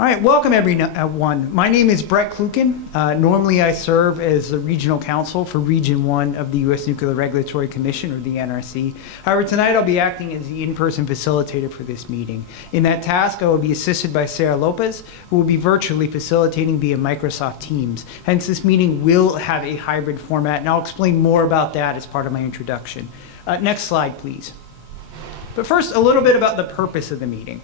All right, welcome everyone. My name is Brett Kluken. Normally I serve as the Regional Counsel for Region 1 of the U.S. Nuclear Regulatory Commission, or the NRC. However, tonight I'll be acting as the in-person facilitator for this meeting. In that task, I will be assisted by Sarah Lopez, who will be virtually facilitating via Microsoft Teams. Hence, this meeting will have a hybrid format, and I'll explain more about that as part of my introduction. Next slide, please. But first, a little bit about the purpose of the meeting.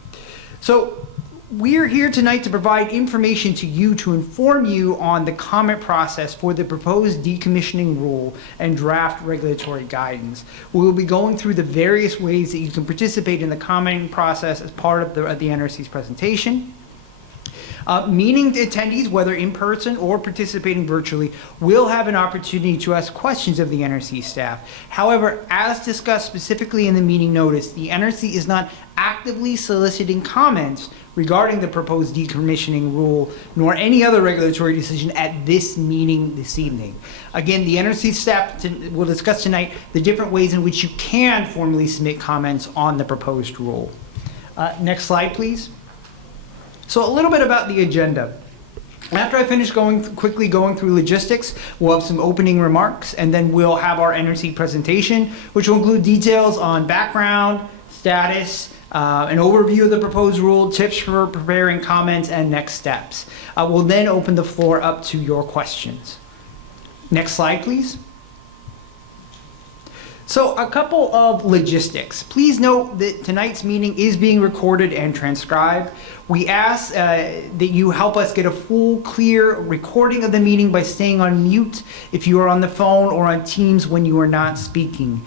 So, we're here tonight to provide information to you to inform you on the comment process for the proposed decommissioning rule and draft regulatory guidance. We will be going through the various ways that you can participate in the commenting process as part of the NRC's presentation. Meeting attendees, whether in person or participating virtually, will have an opportunity to ask questions of the NRC staff. However, as discussed specifically in the meeting notice, the NRC is not actively soliciting comments regarding the proposed decommissioning rule, nor any other regulatory decision at this meeting this evening. Again, the NRC staff will discuss tonight the different ways in which you can formally submit comments on the proposed rule. Next slide, please. So a little bit about the agenda. After I finish quickly going through logistics, we'll have some opening remarks, and then we'll have our NRC presentation, which will include details on background, status, an overview of the proposed rule, tips for preparing comments, and next steps. We'll then open the floor up to your questions. Next slide, please. So a couple of logistics. Please note that tonight's meeting is being recorded and transcribed. We ask that you help us get a full, clear recording of the meeting by staying on mute if you are on the phone or on Teams when you are not speaking.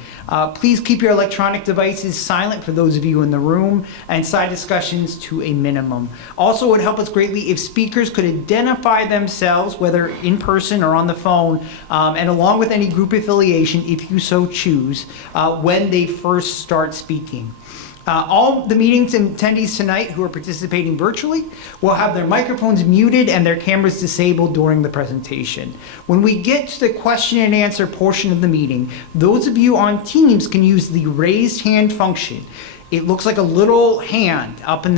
Please keep your electronic devices silent for those of you in the room, and side discussions to a minimum. Also, it would help us greatly if speakers could identify themselves, whether in person or on the phone, and along with any group affiliation, if you so choose, when they first start speaking. All the meeting attendees tonight who are participating virtually will have their microphones muted and their cameras disabled during the presentation. When we get to the question and answer portion of the meeting, those of you on Teams can use the raised hand function. It looks like a little hand up in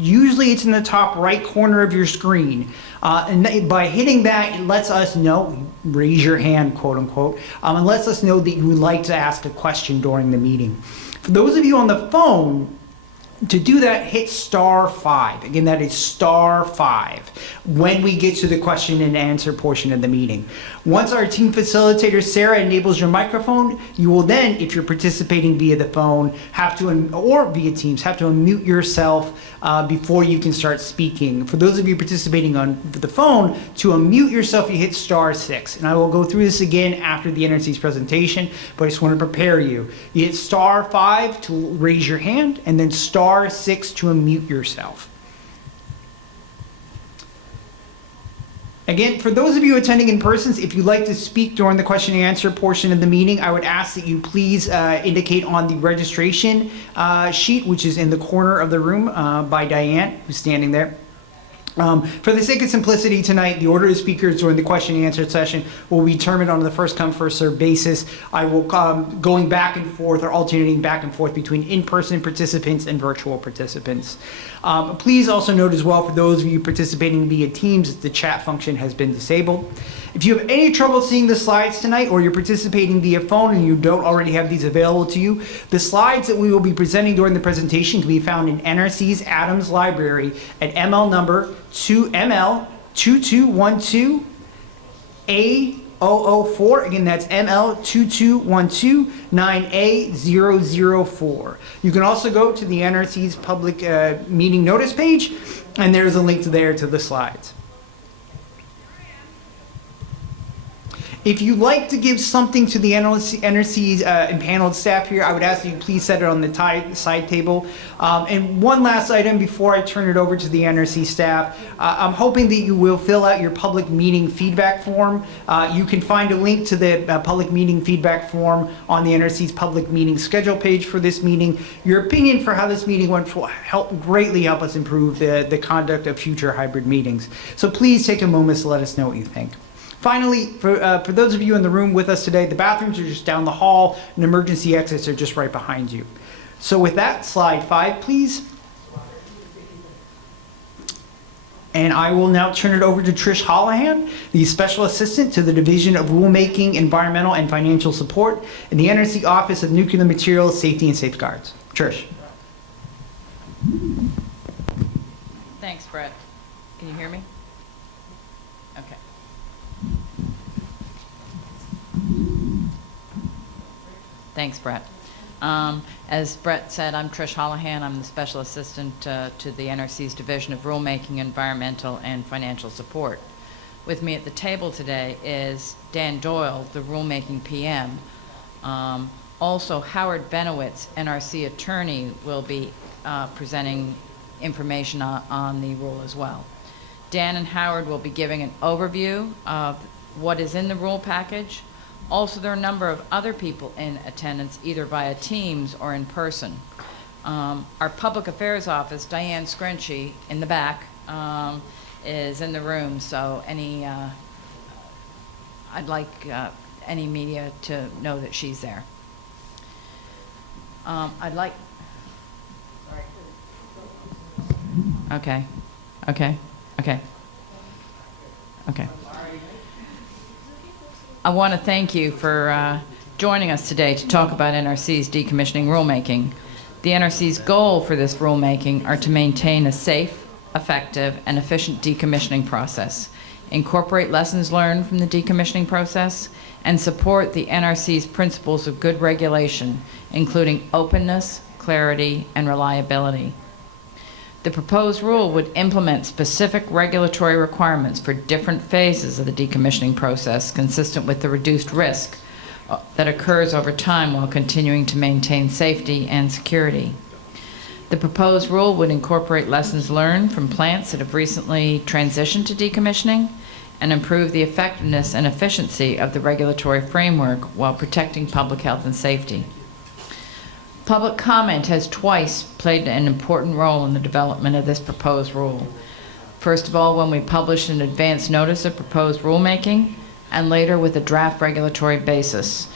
usually it's in the top right corner of your screen. And by hitting that, it lets us know, raise your hand, quote unquote, and lets us know that you would like to ask a question during the meeting. For those of you on the phone, to do that, hit *5. Again, that is *5 when we get to the question and answer portion of the meeting. Once our team facilitator, Sarah, enables your microphone, you will then, if you're participating via the phone, or via Teams, have to unmute yourself before you can start speaking. For those of you participating on the phone, to unmute yourself, you hit *6. And I will go through this again after the NRC's presentation, but I just want to prepare you. You hit *5 to raise your hand, and then *6 to unmute yourself. Again, for those of you attending in person, if you'd like to speak during the question and answer portion of the meeting, I would ask that you please indicate on the registration sheet, which is in the corner of the room by Diane, who's standing there. For the sake of simplicity tonight, the order of speakers during the question and answer session will be determined on the first come, first served basis. I will going back and forth or alternating back and forth between in-person participants and virtual participants. Please also note as well, for those of you participating via Teams, the chat function has been disabled. If you have any trouble seeing the slides tonight, or you're participating via phone and you don't already have these available to you, the slides that we will be presenting during the presentation can be found in NRC's Adams Library at ML number ML2212 A004. Again, that's ML2212 9A004. You can also go to the NRC's public meeting notice page, and there's a link there to the slides. If you'd like to give something to the NRC's empaneled staff here, I would ask that you please set it on the side table. And one last item before I turn it over to the NRC staff. I'm hoping that you will fill out your public meeting feedback form. You can find a link to the public meeting feedback form on the NRC's public meeting schedule page for this meeting. Your opinion for how this meeting went will greatly help us improve the conduct of future hybrid meetings. So please take a moment to let us know what you think. Finally, for those of you in the room with us today, the bathrooms are just down the hall, and emergency exits are just right behind you. So with that, slide 5, please. And I will now turn it over to Trish Holohan, the Special Assistant to the Division of Rulemaking, Environmental and Financial Support in the NRC Office of Nuclear Materials Safety and Safeguards. Trish. Thanks, Brett. Can you hear me? Okay. Thanks, Brett. As Brett said, I'm Trish Holohan. I'm the Special Assistant to the NRC's Division of Rulemaking, Environmental and Financial Support. With me at the table today is Dan Doyle, the Rulemaking PM. Also, Howard Benowitz, NRC Attorney, will be presenting information on the rule as well. Dan and Howard will be giving an overview of what is in the rule package. Also, there are a number of other people in attendance, either via Teams or in person. Our Public Affairs Office, Diane Screnchy, in the back, is in the room, so I'd like any media to know that she's there. Okay. I want to thank you for joining us today to talk about NRC's decommissioning rulemaking. The NRC's goal for this rulemaking are to maintain a safe, effective, and efficient decommissioning process, incorporate lessons learned from the decommissioning process, and support the NRC's principles of good regulation, including openness, clarity, and reliability. The proposed rule would implement specific regulatory requirements for different phases of the decommissioning process consistent with the reduced risk that occurs over time while continuing to maintain safety and security. The proposed rule would incorporate lessons learned from plants that have recently transitioned to decommissioning and improve the effectiveness and efficiency of the regulatory framework while protecting public health and safety. Public comment has twice played an important role in the development of this proposed rule. First of all, when we published an advance notice of proposed rulemaking, and later with a draft regulatory basis.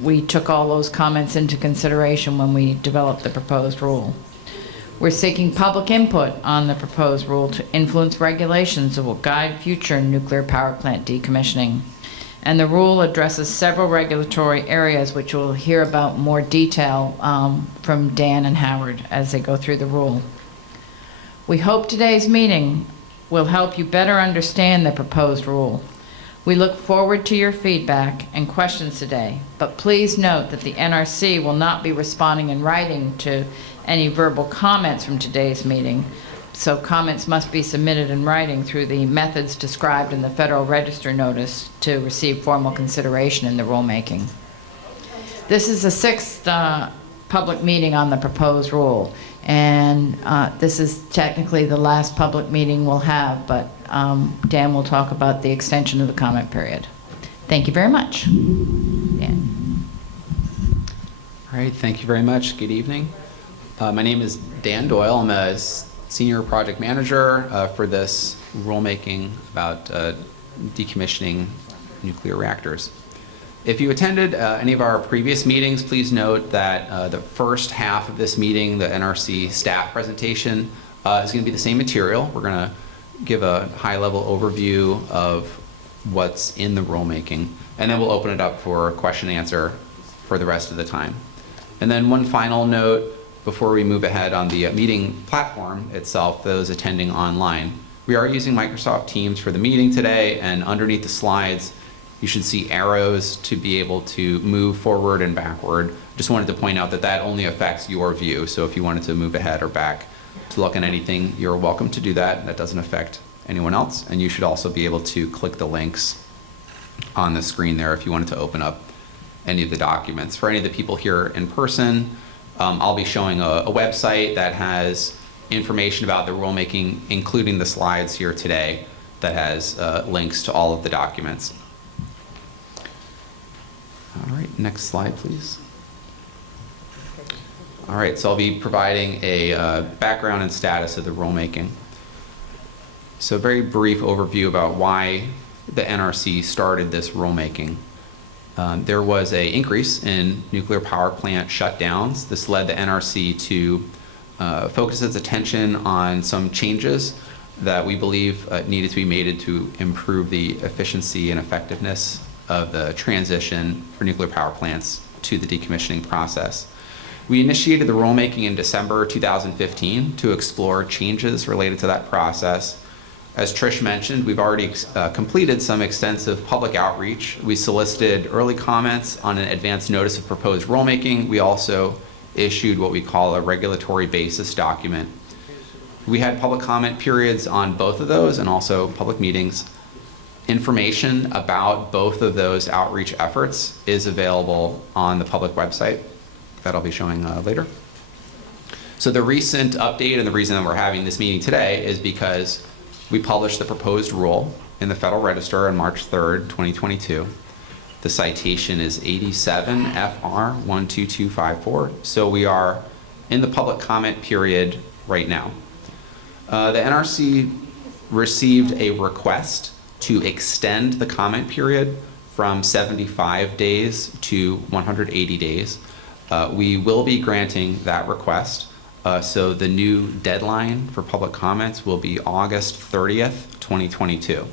We took all those comments into consideration when we developed the proposed rule. We're seeking public input on the proposed rule to influence regulations that will guide future nuclear power plant decommissioning. And the rule addresses several regulatory areas which we'll hear about in more detail from Dan and Howard as they go through the rule. We hope today's meeting will help you better understand the proposed rule. We look forward to your feedback and questions today, but please note that the NRC will not be responding in writing to any verbal comments from today's meeting. So comments must be submitted in writing through the methods described in the Federal Register notice to receive formal consideration in the rulemaking. This is the sixth public meeting on the proposed rule, and this is technically the last public meeting we'll have, but Dan will talk about the extension of the comment period. Thank you very much. Dan. All right, thank you very much. Good evening. My name is Dan Doyle. I'm a Senior Project Manager for this rulemaking about decommissioning nuclear reactors. If you attended any of our previous meetings, please note that the first half of this meeting, the NRC staff presentation, is going to be the same material. We're going to give a high-level overview of what's in the rulemaking, and then we'll open it up for question and answer for the rest of the time. And then one final note before we move ahead on the meeting platform itself, those attending online. We are using Microsoft Teams for the meeting today, and underneath the slides, you should see arrows to be able to move forward and backward. Just wanted to point out that that only affects your view, so if you wanted to move ahead or back to look at anything, you're welcome to do that. That doesn't affect anyone else, and you should also be able to click the links on the screen there if you wanted to open up any of the documents. For any of the people here in person, I'll be showing a website that has information about the rulemaking, including the slides here today, that has links to all of the documents. All right, next slide, please. All right, so I'll be providing a background and status of the rulemaking. So a very brief overview about why the NRC started this rulemaking. There was an increase in nuclear power plant shutdowns. This led the NRC to focus its attention on some changes that we believe needed to be made to improve the efficiency and effectiveness of the transition for nuclear power plants to the decommissioning process. We initiated the rulemaking in December 2015 to explore changes related to that process. As Trish mentioned, we've already completed some extensive public outreach. We solicited early comments on an advance notice of proposed rulemaking. We also issued what we call a regulatory basis document. We had public comment periods on both of those and also public meetings. Information about both of those outreach efforts is available on the public website that I'll be showing later. So the recent update and the reason that we're having this meeting today is because we published the proposed rule in the Federal Register on March 3rd, 2022. The citation is 87 FR 12254. So we are in the public comment period right now. The NRC received a request to extend the comment period from 75 days to 180 days. We will be granting that request. So the new deadline for public comments will be August 30th, 2022.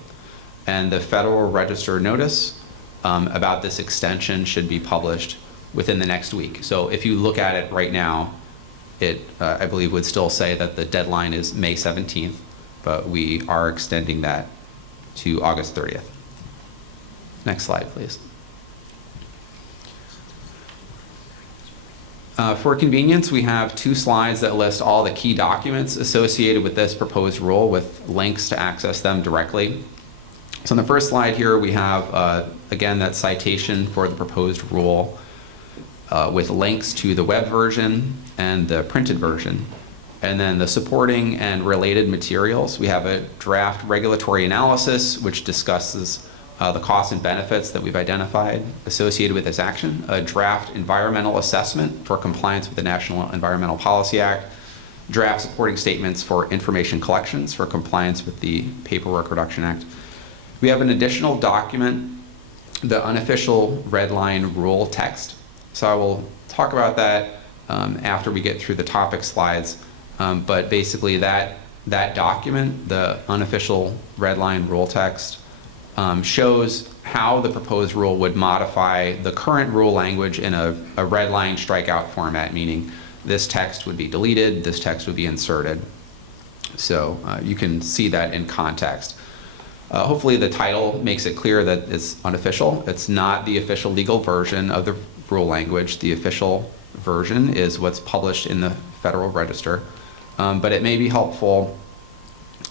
And the Federal Register notice about this extension should be published within the next week. So if you look at it right now, it, I believe, would still say that the deadline is May 17th, but we are extending that to August 30th. Next slide, please. For convenience, we have 2 slides that list all the key documents associated with this proposed rule with links to access them directly. So on the first slide here, we have, again, that citation for the proposed rule with links to the web version and the printed version. And then the supporting and related materials. We have a draft regulatory analysis, which discusses the costs and benefits that we've identified associated with this action, a draft environmental assessment for compliance with the National Environmental Policy Act, draft supporting statements for information collections for compliance with the Paperwork Reduction Act. We have an additional document, the unofficial red line rule text. So I will talk about that after we get through the topic slides. But basically that document, the unofficial red line rule text, shows how the proposed rule would modify the current rule language in a red line strikeout format, meaning this text would be deleted, this text would be inserted. So you can see that in context. Hopefully the title makes it clear that it's unofficial. It's not the official legal version of the rule language. The official version is what's published in the Federal Register. But it may be helpful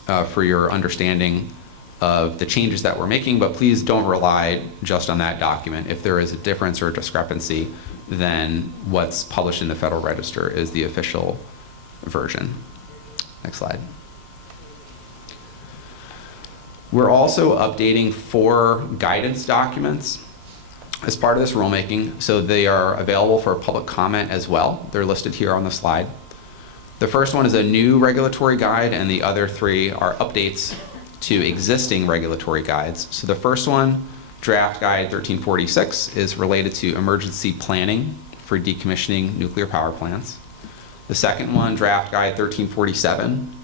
for your understanding of the changes that we're making, but please don't rely just on that document. If there is a difference or a discrepancy, then what's published in the Federal Register is the official version. Next slide. We're also updating 4 guidance documents as part of this rulemaking, so they are available for public comment as well. They're listed here on the slide. The first one is a new regulatory guide, and the other 3 are updates to existing regulatory guides. So the first one, Draft Guide 1346, is related to emergency planning for decommissioning nuclear power plants. The second one, Draft Guide 1347,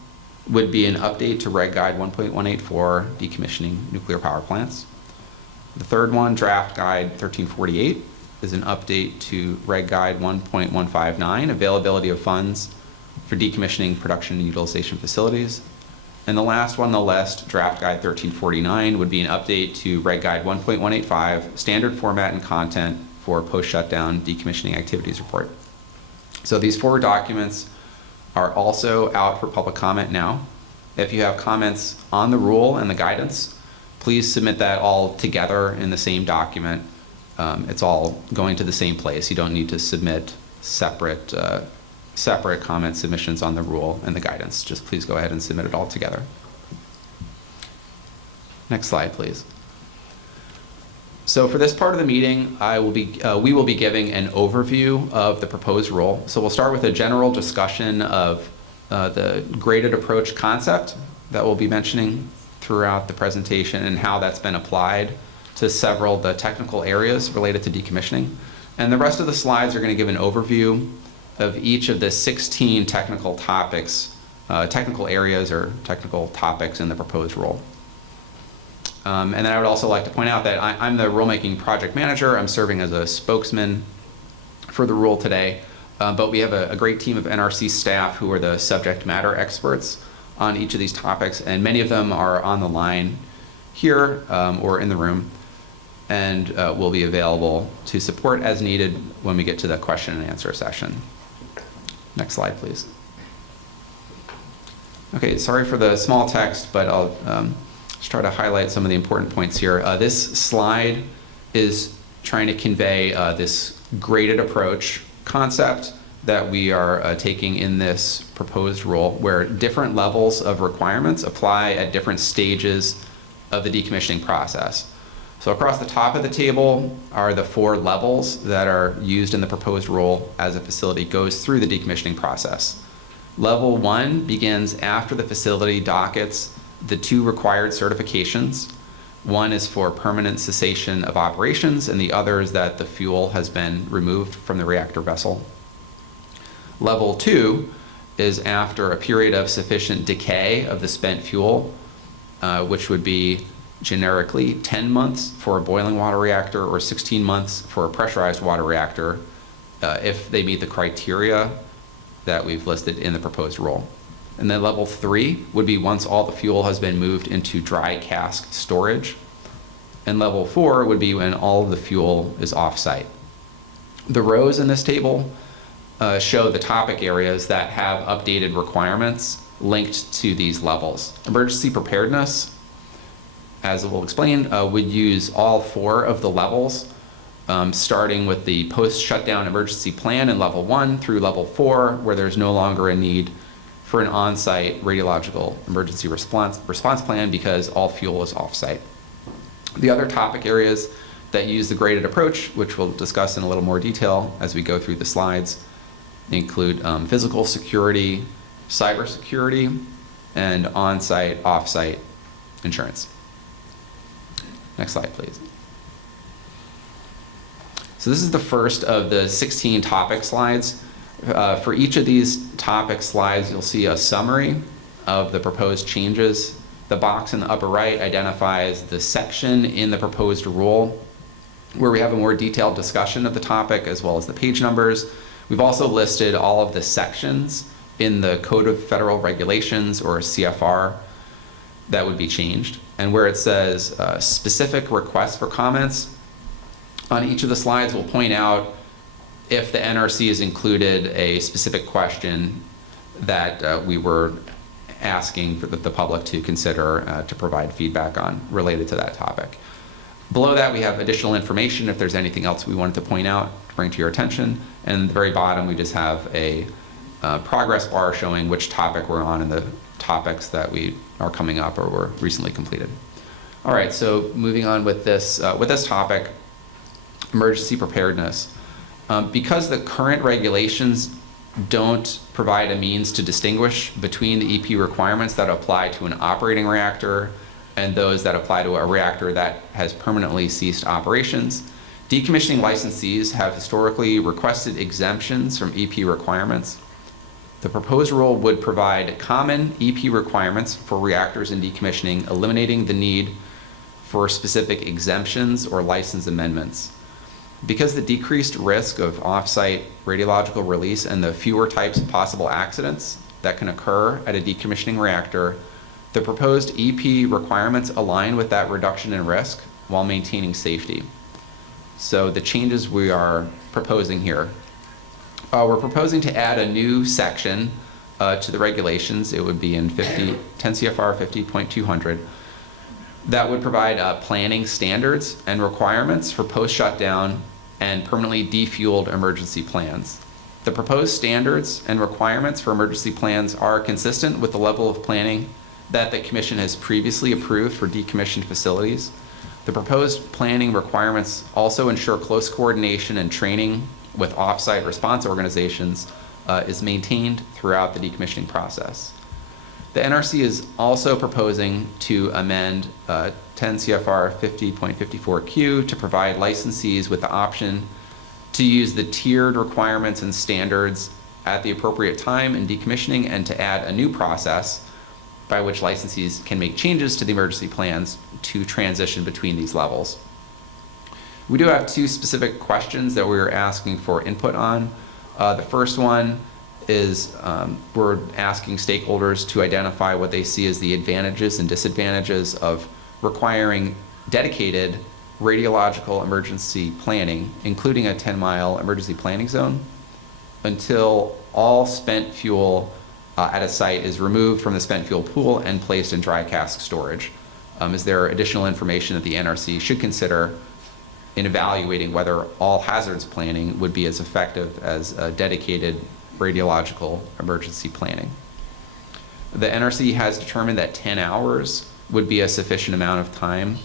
would be an update to Reg Guide 1.184, decommissioning nuclear power plants. The third one, Draft Guide 1348, is an update to Reg Guide 1.159, availability of funds for decommissioning production and utilization facilities. And the last one on the list, Draft Guide 1349, would be an update to Reg Guide 1.185, standard format and content for post-shutdown decommissioning activities report. So these 4 documents are also out for public comment now. If you have comments on the rule and the guidance, please submit that all together in the same document. It's all going to the same place. You don't need to submit separate comment submissions on the rule and the guidance. Just please go ahead and submit it all together. Next slide, please. So for this part of the meeting, we will be giving an overview of the proposed rule. So we'll start with a general discussion of the graded approach concept that we'll be mentioning throughout the presentation and how that's been applied to several of the technical areas related to decommissioning. And the rest of the slides are going to give an overview of each of the 16 technical topics technical areas or technical topics in the proposed rule. And then I would also like to point out that I'm the rulemaking project manager. I'm serving as a spokesman for the rule today, but we have a great team of NRC staff who are the subject matter experts on each of these topics, and many of them are on the line here or in the room, and will be available to support as needed when we get to the question and answer session. Next slide, please. Okay, sorry for the small text, but I'll just try to highlight some of the important points here. This slide is trying to convey this graded approach concept that we are taking in this proposed rule, where different levels of requirements apply at different stages of the decommissioning process. So across the top of the table are the 4 levels that are used in the proposed rule as a facility goes through the decommissioning process. Level 1 begins after the facility dockets the 2 required certifications. One is for permanent cessation of operations, and the other is that the fuel has been removed from the reactor vessel. Level 2 is after a period of sufficient decay of the spent fuel, which would be generically 10 months for a boiling water reactor or 16 months for a pressurized water reactor, if they meet the criteria that we've listed in the proposed rule. And then level 3 would be once all the fuel has been moved into dry cask storage. And level 4 would be when all of the fuel is off-site. The rows in this table show the topic areas that have updated requirements linked to these levels. Emergency preparedness, as we'll explain, would use all 4 of the levels, starting with the post-shutdown emergency plan in level 1 through level 4, where there's no longer a need for an on-site radiological emergency response plan because all fuel is off-site. The other topic areas that use the graded approach, which we'll discuss in a little more detail as we go through the slides, include physical security, cybersecurity, and on-site, off-site insurance. Next slide, please. So this is the first of the 16 topic slides. For each of these topic slides, you'll see a summary of the proposed changes. The box in the upper right identifies the section in the proposed rule where we have a more detailed discussion of the topic as well as the page numbers. We've also listed all of the sections in the Code of Federal Regulations, or CFR, that would be changed. And where it says specific requests for comments, on each of the slides we'll point out if the NRC has included a specific question that we were asking for the public to consider to provide feedback on related to that topic. Below that we have additional information if there's anything else we wanted to point out, to bring to your attention. And at the very bottom we just have a progress bar showing which topic we're on and the topics that we are coming up or were recently completed. All right, so moving on with this topic, emergency preparedness. Because the current regulations don't provide a means to distinguish between the EP requirements that apply to an operating reactor and those that apply to a reactor that has permanently ceased operations, decommissioning licensees have historically requested exemptions from EP requirements. The proposed rule would provide common EP requirements for reactors in decommissioning, eliminating the need for specific exemptions or license amendments. Because the decreased risk of off-site radiological release and the fewer types of possible accidents that can occur at a decommissioning reactor, the proposed EP requirements align with that reduction in risk while maintaining safety. So the changes we are proposing here. We're proposing to add a new section to the regulations. It would be in 10 CFR 50.200. That would provide planning standards and requirements for post-shutdown and permanently defueled emergency plans. The proposed standards and requirements for emergency plans are consistent with the level of planning that the Commission has previously approved for decommissioned facilities. The proposed planning requirements also ensure close coordination and training with off-site response organizations is maintained throughout the decommissioning process. The NRC is also proposing to amend 10 CFR 50.54Q to provide licensees with the option to use the tiered requirements and standards at the appropriate time in decommissioning and to add a new process by which licensees can make changes to the emergency plans to transition between these levels. We do have two specific questions that we're asking for input on. The first one is we're asking stakeholders to identify what they see as the advantages and disadvantages of requiring dedicated radiological emergency planning, including a 10-mile emergency planning zone, until all spent fuel at a site is removed from the spent fuel pool and placed in dry cask storage. Is there additional information that the NRC should consider in evaluating whether all hazards planning would be as effective as dedicated radiological emergency planning? The NRC has determined that 10 hours would be a sufficient amount of time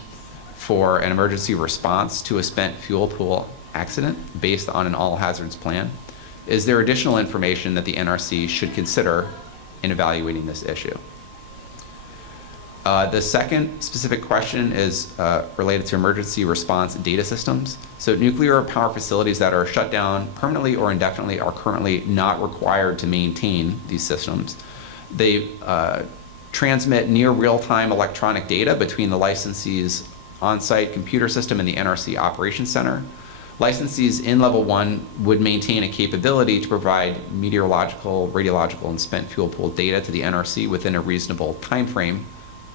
for an emergency response to a spent fuel pool accident based on an all hazards plan. Is there additional information that the NRC should consider in evaluating this issue? The second specific question is related to emergency response data systems. So nuclear power facilities that are shut down permanently or indefinitely are currently not required to maintain these systems. They transmit near real-time electronic data between the licensee's on-site computer system and the NRC Operations Center. Licensees in Level 1 would maintain a capability to provide meteorological, radiological, and spent fuel pool data to the NRC within a reasonable time frame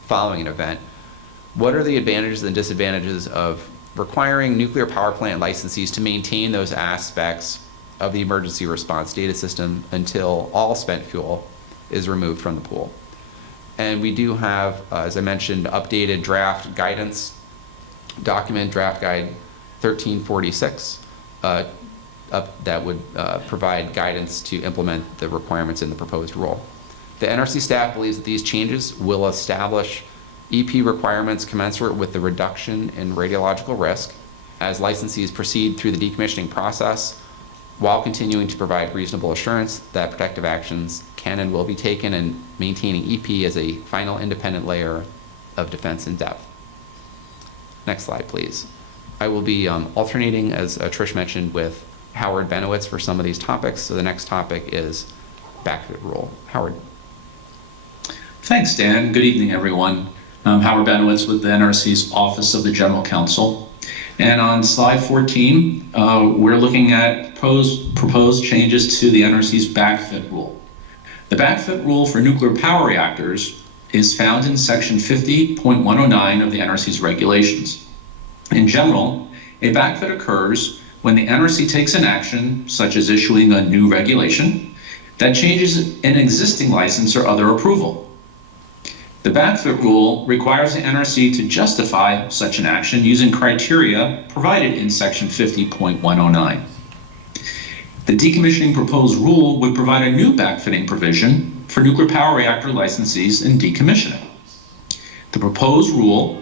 following an event. What are the advantages and disadvantages of requiring nuclear power plant licensees to maintain those aspects of the emergency response data system until all spent fuel is removed from the pool? And we do have, as I mentioned, updated draft guidance document, draft guide 1346, that would provide guidance to implement the requirements in the proposed rule. The NRC staff believes that these changes will establish EP requirements commensurate with the reduction in radiological risk as licensees proceed through the decommissioning process while continuing to provide reasonable assurance that protective actions can and will be taken and maintaining EP as a final independent layer of defense in depth. Next slide, please. I will be alternating, as Trish mentioned, with Howard Benowitz for some of these topics. So the next topic is backfit rule. Howard. Thanks, Dan. Good evening, everyone. I'm Howard Benowitz with the NRC's Office of the General Counsel. And on slide 14, we're looking at proposed changes to the NRC's backfit rule. The backfit rule for nuclear power reactors is found in section 50.109 of the NRC's regulations. In general, a backfit occurs when the NRC takes an action, such as issuing a new regulation, that changes an existing license or other approval. The backfit rule requires the NRC to justify such an action using criteria provided in section 50.109. The decommissioning proposed rule would provide a new backfitting provision for nuclear power reactor licensees in decommissioning. The proposed rule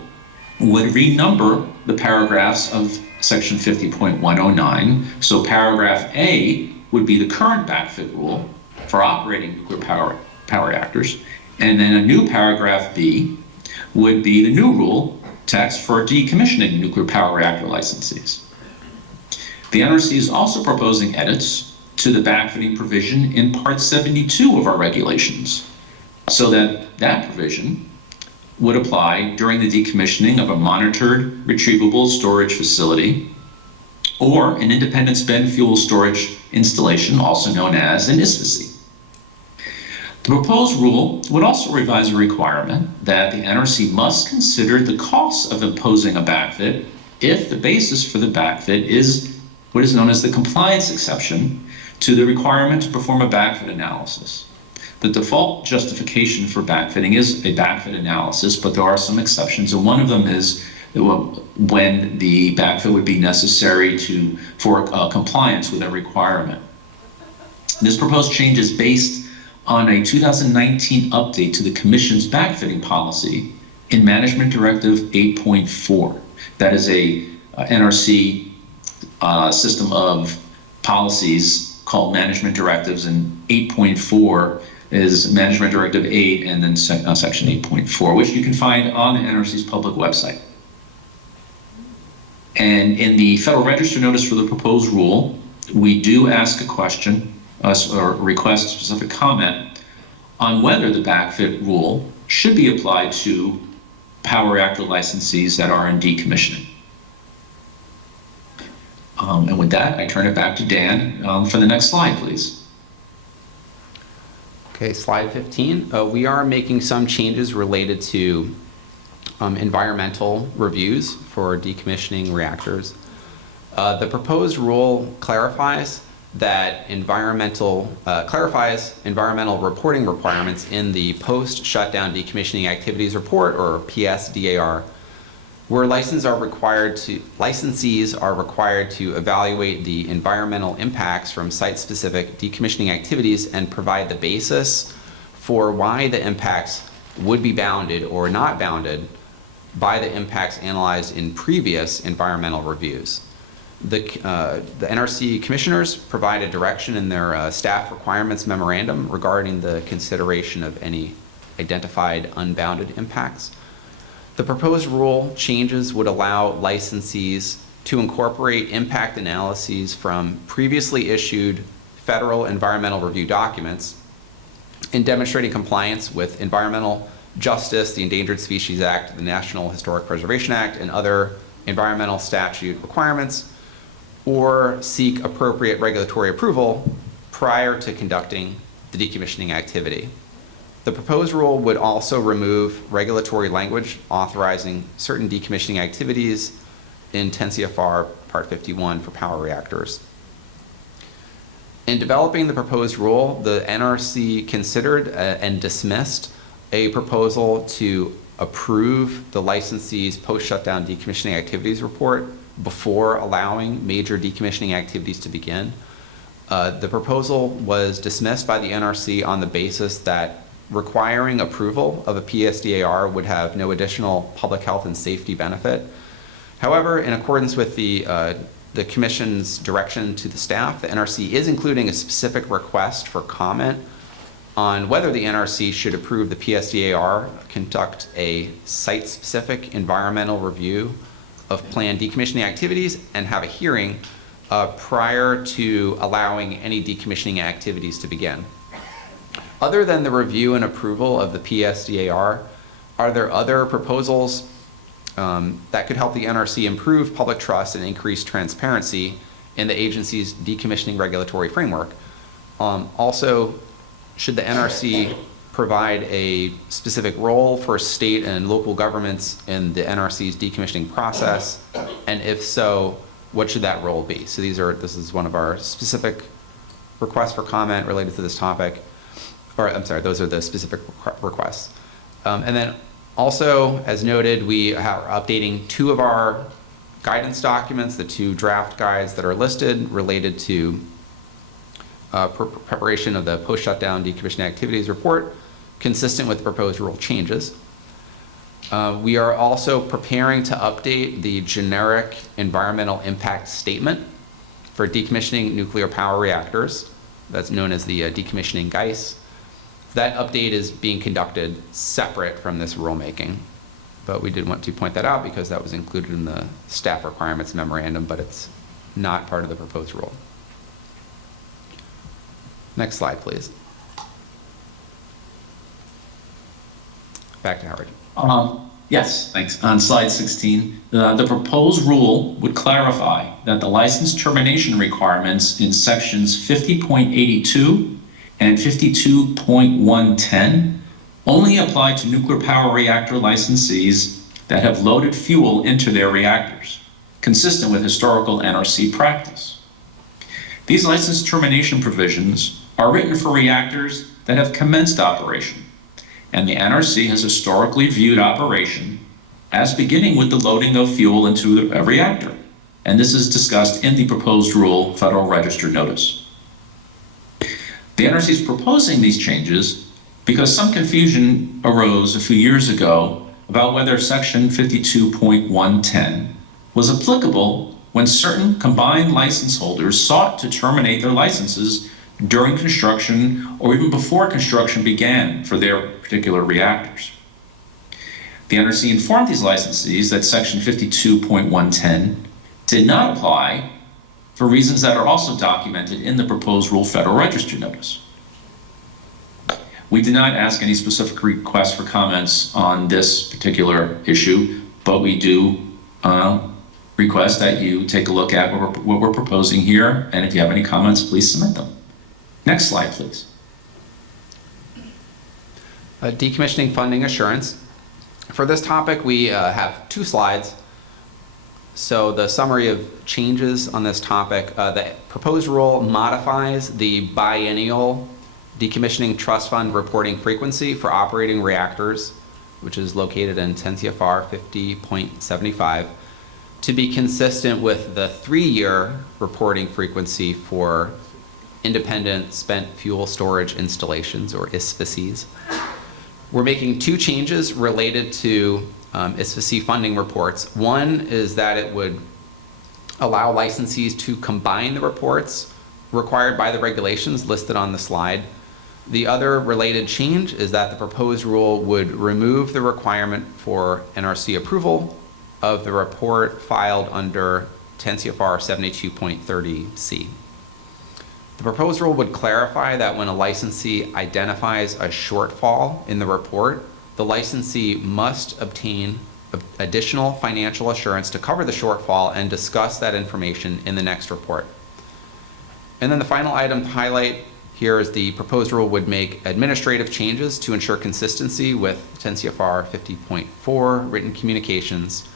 would renumber the paragraphs of section 50.109. So paragraph A would be the current backfit rule for operating nuclear power reactors. And then a new paragraph B would be the new rule text for decommissioning nuclear power reactor licensees. The NRC is also proposing edits to the backfitting provision in Part 72 of our regulations, so that that provision would apply during the decommissioning of a monitored retrievable storage facility or an independent spent fuel storage installation, also known as an ISFC. The proposed rule would also revise a requirement that the NRC must consider the costs of imposing a backfit if the basis for the backfit is what is known as the compliance exception to the requirement to perform a backfit analysis. The default justification for backfitting is a backfit analysis, but there are some exceptions, and one of them is when the backfit would be necessary for compliance with a requirement. This proposed change is based on a 2019 update to the Commission's backfitting policy in Management Directive 8.4. That is a NRC system of policies called Management Directives, and 8.4 is Management Directive 8 and then Section 8.4, which you can find on the NRC's public website. And in the Federal Register notice for the proposed rule, we do ask a question or request specific comment on whether the backfit rule should be applied to power reactor licensees that are in decommissioning. And with that, I turn it back to Dan for the next slide, please. Okay, slide 15. We are making some changes related to environmental reviews for decommissioning reactors. The proposed rule clarifies environmental reporting requirements in the post-shutdown decommissioning activities report, or PSDAR, where licensees are required to evaluate the environmental impacts from site-specific decommissioning activities and provide the basis for why the impacts would be bounded or not bounded by the impacts analyzed in previous environmental reviews. The NRC commissioners provided direction in their staff requirements memorandum regarding the consideration of any identified unbounded impacts. The proposed rule changes would allow licensees to incorporate impact analyses from previously issued federal environmental review documents in demonstrating compliance with environmental justice, the Endangered Species Act, the National Historic Preservation Act, and other environmental statute requirements, or seek appropriate regulatory approval prior to conducting the decommissioning activity. The proposed rule would also remove regulatory language authorizing certain decommissioning activities in 10 CFR Part 51 for power reactors. In developing the proposed rule, the NRC considered and dismissed a proposal to approve the licensee's post-shutdown decommissioning activities report before allowing major decommissioning activities to begin. The proposal was dismissed by the NRC on the basis that requiring approval of a PSDAR would have no additional public health and safety benefit. However, in accordance with the Commission's direction to the staff, the NRC is including a specific request for comment on whether the NRC should approve the PSDAR, conduct a site-specific environmental review of planned decommissioning activities, and have a hearing prior to allowing any decommissioning activities to begin. Other than the review and approval of the PSDAR, are there other proposals that could help the NRC improve public trust and increase transparency in the agency's decommissioning regulatory framework? Also, should the NRC provide a specific role for state and local governments in the NRC's decommissioning process? And if so, what should that role be? So this is one of our specific requests for comment related to this topic. Or I'm sorry, those are the specific requests. And then also, as noted, we are updating two of our guidance documents, the two draft guides that are listed related to preparation of the post-shutdown decommissioning activities report, consistent with the proposed rule changes. We are also preparing to update the generic environmental impact statement for decommissioning nuclear power reactors. That's known as the decommissioning GEIS. That update is being conducted separate from this rulemaking, but we did want to point that out because that was included in the staff requirements memorandum, but it's not part of the proposed rule. Next slide, please. Back to Howard. Yes, thanks. On slide 16, the proposed rule would clarify that the license termination requirements in sections 50.82 and 52.110 only apply to nuclear power reactor licensees that have loaded fuel into their reactors, consistent with historical NRC practice. These license termination provisions are written for reactors that have commenced operation, and the NRC has historically viewed operation as beginning with the loading of fuel into a reactor, and this is discussed in the proposed rule Federal Register notice. The NRC is proposing these changes because some confusion arose a few years ago about whether section 52.110 was applicable when certain combined license holders sought to terminate their licenses during construction or even before construction began for their particular reactors. The NRC informed these licensees that section 52.110 did not apply for reasons that are also documented in the proposed Rule Federal Register notice. We did not ask any specific requests for comments on this particular issue, but we do request that you take a look at what we're proposing here, and if you have any comments, please submit them. Next slide, please. Decommissioning funding assurance. For this topic, we have 2 slides. So the summary of changes on this topic, the proposed rule modifies the biennial decommissioning trust fund reporting frequency for operating reactors, which is located in 10 CFR 50.75, to be consistent with the 3-year reporting frequency for independent spent fuel storage installations, or ISFCs. We're making 2 changes related to Svc Funding Reports. One is that it would allow licensees to combine the reports required by the regulations listed on the slide. The other related change is that the proposed rule would remove the requirement for NRC approval of the report filed under 10 CFR 72.30C. The proposed rule would clarify that when a licensee identifies a shortfall in the report, the licensee must obtain additional financial assurance to cover the shortfall and discuss that information in the next report. And then the final item to highlight here is the proposed rule would make administrative changes to ensure consistency with 10 CFR 50.4 written communications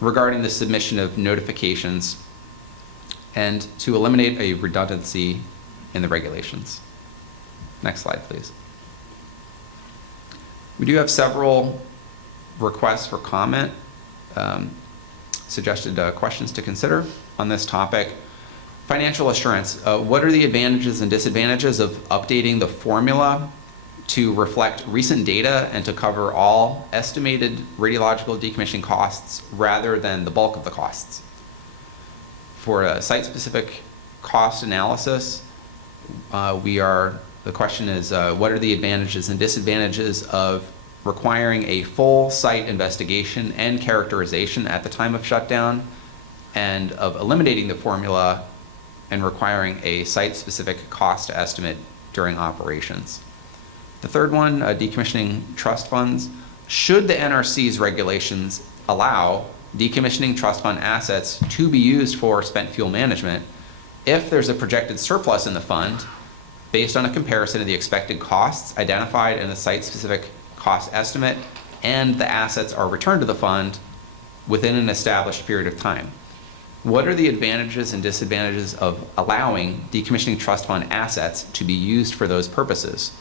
regarding the submission of notifications and to eliminate a redundancy in the regulations. Next slide, please. We do have several requests for comment, suggested questions to consider on this topic. Financial assurance. What are the advantages and disadvantages of updating the formula to reflect recent data and to cover all estimated radiological decommissioning costs rather than the bulk of the costs? For a site-specific cost analysis, the question is, what are the advantages and disadvantages of requiring a full site investigation and characterization at the time of shutdown, and of eliminating the formula and requiring a site-specific cost estimate during operations? The third one, decommissioning trust funds. Should the NRC's regulations allow decommissioning trust fund assets to be used for spent fuel management if there's a projected surplus in the fund based on a comparison of the expected costs identified in the site-specific cost estimate and the assets are returned to the fund within an established period of time? What are the advantages and disadvantages of allowing decommissioning trust fund assets to be used for those purposes?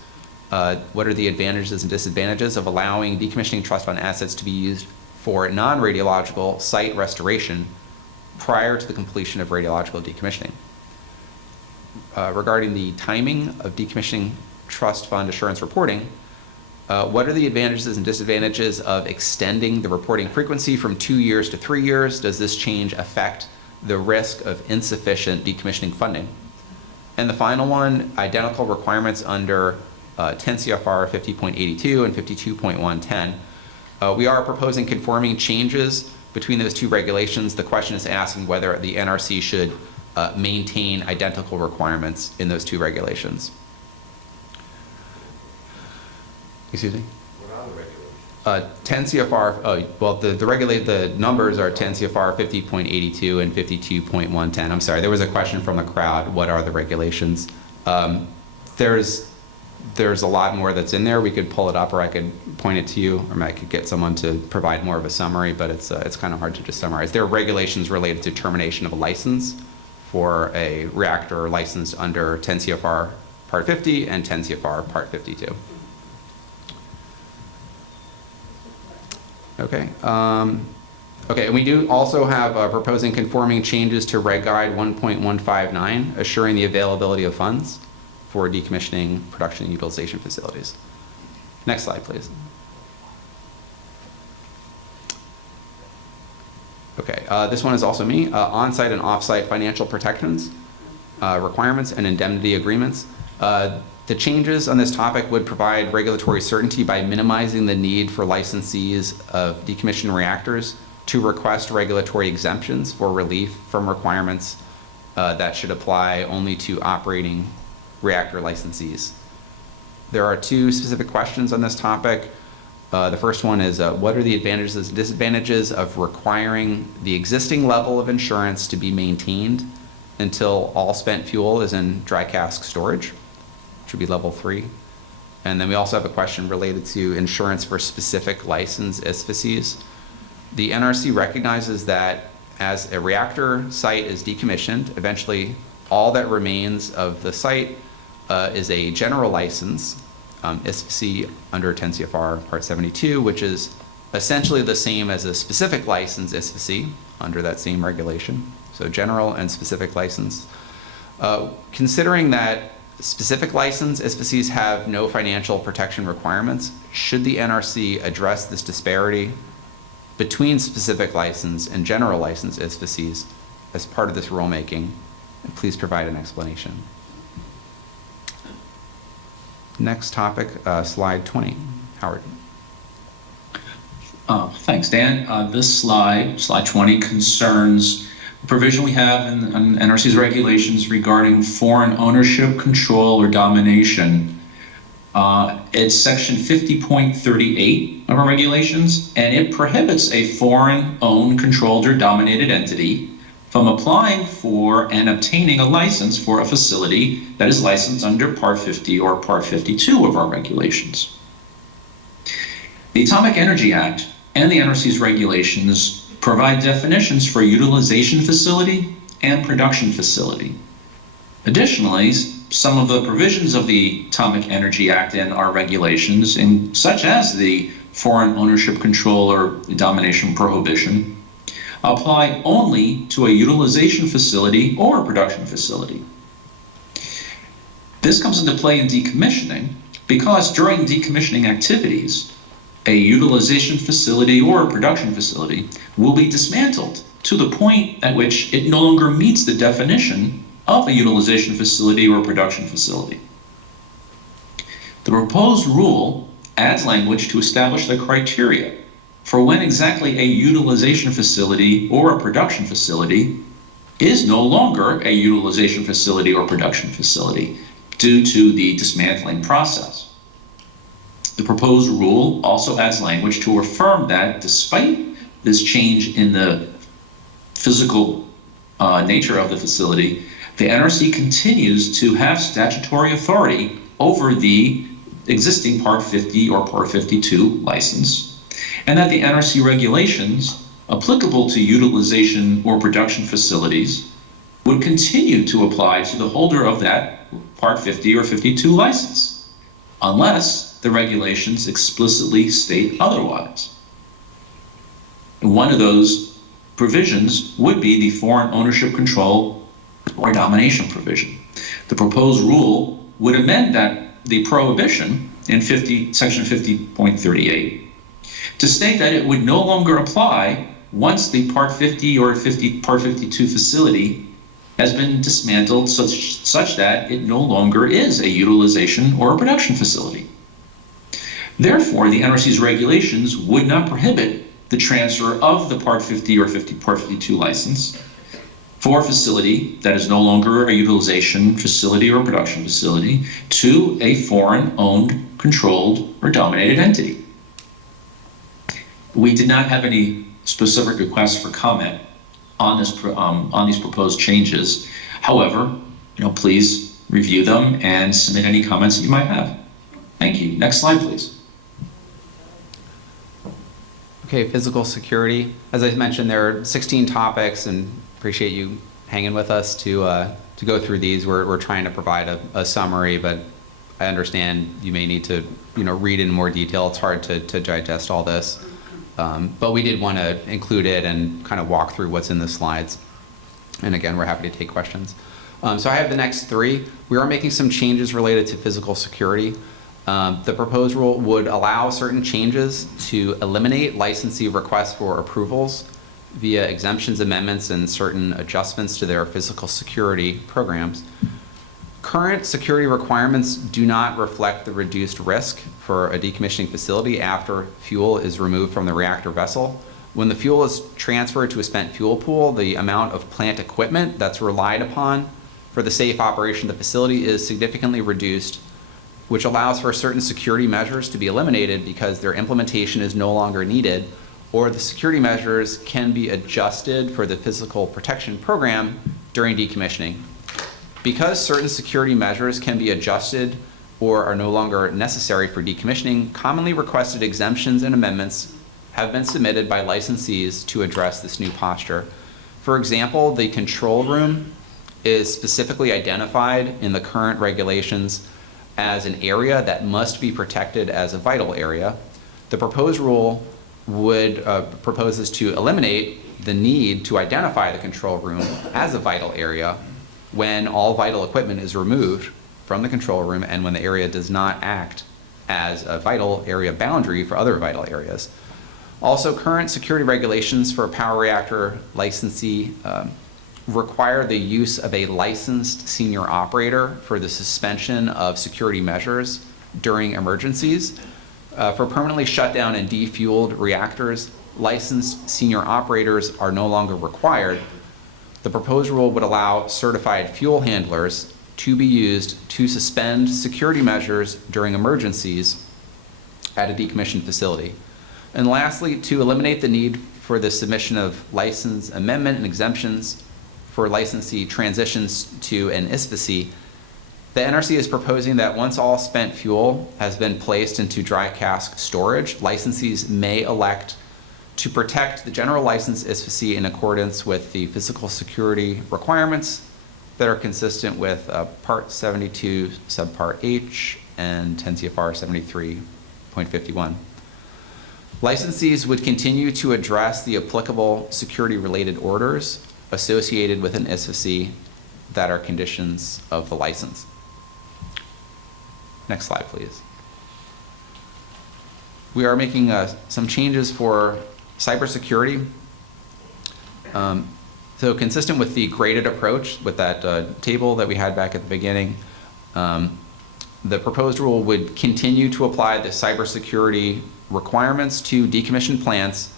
What are the advantages and disadvantages of allowing decommissioning trust fund assets to be used for non-radiological site restoration prior to the completion of radiological decommissioning? Regarding the timing of decommissioning trust fund assurance reporting, what are the advantages and disadvantages of extending the reporting frequency from 2 years to 3 years? Does this change affect the risk of insufficient decommissioning funding? And the final one, identical requirements under 10 CFR 50.82 and 52.110. We are proposing conforming changes between those 2 regulations. The question is asking whether the NRC should maintain identical requirements in those 2 regulations. Excuse me? What are the regulations? 10 CFR, well, the numbers are 10 CFR 50.82 and 52.110. I'm sorry, there was a question from the crowd, what are the regulations? There's a lot more that's in there. We could pull it up, or I could point it to you, or I could get someone to provide more of a summary, but it's kind of hard to just summarize. There are regulations related to termination of a license for a reactor licensed under 10 CFR Part 50 and 10 CFR Part 52. Okay. Okay, and we do also have proposing conforming changes to Reg Guide 1.159, assuring the availability of funds for decommissioning production and utilization facilities. Next slide, please. Okay, this one is also me. On-site and off-site financial protections, requirements, and indemnity agreements. The changes on this topic would provide regulatory certainty by minimizing the need for licensees of decommissioned reactors to request regulatory exemptions for relief from requirements that should apply only to operating reactor licensees. There are two specific questions on this topic. The first one is, what are the advantages and disadvantages of requiring the existing level of insurance to be maintained until all spent fuel is in dry cask storage, which would be level 3. And then we also have a question related to insurance for specific license SFCs. The NRC recognizes that as a reactor site is decommissioned, eventually all that remains of the site is a general license, SFC under 10 CFR Part 72, which is essentially the same as a specific license SFC under that same regulation. So general and specific license. Considering that specific license SFCs have no financial protection requirements, should the NRC address this disparity between specific license and general license SFCs as part of this rulemaking? And please provide an explanation. Next topic, slide 20. Howard. Thanks, Dan. This slide 20, concerns the provision we have in NRC's regulations regarding foreign ownership, control, or domination. It's section 50.38 of our regulations, and it prohibits a foreign owned, controlled, or dominated entity from applying for and obtaining a license for a facility that is licensed under Part 50 or Part 52 of our regulations. The Atomic Energy Act and the NRC's regulations provide definitions for utilization facility and production facility. Additionally, some of the provisions of the Atomic Energy Act and our regulations, such as the foreign ownership, control, or domination prohibition, apply only to a utilization facility or a production facility. This comes into play in decommissioning because during decommissioning activities, a utilization facility or a production facility will be dismantled to the point at which it no longer meets the definition of a utilization facility or production facility. The proposed rule adds language to establish the criteria for when exactly a utilization facility or a production facility is no longer a utilization facility or production facility due to the dismantling process. The proposed rule also adds language to affirm that despite this change in the physical nature of the facility, the NRC continues to have statutory authority over the existing Part 50 or Part 52 license, and that the NRC regulations applicable to utilization or production facilities would continue to apply to the holder of that Part 50 or 52 license, unless the regulations explicitly state otherwise. And one of those provisions would be the foreign ownership, control, or domination provision. The proposed rule would amend the prohibition in section 50.38 to state that it would no longer apply once the Part 50 or Part 52 facility has been dismantled such that it no longer is a utilization or a production facility. Therefore, the NRC's regulations would not prohibit the transfer of the Part 50 or Part 52 license for a facility that is no longer a utilization facility or production facility to a foreign-owned, controlled, or dominated entity. We did not have any specific requests for comment on these proposed changes. However, please review them and submit any comments that you might have. Thank you. Next slide, please. Okay, physical security. As I mentioned, there are 16 topics, and appreciate you hanging with us to go through these. We're trying to provide a summary, but I understand you may need to read in more detail. It's hard to digest all this. But we did want to include it and kind of walk through what's in the slides. And again, we're happy to take questions. So I have the next 3. We are making some changes related to physical security. The proposed rule would allow certain changes to eliminate licensee requests for approvals via exemptions, amendments, and certain adjustments to their physical security programs. Current security requirements do not reflect the reduced risk for a decommissioning facility after fuel is removed from the reactor vessel. When the fuel is transferred to a spent fuel pool, the amount of plant equipment that's relied upon for the safe operation of the facility is significantly reduced, which allows for certain security measures to be eliminated because their implementation is no longer needed, or the security measures can be adjusted for the physical protection program during decommissioning. Because certain security measures can be adjusted or are no longer necessary for decommissioning, commonly requested exemptions and amendments have been submitted by licensees to address this new posture. For example, the control room is specifically identified in the current regulations as an area that must be protected as a vital area. The proposed rule proposes to eliminate the need to identify the control room as a vital area when all vital equipment is removed from the control room and when the area does not act as a vital area boundary for other vital areas. Also, current security regulations for a power reactor licensee require the use of a licensed senior operator for the suspension of security measures during emergencies. For permanently shut down and defueled reactors, licensed senior operators are no longer required. The proposed rule would allow certified fuel handlers to be used to suspend security measures during emergencies at a decommissioned facility. And lastly, to eliminate the need for the submission of license amendment and exemptions for licensee transitions to an Svc, the NRC is proposing that once all spent fuel has been placed into dry cask storage, licensees may elect to protect the general license Svc in accordance with the physical security requirements that are consistent with Part 72, Subpart H, and 10 CFR 73.51. Licensees would continue to address the applicable security-related orders associated with an Svc that are conditions of the license. Next slide, please. We are making some changes for cybersecurity. So consistent with the graded approach with that table that we had back at the beginning, the proposed rule would continue to apply the cybersecurity requirements to decommissioned plants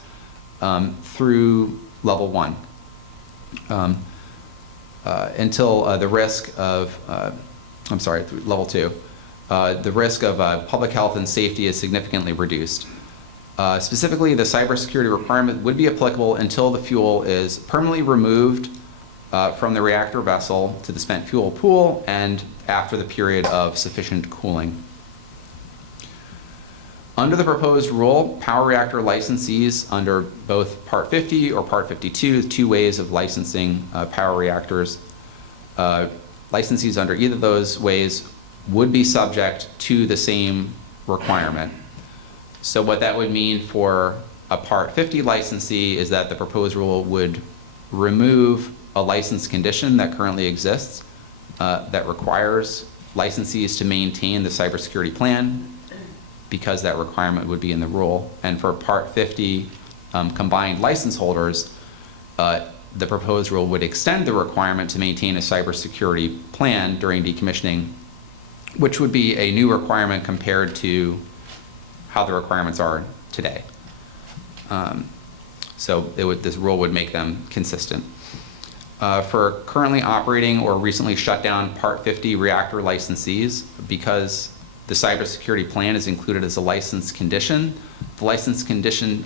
through level 1 until the risk of, through level 2. The risk of public health and safety is significantly reduced. Specifically, the cybersecurity requirement would be applicable until the fuel is permanently removed from the reactor vessel to the spent fuel pool and after the period of sufficient cooling. Under the proposed rule, power reactor licensees under both Part 50 or Part 52, two ways of licensing power reactors, licensees under either of those ways would be subject to the same requirement. So what that would mean for a Part 50 licensee is that the proposed rule would remove a license condition that currently exists that requires licensees to maintain the cybersecurity plan because that requirement would be in the rule. And for Part 50 combined license holders, the proposed rule would extend the requirement to maintain a cybersecurity plan during decommissioning, which would be a new requirement compared to how the requirements are today. So this rule would make them consistent. For currently operating or recently shut down Part 50 reactor licensees, because the cybersecurity plan is included as a license condition, the license condition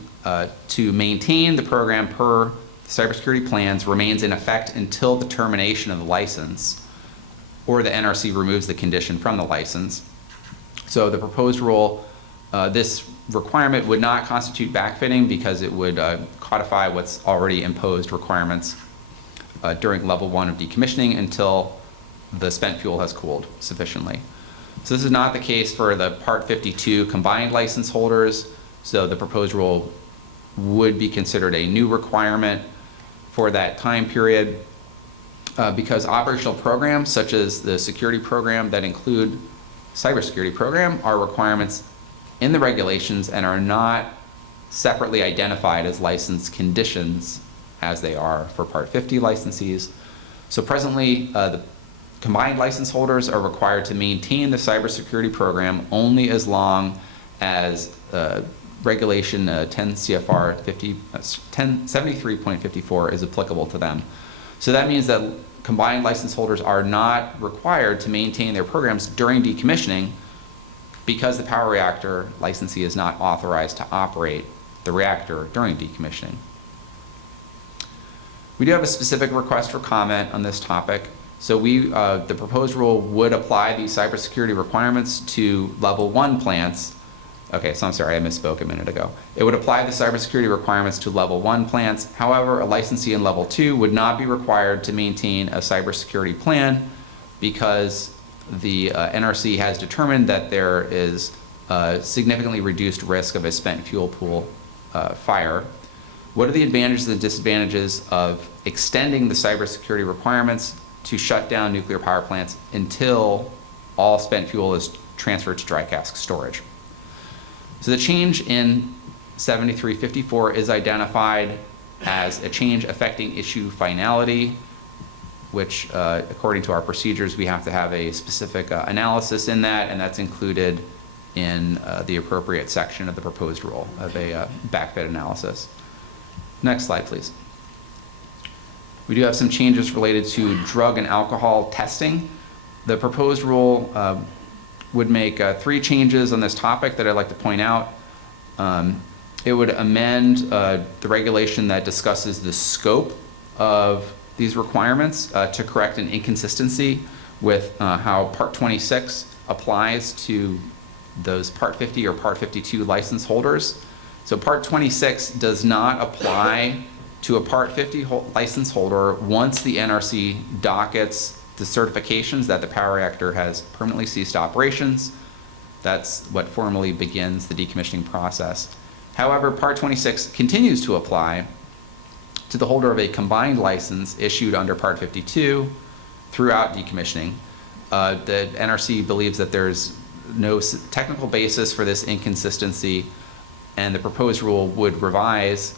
to maintain the program per the cybersecurity plans remains in effect until the termination of the license, or the NRC removes the condition from the license. So the proposed rule, this requirement would not constitute backfitting because it would codify what's already imposed requirements during level 1 of decommissioning until the spent fuel has cooled sufficiently. So this is not the case for the Part 52 combined license holders. So the proposed rule would be considered a new requirement for that time period because operational programs such as the security program that include cybersecurity program are requirements in the regulations and are not separately identified as license conditions as they are for Part 50 licensees. So presently, the combined license holders are required to maintain the cybersecurity program only as long as regulation 10 CFR 1073.54 is applicable to them. So that means that combined license holders are not required to maintain their programs during decommissioning because the power reactor licensee is not authorized to operate the reactor during decommissioning. We do have a specific request for comment on this topic. So the proposed rule would apply these cybersecurity requirements to level 1 plants. Okay, so I'm sorry, I misspoke a minute ago. It would apply the cybersecurity requirements to level 1 plants. However, a licensee in level 2 would not be required to maintain a cybersecurity plan because the NRC has determined that there is a significantly reduced risk of a spent fuel pool fire. What are the advantages and disadvantages of extending the cybersecurity requirements to shut down nuclear power plants until all spent fuel is transferred to dry cask storage? So the change in 7354 is identified as a change affecting issue finality, which according to our procedures, we have to have a specific analysis in that, and that's included in the appropriate section of the proposed rule of a backfit analysis. Next slide, please. We do have some changes related to drug and alcohol testing. The proposed rule would make 3 changes on this topic that I'd like to point out. It would amend the regulation that discusses the scope of these requirements to correct an inconsistency with how Part 26 applies to those Part 50 or Part 52 license holders. So Part 26 does not apply to a Part 50 license holder once the NRC dockets the certifications that the power reactor has permanently ceased operations. That's what formally begins the decommissioning process. However, Part 26 continues to apply to the holder of a combined license issued under Part 52 throughout decommissioning. The NRC believes that there's no technical basis for this inconsistency, and the proposed rule would revise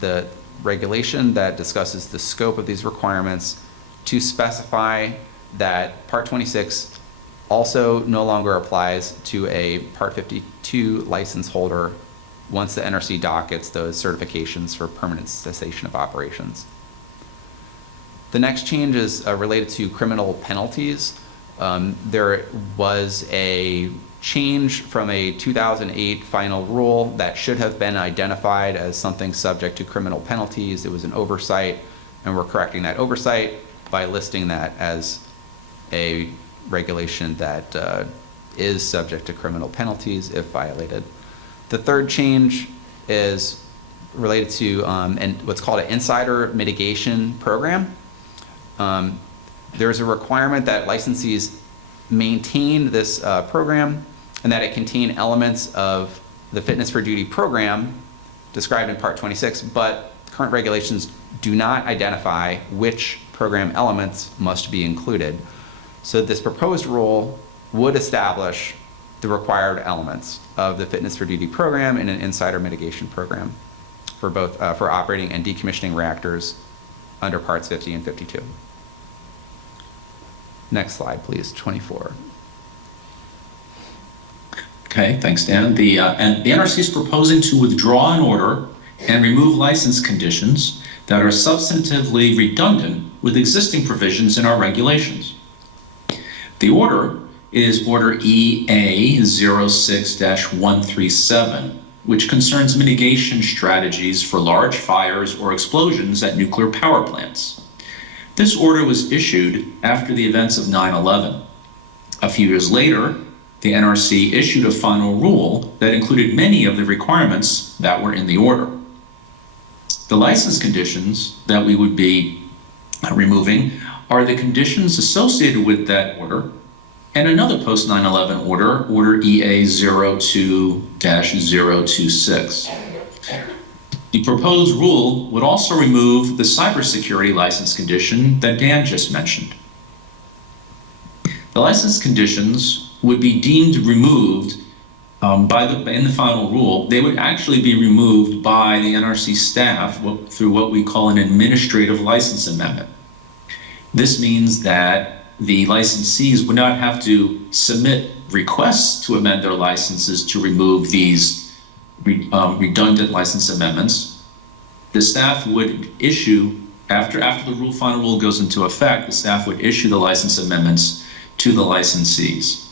the regulation that discusses the scope of these requirements to specify that Part 26 also no longer applies to a Part 52 license holder once the NRC dockets those certifications for permanent cessation of operations. The next change is related to criminal penalties. There was a change from a 2008 final rule that should have been identified as something subject to criminal penalties. It was an oversight, and we're correcting that oversight by listing that as a regulation that is subject to criminal penalties if violated. The third change is related to what's called an insider mitigation program. There's a requirement that licensees maintain this program and that it contain elements of the fitness for duty program described in Part 26, but current regulations do not identify which program elements must be included. So this proposed rule would establish the required elements of the fitness for duty program and an insider mitigation program for both for operating and decommissioning reactors under Parts 50 and 52. Next slide, please, 24. Okay, thanks, Dan. The NRC is proposing to withdraw an order and remove license conditions that are substantively redundant with existing provisions in our regulations. The order is Order EA 06-137, which concerns mitigation strategies for large fires or explosions at nuclear power plants. This order was issued after the events of 9/11. A few years later, the NRC issued a final rule that included many of the requirements that were in the order. The license conditions that we would be removing are the conditions associated with that order and another post 9/11 order, Order EA 02-026. The proposed rule would also remove the cybersecurity license condition that Dan just mentioned. The license conditions would be deemed removed in the final rule. They would actually be removed by the NRC staff through what we call an administrative license amendment. This means that the licensees would not have to submit requests to amend their licenses to remove these redundant license amendments, the staff would issue, after the final rule goes into effect, the staff would issue the license amendments to the licensees.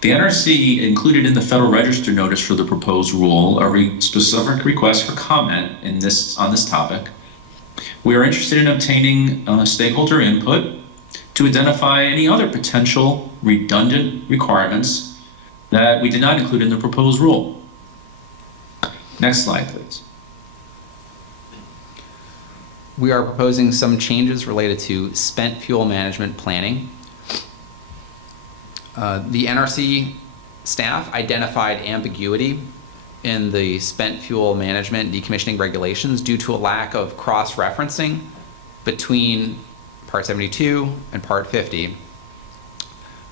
The NRC included in the Federal Register notice for the proposed rule a specific request for comment on this topic. We are interested in obtaining stakeholder input to identify any other potential redundant requirements that we did not include in the proposed rule. Next slide, please. We are proposing some changes related to spent fuel management planning. The NRC staff identified ambiguity in the spent fuel management decommissioning regulations due to a lack of cross-referencing between Part 72 and Part 50.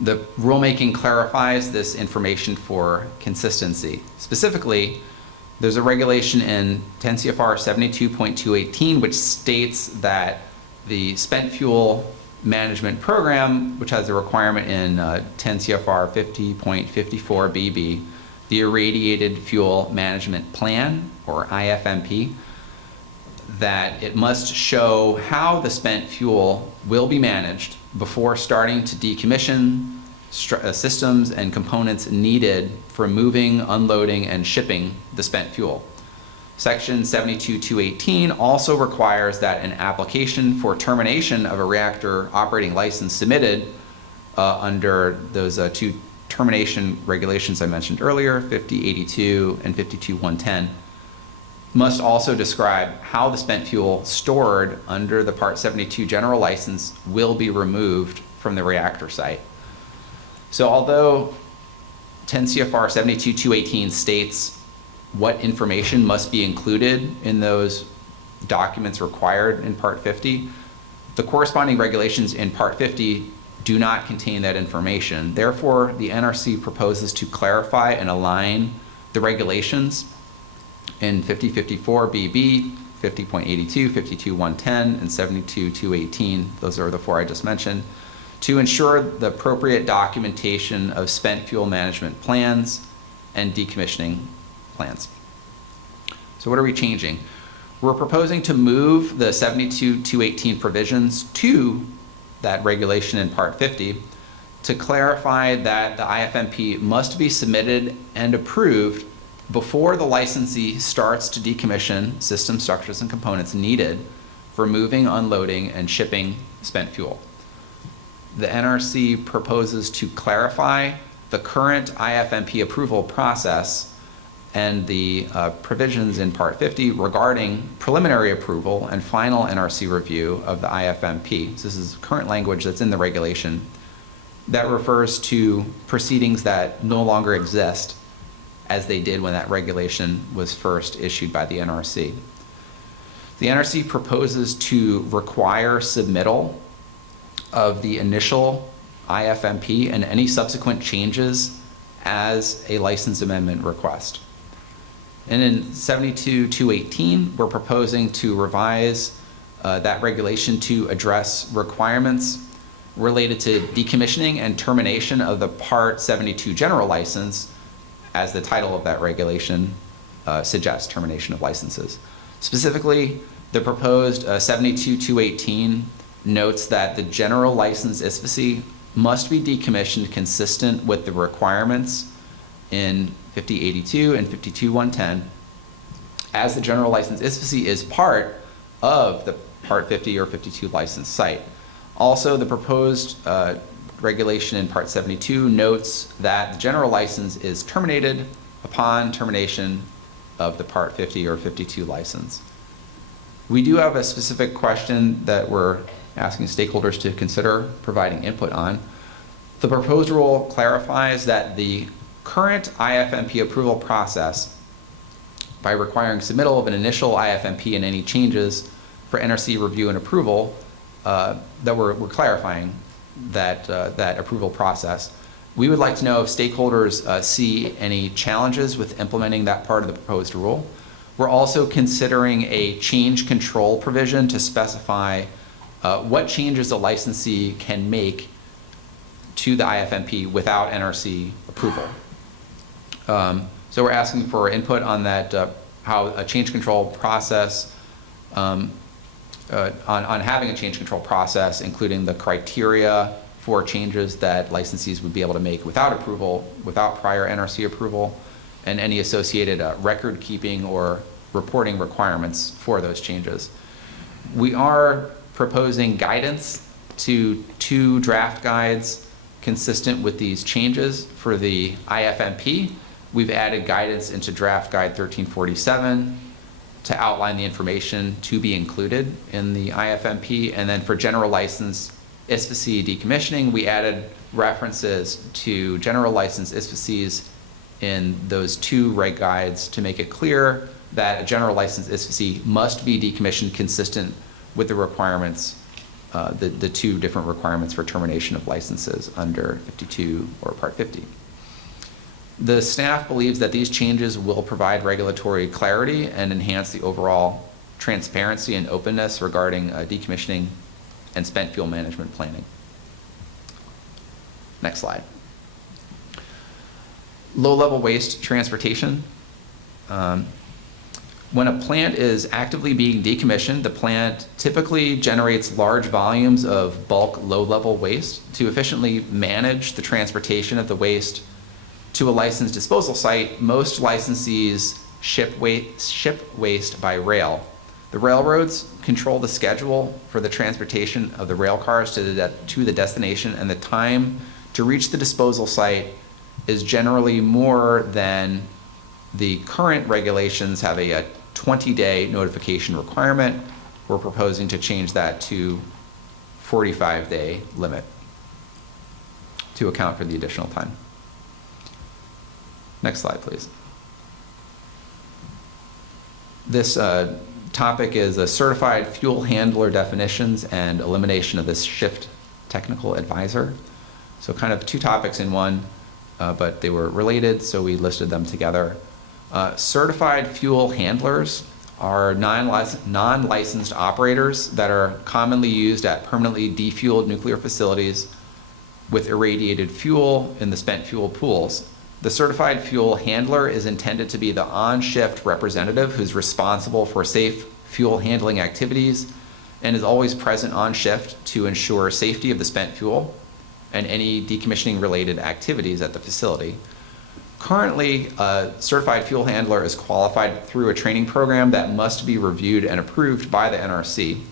The rulemaking clarifies this information for consistency. Specifically, there's a regulation in 10 CFR 72.218 which states that the spent fuel management program, which has a requirement in 10 CFR 50.54 BB, the Irradiated Fuel Management Plan, or IFMP, that it must show how the spent fuel will be managed before starting to decommission systems and components needed for moving, unloading, and shipping the spent fuel. Section 72.218 also requires that an application for termination of a reactor operating license submitted under those two termination regulations I mentioned earlier, 5082 and 52110, must also describe how the spent fuel stored under the Part 72 general license will be removed from the reactor site. So although 10 CFR 72.218 states what information must be included in those documents required in Part 50, the corresponding regulations in Part 50 do not contain that information. Therefore, the NRC proposes to clarify and align the regulations in 5054 BB, 50.82, 52.110, and 72.218, those are the four I just mentioned, to ensure the appropriate documentation of spent fuel management plans and decommissioning plans. So what are we changing? We're proposing to move the 72.218 provisions to that regulation in Part 50 to clarify that the IFMP must be submitted and approved before the licensee starts to decommission system structures and components needed for moving, unloading, and shipping spent fuel. The NRC proposes to clarify the current IFMP approval process and the provisions in Part 50 regarding preliminary approval and final NRC review of the IFMP. So this is current language that's in the regulation that refers to proceedings that no longer exist as they did when that regulation was first issued by the NRC. The NRC proposes to require submittal of the initial IFMP and any subsequent changes as a license amendment request. And in 72.218, we're proposing to revise that regulation to address requirements related to decommissioning and termination of the Part 72 general license, as the title of that regulation suggests, termination of licenses. Specifically, the proposed 72.218 notes that the general license Svc must be decommissioned consistent with the requirements in 5082 and 52110, as the general license Svc is part of the Part 50 or 52 license site. Also, the proposed regulation in Part 72 notes that the general license is terminated upon termination of the Part 50 or 52 license. We do have a specific question that we're asking stakeholders to consider providing input on. The proposed rule clarifies that the current IFMP approval process, by requiring submittal of an initial IFMP and any changes for NRC review and approval, that we're clarifying that approval process. We would like to know if stakeholders see any challenges with implementing that part of the proposed rule. We're also considering a change control provision to specify what changes a licensee can make to the IFMP without NRC approval. So we're asking for input on that, how a change control process, on having a change control process, including the criteria for changes that licensees would be able to make without approval, without prior NRC approval, and any associated record keeping or reporting requirements for those changes. We are proposing guidance to 2 draft guides consistent with these changes. For the IFMP, we've added guidance into draft guide 1347 to outline the information to be included in the IFMP. And then for general license SVC decommissioning, we added references to general license SVCs in those 2 reg guides to make it clear that a general license SVC must be decommissioned consistent with the requirements, the 2 different requirements for termination of licenses under 52 or Part 50. The staff believes that these changes will provide regulatory clarity and enhance the overall transparency and openness regarding decommissioning and spent fuel management planning. Next slide. Low-level waste transportation. When a plant is actively being decommissioned, the plant typically generates large volumes of bulk low-level waste. To efficiently manage the transportation of the waste to a licensed disposal site, most licensees ship waste by rail. The railroads control the schedule for the transportation of the rail cars to the destination, and the time to reach the disposal site is generally more than the current regulations have a 20-day notification requirement. We're proposing to change that to 45-day limit to account for the additional time. Next slide, please. This topic is a certified fuel handler definitions and elimination of this shift technical advisor. So kind of 2 topics in one, but they were related, so we listed them together. Certified fuel handlers are non-licensed operators that are commonly used at permanently defueled nuclear facilities with irradiated fuel in the spent fuel pools. The certified fuel handler is intended to be the on-shift representative who's responsible for safe fuel handling activities and is always present on shift to ensure safety of the spent fuel and any decommissioning related activities at the facility. Currently, a certified fuel handler is qualified through a training program that must be reviewed and approved by the NRC.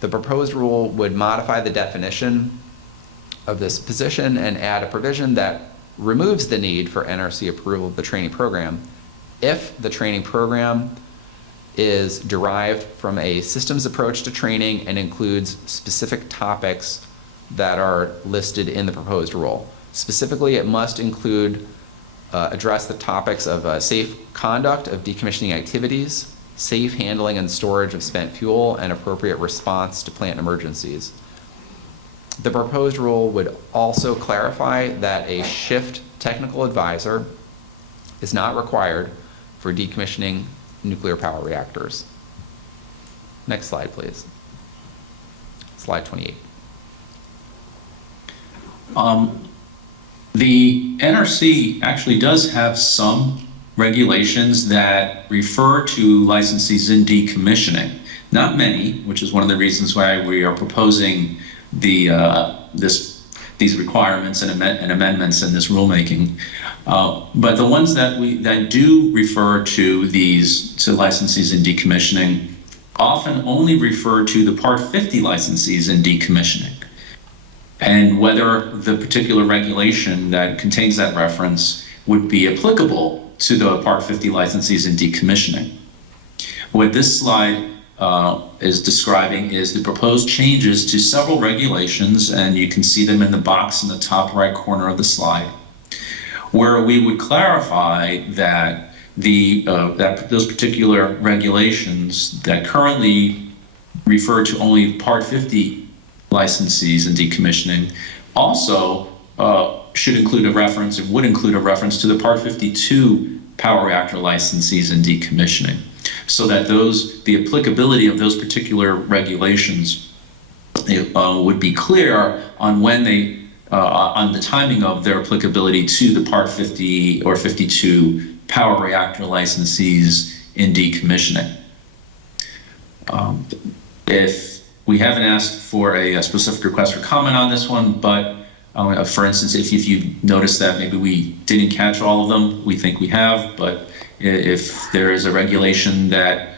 The proposed rule would modify the definition of this position and add a provision that removes the need for NRC approval of the training program if the training program is derived from a systems approach to training and includes specific topics that are listed in the proposed rule. Specifically, it must include address the topics of safe conduct of decommissioning activities, safe handling and storage of spent fuel, and appropriate response to plant emergencies. The proposed rule would also clarify that a shift technical advisor is not required for decommissioning nuclear power reactors. Next slide, please. Slide 28. The NRC actually does have some regulations that refer to licensees in decommissioning. Not many, which is one of the reasons why we are proposing these requirements and amendments in this rulemaking. But the ones that do refer to licensees in decommissioning often only refer to the Part 50 licensees in decommissioning. And whether the particular regulation that contains that reference would be applicable to the Part 50 licensees in decommissioning. What this slide is describing is the proposed changes to several regulations, and you can see them in the box in the top right corner of the slide, where we would clarify that those particular regulations that currently refer to only Part 50 licensees in decommissioning also should include a reference, and would include a reference to the Part 52 power reactor licensees in decommissioning, so that the applicability of those particular regulations would be clear on when on the timing of their applicability to the Part 50 or 52 power reactor licensees in decommissioning. If we haven't asked for a specific request for comment on this one, but for instance, if you notice that maybe we didn't catch all of them, we think we have, but if there is a regulation that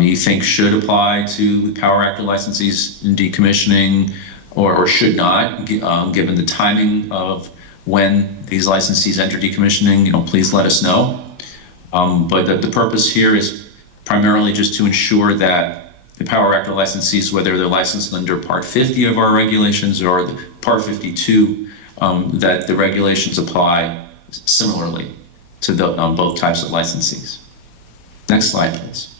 you think should apply to power reactor licensees in decommissioning or should not, given the timing of when these licensees enter decommissioning, please let us know. But the purpose here is primarily just to ensure that the power reactor licensees, whether they're licensed under Part 50 of our regulations or the Part 52, that the regulations apply similarly to both types of licensees. Next slide, please.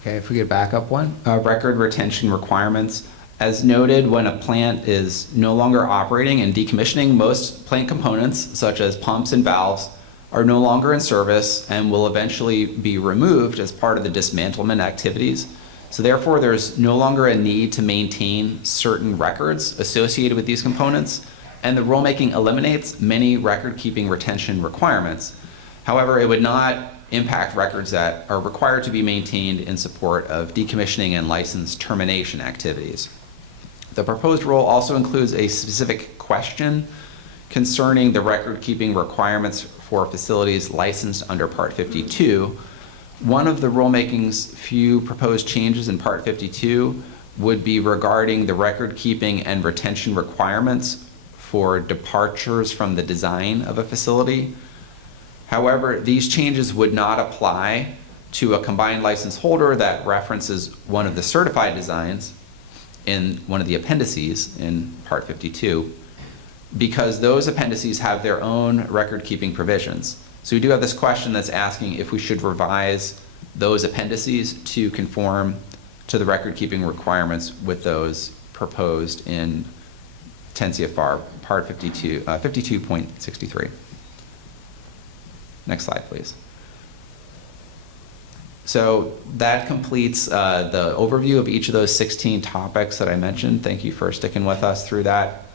Okay, if we could back up one. Record retention requirements. As noted, when a plant is no longer operating and decommissioning, most plant components, such as pumps and valves, are no longer in service and will eventually be removed as part of the dismantlement activities. So therefore, there's no longer a need to maintain certain records associated with these components, and the rulemaking eliminates many record-keeping retention requirements. However, it would not impact records that are required to be maintained in support of decommissioning and license termination activities. The proposed rule also includes a specific question concerning the record-keeping requirements for facilities licensed under Part 52. One of the rulemaking's few proposed changes in Part 52 would be regarding the record-keeping and retention requirements for departures from the design of a facility. However, these changes would not apply to a combined license holder that references one of the certified designs in one of the appendices in Part 52, because those appendices have their own record-keeping provisions. So we do have this question that's asking if we should revise those appendices to conform to the record-keeping requirements with those proposed in 10 CFR Part 52, 52.63. Next slide, please. So that completes the overview of each of those 16 topics that I mentioned. Thank you for sticking with us through that.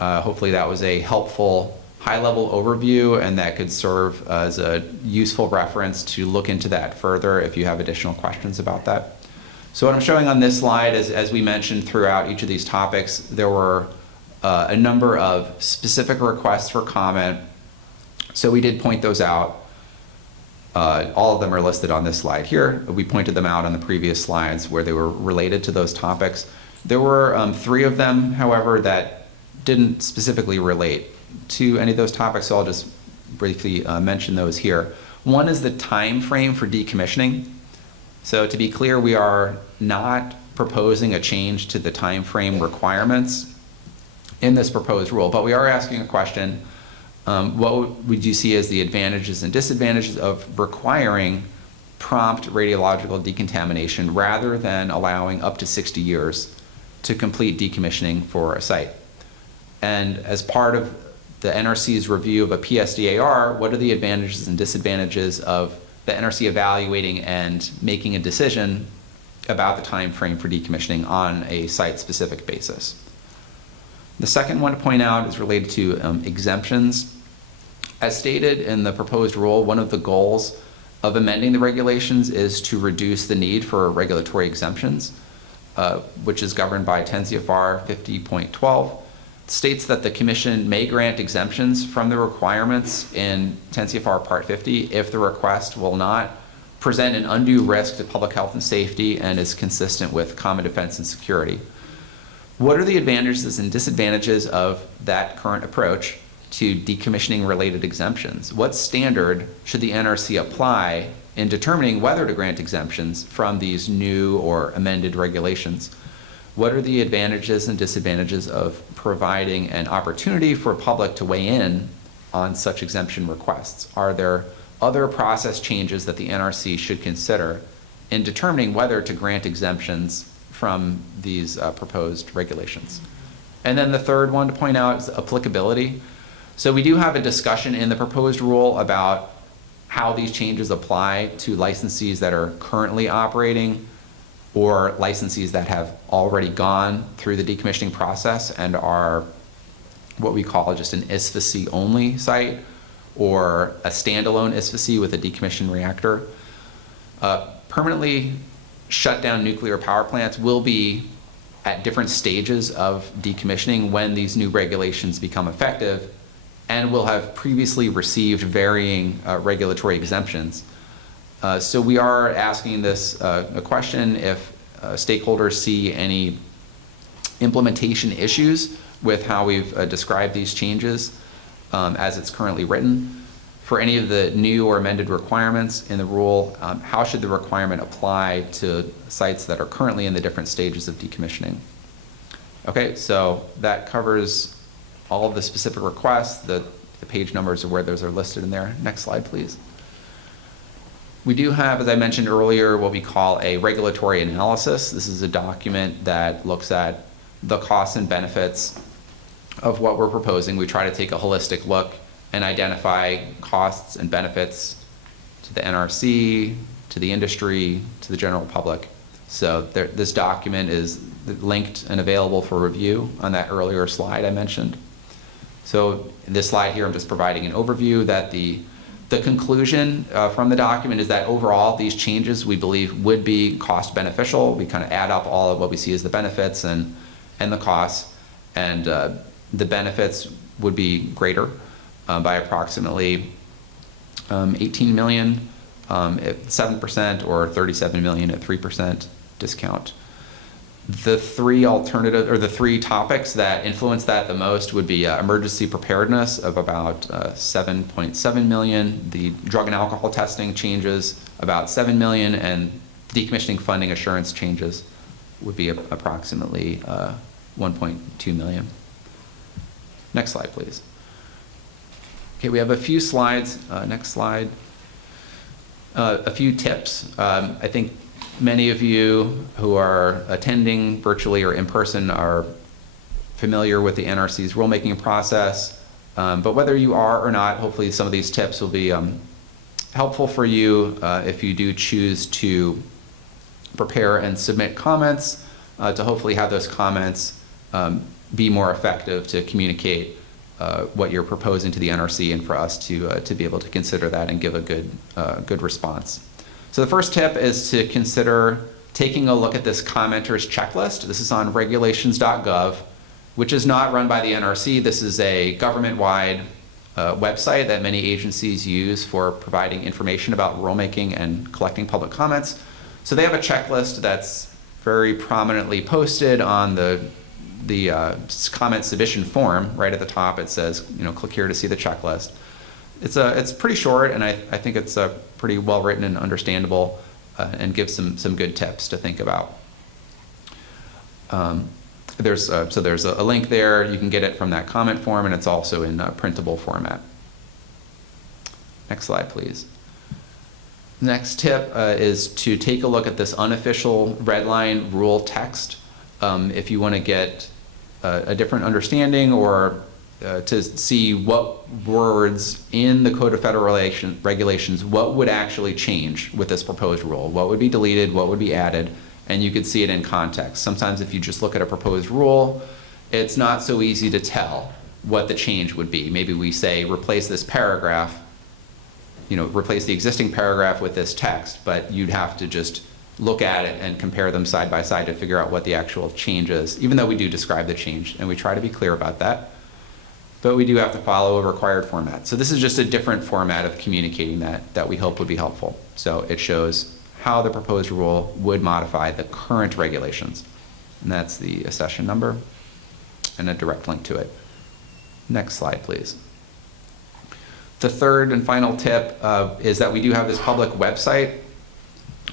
Hopefully that was a helpful high-level overview, and that could serve as a useful reference to look into that further if you have additional questions about that. So what I'm showing on this slide is, as we mentioned throughout each of these topics, there were a number of specific requests for comment. So we did point those out. All of them are listed on this slide here. We pointed them out on the previous slides where they were related to those topics. There were 3 of them, however, that didn't specifically relate to any of those topics, so I'll just briefly mention those here. One is the time frame for decommissioning. So to be clear, we are not proposing a change to the time frame requirements in this proposed rule, but we are asking a question. What would you see as the advantages and disadvantages of requiring prompt radiological decontamination rather than allowing up to 60 years to complete decommissioning for a site? And as part of the NRC's review of a PSDAR, what are the advantages and disadvantages of the NRC evaluating and making a decision about the time frame for decommissioning on a site-specific basis? The second one to point out is related to exemptions. As stated in the proposed rule, one of the goals of amending the regulations is to reduce the need for regulatory exemptions, which is governed by 10 CFR 50.12. States that the Commission may grant exemptions from the requirements in 10 CFR Part 50 if the request will not present an undue risk to public health and safety and is consistent with common defense and security. What are the advantages and disadvantages of that current approach to decommissioning related exemptions? What standard should the NRC apply in determining whether to grant exemptions from these new or amended regulations? What are the advantages and disadvantages of providing an opportunity for public to weigh in on such exemption requests? Are there other process changes that the NRC should consider in determining whether to grant exemptions from these proposed regulations? And then the third one to point out is applicability. So we do have a discussion in the proposed rule about how these changes apply to licensees that are currently operating or licensees that have already gone through the decommissioning process and are what we call just an Svc only site, or a standalone Svc with a decommissioned reactor. Permanently shut down nuclear power plants will be at different stages of decommissioning when these new regulations become effective, and will have previously received varying regulatory exemptions. So we are asking this a question if stakeholders see any implementation issues with how we've described these changes as it's currently written. For any of the new or amended requirements in the rule, how should the requirement apply to sites that are currently in the different stages of decommissioning? Okay, so that covers all of the specific requests. The page numbers of where those are listed in there. Next slide, please. We do have, as I mentioned earlier, what we call a regulatory analysis. This is a document that looks at the costs and benefits of what we're proposing. We try to take a holistic look and identify costs and benefits to the NRC, to the industry, to the general public. So this document is linked and available for review on that earlier slide I mentioned. So in this slide here, I'm just providing an overview that the conclusion from the document is that overall these changes we believe would be cost beneficial. We kind of add up all of what we see as the benefits and the costs, and the benefits would be greater by approximately 18 million at 7% or 37 million at 3% discount. The three alternative, or the three topics that influence that the most would be emergency preparedness of about 7.7 million, the drug and alcohol testing changes about 7 million, and decommissioning funding assurance changes would be approximately 1.2 million. Next slide, please. Okay, we have a few slides. Next slide. A few tips. I think many of you who are attending virtually or in person are familiar with the NRC's rulemaking process, but whether you are or not, hopefully some of these tips will be helpful for you if you do choose to prepare and submit comments to hopefully have those comments be more effective to communicate what you're proposing to the NRC, and for us to be able to consider that and give a good response. So the first tip is to consider taking a look at this commenter's checklist. This is on regulations.gov, which is not run by the NRC. This is a government-wide website that many agencies use for providing information about rulemaking and collecting public comments. So they have a checklist that's very prominently posted on the comment submission form. Right at the top it says, click here to see the checklist. It's pretty short, and I think it's pretty well written and understandable, and gives some good tips to think about. There's a link there. You can get it from that comment form, and it's also in printable format. Next slide, please. Next tip is to take a look at this unofficial red line rule text. If you want to get a different understanding, or to see what words in the Code of Federal Regulations, what would actually change with this proposed rule, what would be deleted, what would be added, and you could see it in context. Sometimes if you just look at a proposed rule, it's not so easy to tell what the change would be. Maybe we say replace this paragraph, replace the existing paragraph with this text, but you'd have to just look at it and compare them side by side to figure out what the actual change is, even though we do describe the change, and we try to be clear about that. But we do have to follow a required format. So this is just a different format of communicating that we hope would be helpful. So it shows how the proposed rule would modify the current regulations. And that's the accession number and a direct link to it. Next slide, please. The third and final tip is that we do have this public website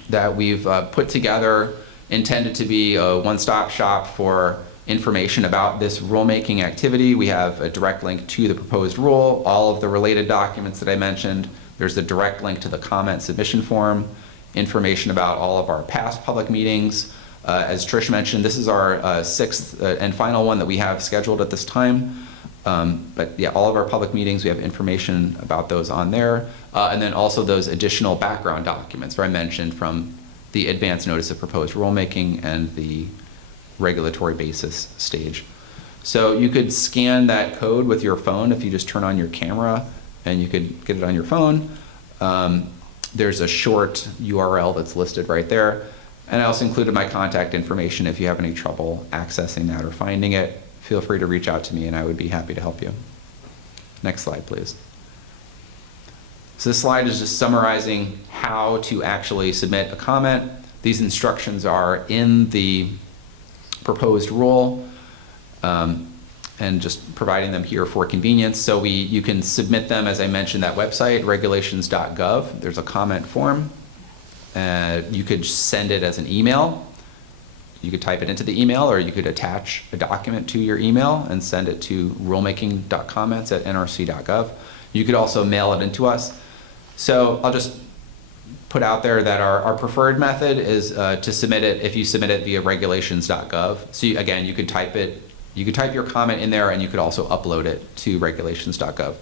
that we've put together, intended to be a one-stop shop for information about this rulemaking activity. We have a direct link to the proposed rule, all of the related documents that I mentioned. There's a direct link to the comment submission form, information about all of our past public meetings. As Trish mentioned, this is our sixth and final one that we have scheduled at this time. But yeah, all of our public meetings, we have information about those on there. And then also those additional background documents where I mentioned from the advance notice of proposed rulemaking and the regulatory basis stage. So you could scan that code with your phone if you just turn on your camera and you could get it on your phone. There's a short URL that's listed right there. And I also included my contact information. If you have any trouble accessing that or finding it, feel free to reach out to me and I would be happy to help you. Next slide, please. So this slide is just summarizing how to actually submit a comment. These instructions are in the proposed rule, and just providing them here for convenience. So you can submit them, as I mentioned, that website, regulations.gov. There's a comment form. You could send it as an email. You could type it into the email, or you could attach a document to your email and send it to rulemaking.comments@nrc.gov. You could also mail it into us. So I'll just put out there that our preferred method is to submit it if you submit it via regulations.gov. So again, you could type your comment in there, and you could also upload it to regulations.gov.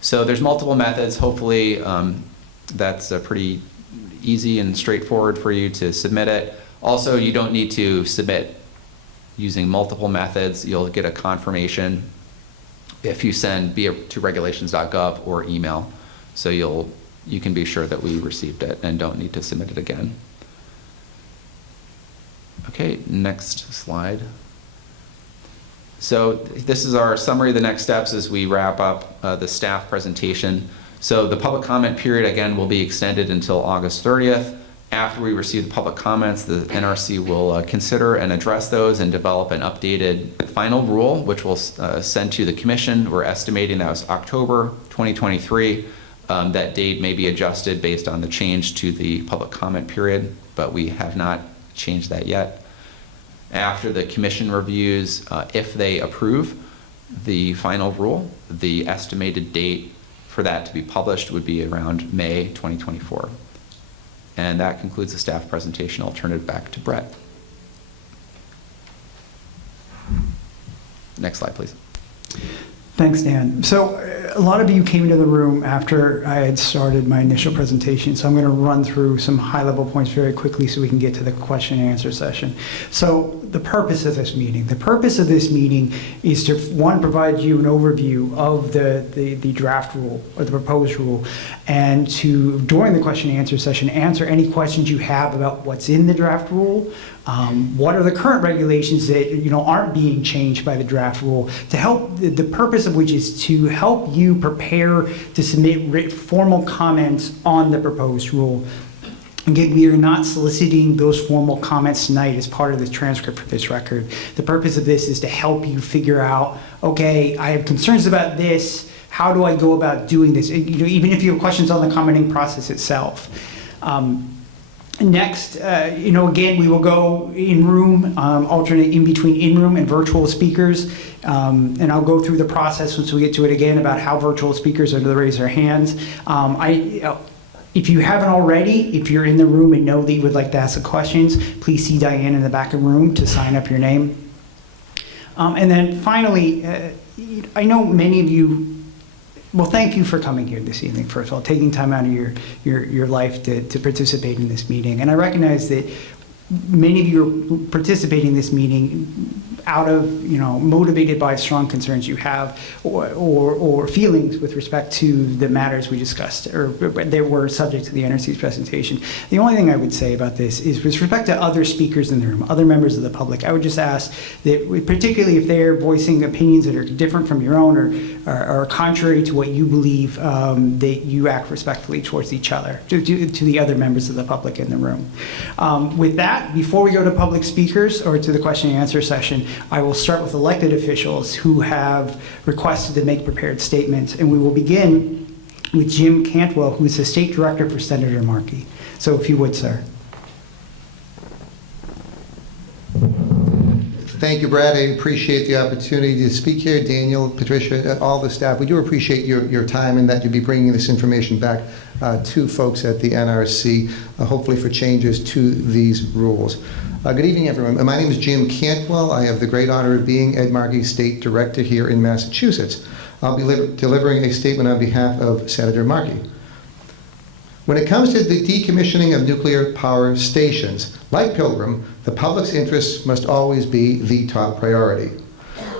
So there's multiple methods. Hopefully that's pretty easy and straightforward for you to submit it. Also, you don't need to submit using multiple methods. You'll get a confirmation if you send to regulations.gov or email. So you can be sure that we received it and don't need to submit it again. Okay, next slide. So this is our summary of the next steps as we wrap up the staff presentation. So the public comment period, again, will be extended until August 30th. After we receive the public comments, the NRC will consider and address those and develop an updated final rule, which we'll send to the commission. We're estimating that was October 2023. That date may be adjusted based on the change to the public comment period, but we have not changed that yet. After the commission reviews, if they approve the final rule, the estimated date for that to be published would be around May 2024. And that concludes the staff presentation. I'll turn it back to Brett. Next slide, please. Thanks, Dan. So a lot of you came into the room after I had started my initial presentation, so I'm going to run through some high-level points very quickly so we can get to the question and answer session. So the purpose of this meeting. The purpose of this meeting is to, one, provide you an overview of the draft rule, or the proposed rule, and to, during the question and answer session, answer any questions you have about what's in the draft rule. What are the current regulations that aren't being changed by the draft rule, to help, the purpose of which is to help you prepare to submit formal comments on the proposed rule. Again, we are not soliciting those formal comments tonight as part of the transcript for this record. The purpose of this is to help you figure out, okay, I have concerns about this, how do I go about doing this? Even if you have questions on the commenting process itself. Next, again, we will go in-room, alternate in between in-room and virtual speakers. And I'll go through the process once we get to it again about how virtual speakers are to raise their hands. If you haven't already, if you're in the room and know that you would like to ask the questions, please see Diane in the back of the room to sign up your name. And then finally, I know many of you, well, thank you for coming here this evening, first of all, taking time out of your life to participate in this meeting. And I recognize that many of you are participating in this meeting out of, motivated by strong concerns you have or feelings with respect to the matters we discussed or they were subject to the NRC's presentation. The only thing I would say about this is with respect to other speakers in the room, other members of the public, I would just ask that, particularly if they're voicing opinions that are different from your own or are contrary to what you believe, that you act respectfully towards each other, to the other members of the public in the room. With that, before we go to public speakers or to the question and answer session, I will start with elected officials who have requested to make prepared statements, and we will begin with Jim Cantwell, who is the State Director for Senator Markey. So if you would, sir. Thank you, Brad. I appreciate the opportunity to speak here. Daniel, Patricia, all the staff, we do appreciate your time and that you'll be bringing this information back to folks at the NRC, hopefully for changes to these rules. Good evening, everyone. My name is Jim Cantwell. I have the great honor of being Ed Markey's State Director here in Massachusetts. I'll be delivering a statement on behalf of Senator Markey. When it comes to the decommissioning of nuclear power stations, like Pilgrim, the public's interests must always be the top priority.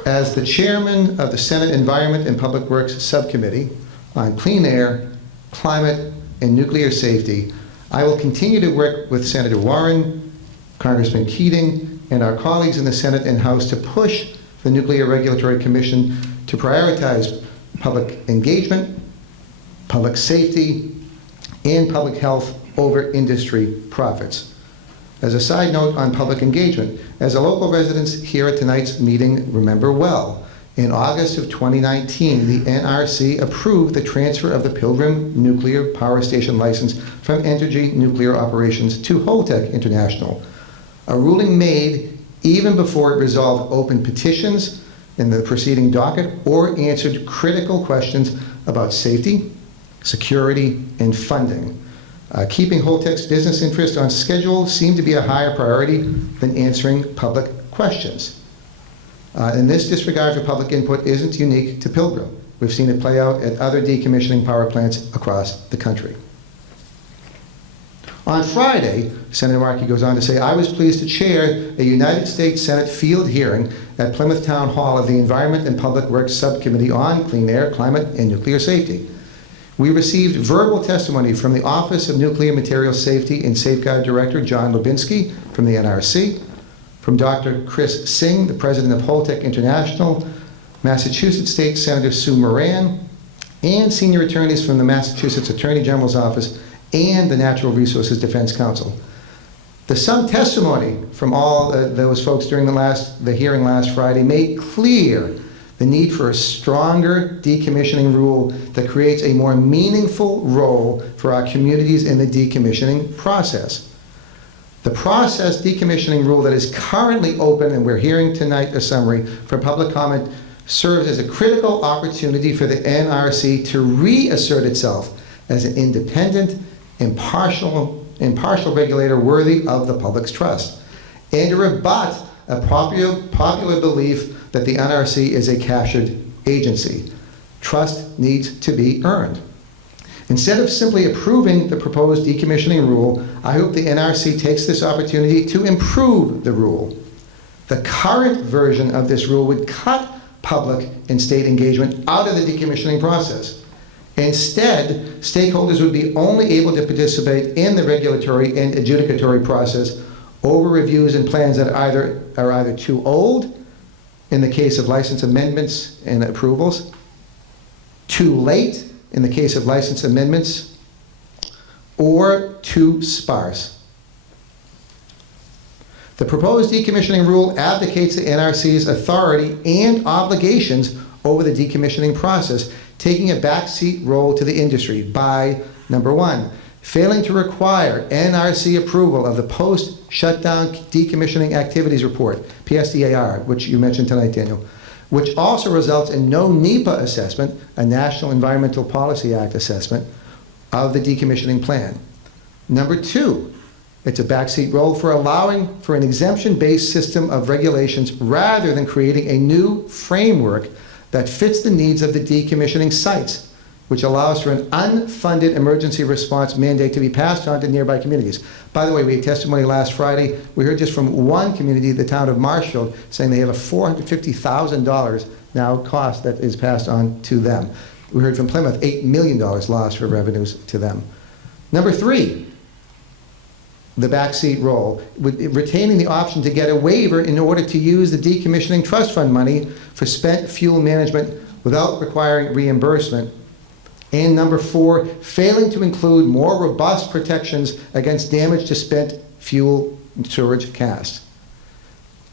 As the chairman of the Senate Environment and Public Works Subcommittee, on clean air, climate, and nuclear safety. I will continue to work with Senator Warren, Congressman Keating, and our colleagues in the Senate and House to push the Nuclear Regulatory Commission to prioritize public engagement, public safety, and public health over industry profits. As a side note on public engagement, as a local residents here at tonight's meeting remember well, in August of 2019, the NRC approved the transfer of the Pilgrim nuclear power station license from Entergy Nuclear Operations to Holtec International, a ruling made even before it resolved open petitions in the preceding docket or answered critical questions about safety, security, and funding. Keeping Holtec's business interests on schedule seemed to be a higher priority than answering public questions. And this disregard for public input isn't unique to Pilgrim. We've seen it play out at other decommissioning power plants across the country. On Friday, Senator Markey goes on to say, I was pleased to chair a United States Senate field hearing at Plymouth Town Hall of the Environment and Public Works Subcommittee on Clean Air, Climate, and Nuclear Safety. We received verbal testimony from the Office of Nuclear Materials Safety and Safeguard Director John Lubinsky from the NRC, from Dr. Chris Singh, the president of Holtec International, Massachusetts State Senator Sue Moran, and senior attorneys from the Massachusetts Attorney General's Office and the Natural Resources Defense Council. The sum testimony from all those folks during the hearing last Friday made clear the need for a stronger decommissioning rule that creates a more meaningful role for our communities in the decommissioning process. The process decommissioning rule that is currently open, and we're hearing tonight a summary for public comment, serves as a critical opportunity for the NRC to reassert itself as an independent, impartial regulator worthy of the public's trust, and to rebut a popular belief that the NRC is a captured agency. Trust needs to be earned. Instead of simply approving the proposed decommissioning rule, I hope the NRC takes this opportunity to improve the rule. The current version of this rule would cut public and state engagement out of the decommissioning process. Instead, stakeholders would be only able to participate in the regulatory and adjudicatory process over reviews and plans that are either too old, in the case of license amendments and approvals, too late in the case of license amendments, or too sparse. The proposed decommissioning rule abdicates the NRC's authority and obligations over the decommissioning process, taking a backseat role to the industry by, number one, failing to require NRC approval of the post-shutdown decommissioning activities report, PSDAR, which you mentioned tonight, Daniel, which also results in no NEPA assessment, a National Environmental Policy Act assessment, of the decommissioning plan. Number two, it's a backseat role for allowing for an exemption-based system of regulations rather than creating a new framework that fits the needs of the decommissioning sites, which allows for an unfunded emergency response mandate to be passed on to nearby communities. By the way, we had testimony last Friday. We heard just from one community, the town of Marshfield, saying they have a $450,000 now cost that is passed on to them. We heard from Plymouth, $8 million lost for revenues to them. Number three, the backseat role, retaining the option to get a waiver in order to use the decommissioning trust fund money for spent fuel management without requiring reimbursement. And number four, failing to include more robust protections against damage to spent fuel storage casks,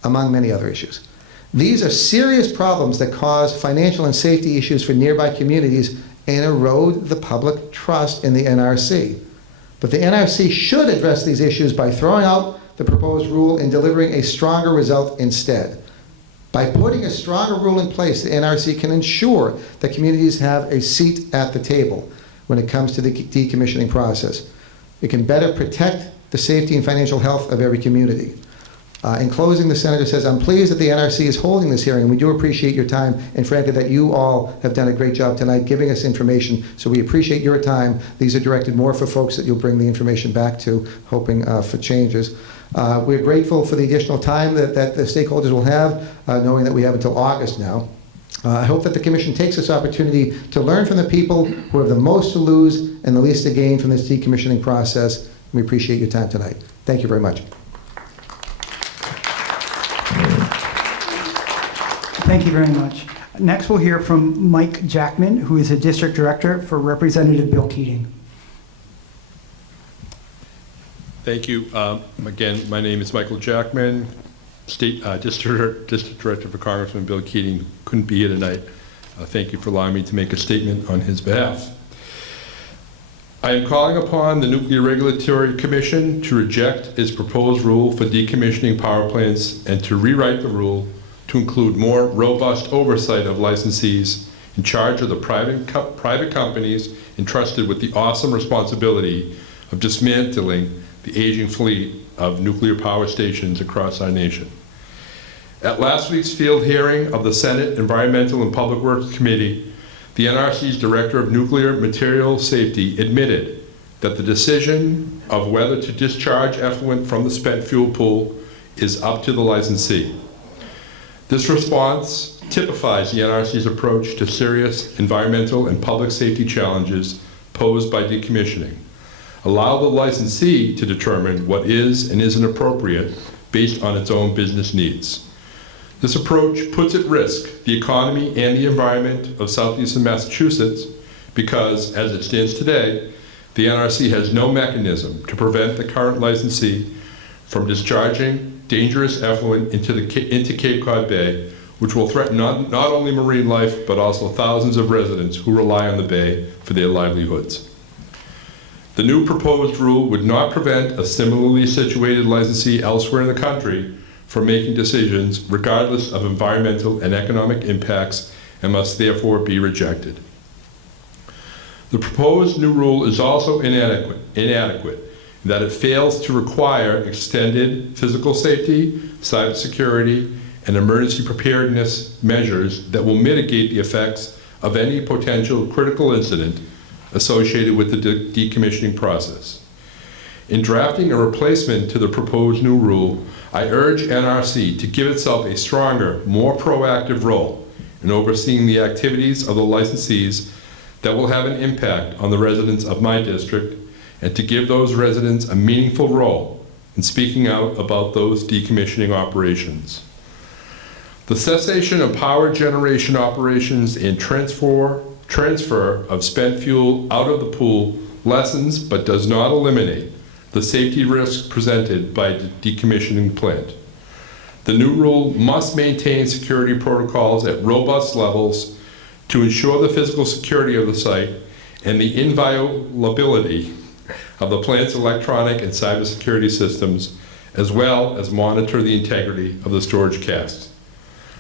among many other issues. These are serious problems that cause financial and safety issues for nearby communities and erode the public trust in the NRC. But the NRC should address these issues by throwing out the proposed rule and delivering a stronger result instead. By putting a stronger rule in place, the NRC can ensure that communities have a seat at the table when it comes to the decommissioning process. It can better protect the safety and financial health of every community. In closing, the Senator says, I'm pleased that the NRC is holding this hearing. We do appreciate your time, and frankly, that you all have done a great job tonight giving us information, so we appreciate your time. These are directed more for folks that you'll bring the information back to, hoping for changes. We're grateful for the additional time that the stakeholders will have, knowing that we have until August now. I hope that the Commission takes this opportunity to learn from the people who have the most to lose and the least to gain from this decommissioning process. We appreciate your time tonight. Thank you very much. Thank you very much. Next, we'll hear from Mike Jackman, who is a District Director for Representative Bill Keating. Thank you. Again, my name is Michael Jackman, District Director for Congressman Bill Keating. Couldn't be here tonight. Thank you for allowing me to make a statement on his behalf. I am calling upon the Nuclear Regulatory Commission to reject its proposed rule for decommissioning power plants and to rewrite the rule to include more robust oversight of licensees in charge of the private companies entrusted with the awesome responsibility of dismantling the aging fleet of nuclear power stations across our nation. At last week's field hearing of the Senate Environmental and Public Works Committee, the NRC's Director of Nuclear Material Safety admitted that the decision of whether to discharge effluent from the spent fuel pool is up to the licensee. This response typifies the NRC's approach to serious environmental and public safety challenges posed by decommissioning. Allow the licensee to determine what is and isn't appropriate based on its own business needs. This approach puts at risk the economy and the environment of southeastern Massachusetts because, as it stands today, the NRC has no mechanism to prevent the current licensee from discharging dangerous effluent into Cape Cod Bay, which will threaten not only marine life, but also thousands of residents who rely on the bay for their livelihoods. The new proposed rule would not prevent a similarly situated licensee elsewhere in the country from making decisions regardless of environmental and economic impacts and must therefore be rejected. The proposed new rule is also inadequate in that it fails to require extended physical safety, cybersecurity, and emergency preparedness measures that will mitigate the effects of any potential critical incident associated with the decommissioning process. In drafting a replacement to the proposed new rule, I urge NRC to give itself a stronger, more proactive role in overseeing the activities of the licensees that will have an impact on the residents of my district, and to give those residents a meaningful role in speaking out about those decommissioning operations. The cessation of power generation operations and transfer of spent fuel out of the pool lessens but does not eliminate the safety risks presented by the decommissioning plant. The new rule must maintain security protocols at robust levels to ensure the physical security of the site and the inviolability of the plant's electronic and cybersecurity systems, as well as monitor the integrity of the storage casks.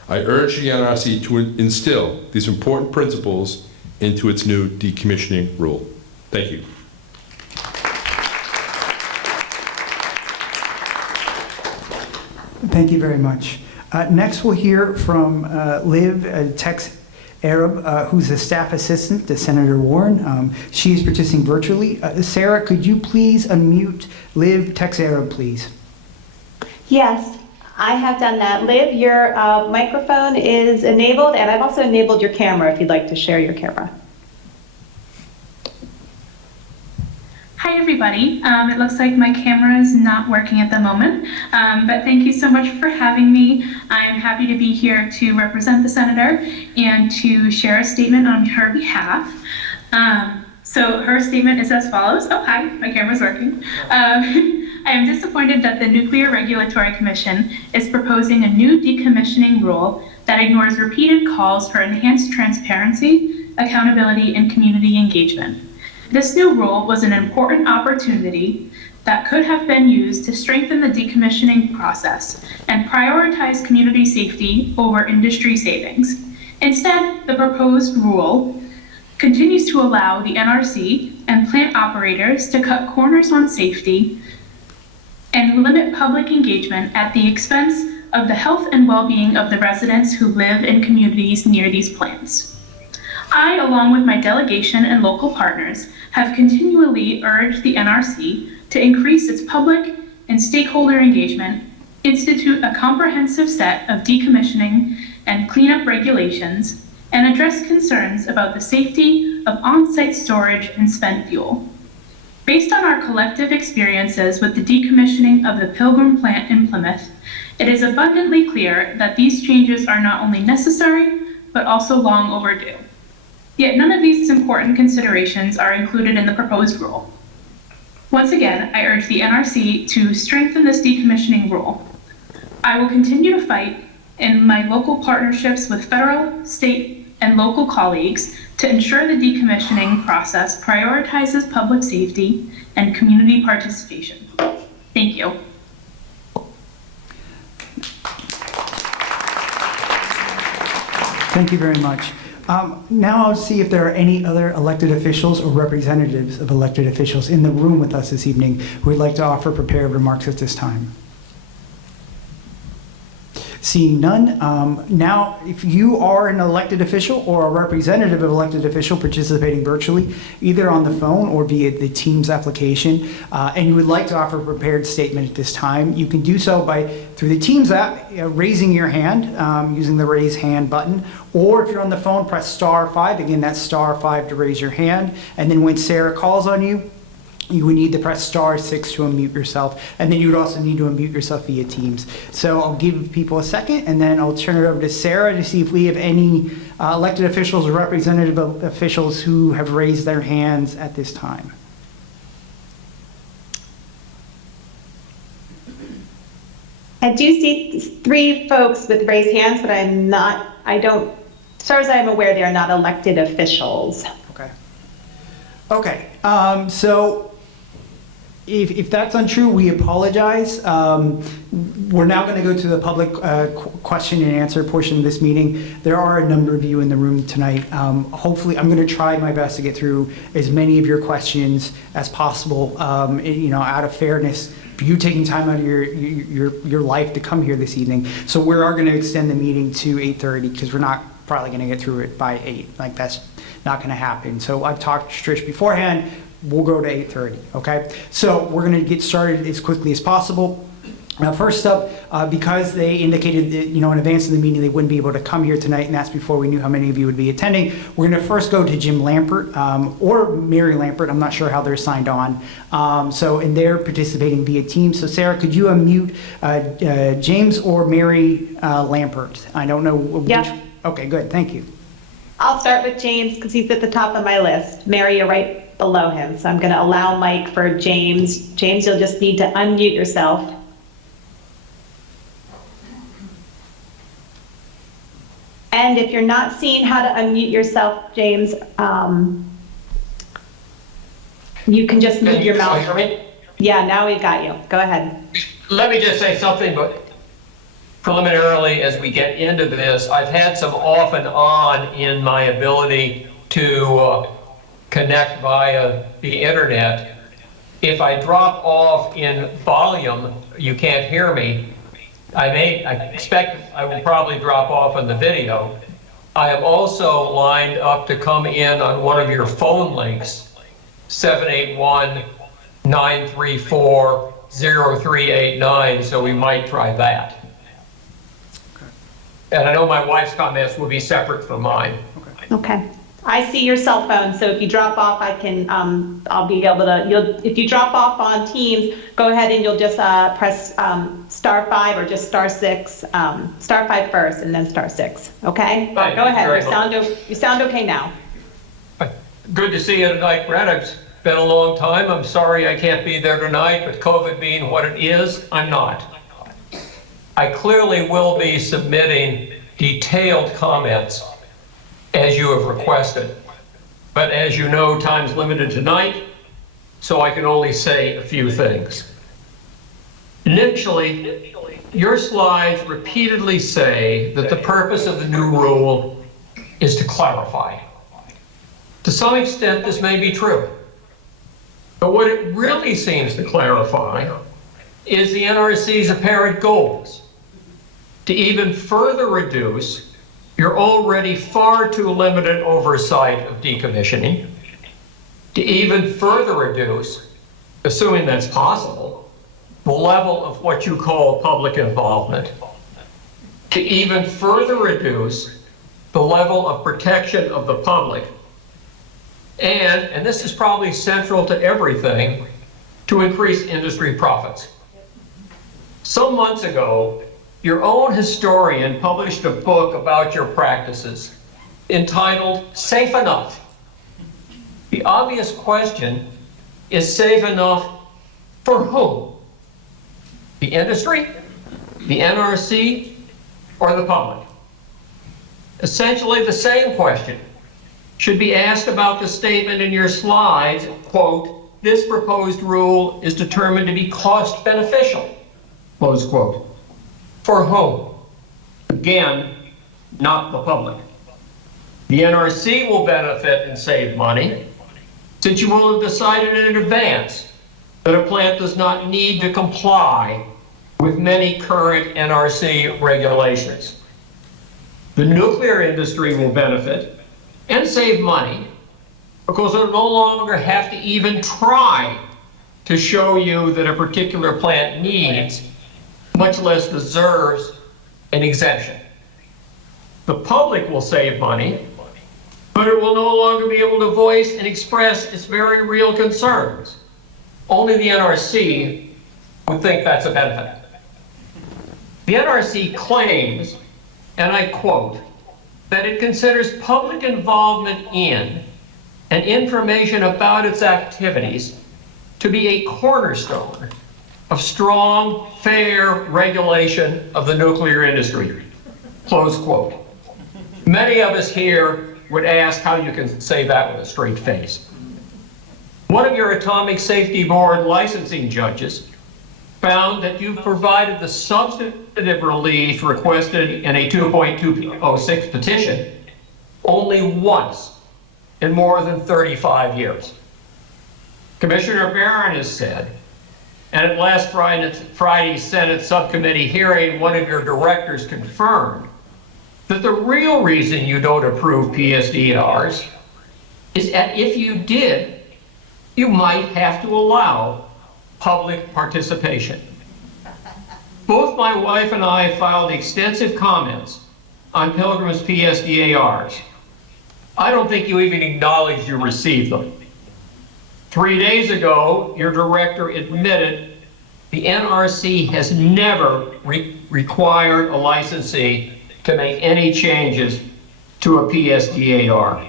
I urge the NRC to instill these important principles into its new decommissioning rule. Thank you. Thank you very much. Next, we'll hear from Liv Tex Arab, who's a staff assistant to Senator Warren. She is participating virtually. Sarah, could you please unmute Liv Tex Arab, please? Yes, I have done that. Liv, your microphone is enabled, and I've also enabled your camera if you'd like to share your camera. Hi everybody, it looks like my camera is not working at the moment, but thank you so much for having me. I'm happy to be here to represent the Senator and to share a statement on her behalf. So her statement is as follows. Oh, hi, my camera's working. I am disappointed that the Nuclear Regulatory Commission is proposing a new decommissioning rule that ignores repeated calls for enhanced transparency, accountability, and community engagement. This new rule was an important opportunity that could have been used to strengthen the decommissioning process and prioritize community safety over industry savings. Instead, the proposed rule continues to allow the NRC and plant operators to cut corners on safety and limit public engagement at the expense of the health and well-being of the residents who live in communities near these plants. I, along with my delegation and local partners, have continually urged the NRC to increase its public and stakeholder engagement, institute a comprehensive set of decommissioning and cleanup regulations, and address concerns about the safety of on-site storage and spent fuel. Based on our collective experiences with the decommissioning of the Pilgrim plant in Plymouth, it is abundantly clear that these changes are not only necessary, but also long overdue. Yet none of these important considerations are included in the proposed rule. Once again, I urge the NRC to strengthen this decommissioning rule. I will continue to fight in my local partnerships with federal, state, and local colleagues to ensure the decommissioning process prioritizes public safety and community participation. Thank you. Thank you very much. Now I'll see if there are any other elected officials or representatives of elected officials in the room with us this evening who would like to offer prepared remarks at this time. Seeing none, now if you are an elected official or a representative of elected official participating virtually, either on the phone or via the Teams application, and you would like to offer a prepared statement at this time, you can do so through the Teams app, raising your hand using the raise hand button, or if you're on the phone, press *5. Again, that's *5 to raise your hand, and then when Sarah calls on you, you would need to press *6 to unmute yourself, and then you would also need to unmute yourself via Teams. So I'll give people a second, and then I'll turn it over to Sarah to see if we have any elected officials or representative officials who have raised their hands at this time. I do see 3 folks with raised hands, but as far as I'm aware, they are not elected officials. Okay, so if that's untrue, we apologize. We're now going to go to the public question and answer portion of this meeting. There are a number of you in the room tonight. Hopefully, I'm going to try my best to get through as many of your questions as possible, out of fairness for you taking time out of your life to come here this evening. So we are going to extend the meeting to 8:30 because we're not probably going to get through it by 8. Like, that's not going to happen. So I've talked to Trish beforehand. We'll go to 8:30, okay? So we're going to get started as quickly as possible. First up, because they indicated that, in advance of the meeting they wouldn't be able to come here tonight, and that's before we knew how many of you would be attending, we're going to first go to Jim Lampert, or Mary Lampert. I'm not sure how they're signed on. And they're participating via Teams. So Sarah, could you unmute James or Mary Lampert? I don't know which. Yeah. Okay, good. Thank you. I'll start with James because he's at the top of my list. Mary, you're right below him. So I'm going to allow Mike for James. James, you'll just need to unmute yourself. And if you're not seeing how to unmute yourself, James, you can just move your mouth. Can you hear me? Yeah, now we got you. Go ahead. Let me just say something, but preliminarily, as we get into this, I've had some off and on in my ability to connect via the internet. If I drop off in volume, you can't hear me. I expect I will probably drop off on the video. I am also lined up to come in on one of your phone links, 781-934-0389, so we might try that. And I know my wife's comments will be separate from mine. Okay. I see your cell phone, so if you drop off, I can, I'll be able to, if you drop off on Teams, go ahead and you'll just press *5 or just *6, *5 first and then *6, okay? Right. Go ahead, Very you sound okay now. Good to see you tonight, Brett. It's been a long time. I'm sorry I can't be there tonight, but COVID being what it is, I'm not. I clearly will be submitting detailed comments as you have requested. But as you know, time's limited tonight, so I can only say a few things. Initially, your slides repeatedly say that the purpose of the new rule is to clarify. To some extent, this may be true. But what it really seems to clarify is the NRC's apparent goals to even further reduce your already far too limited oversight of decommissioning, to even further reduce, assuming that's possible, the level of what you call public involvement, to even further reduce the level of protection of the public, and this is probably central to everything, to increase industry profits. Some months ago, your own historian published a book about your practices entitled Safe Enough. The obvious question is safe enough for whom? The industry, the NRC, or the public? Essentially the same question should be asked about the statement in your slides, quote, "This proposed rule is determined to be cost beneficial," close quote. For whom? Again, not the public. The NRC will benefit and save money, since you will have decided in advance that a plant does not need to comply with many current NRC regulations. The nuclear industry will benefit and save money because it will no longer have to even try to show you that a particular plant needs, much less deserves, an exemption. The public will save money, but it will no longer be able to voice and express its very real concerns. Only the NRC would think that's a benefit. The NRC claims, and I quote, that it considers public involvement in and information about its activities to be a cornerstone of strong, fair regulation of the nuclear industry, close quote. Many of us here would ask how you can say that with a straight face. One of your Atomic Safety Board licensing judges found that you've provided the substantive relief requested in a 2.206 petition only once in more than 35 years. Commissioner Barron has said, and at last Friday's Senate subcommittee hearing, one of your directors confirmed that the real reason you don't approve PSDRs is that if you did, you might have to allow public participation. Both my wife and I filed extensive comments on Pilgrim's PSDARs. I don't think you even acknowledged you received them. 3 days ago, your director admitted the NRC has never required a licensee to make any changes to a PSDAR.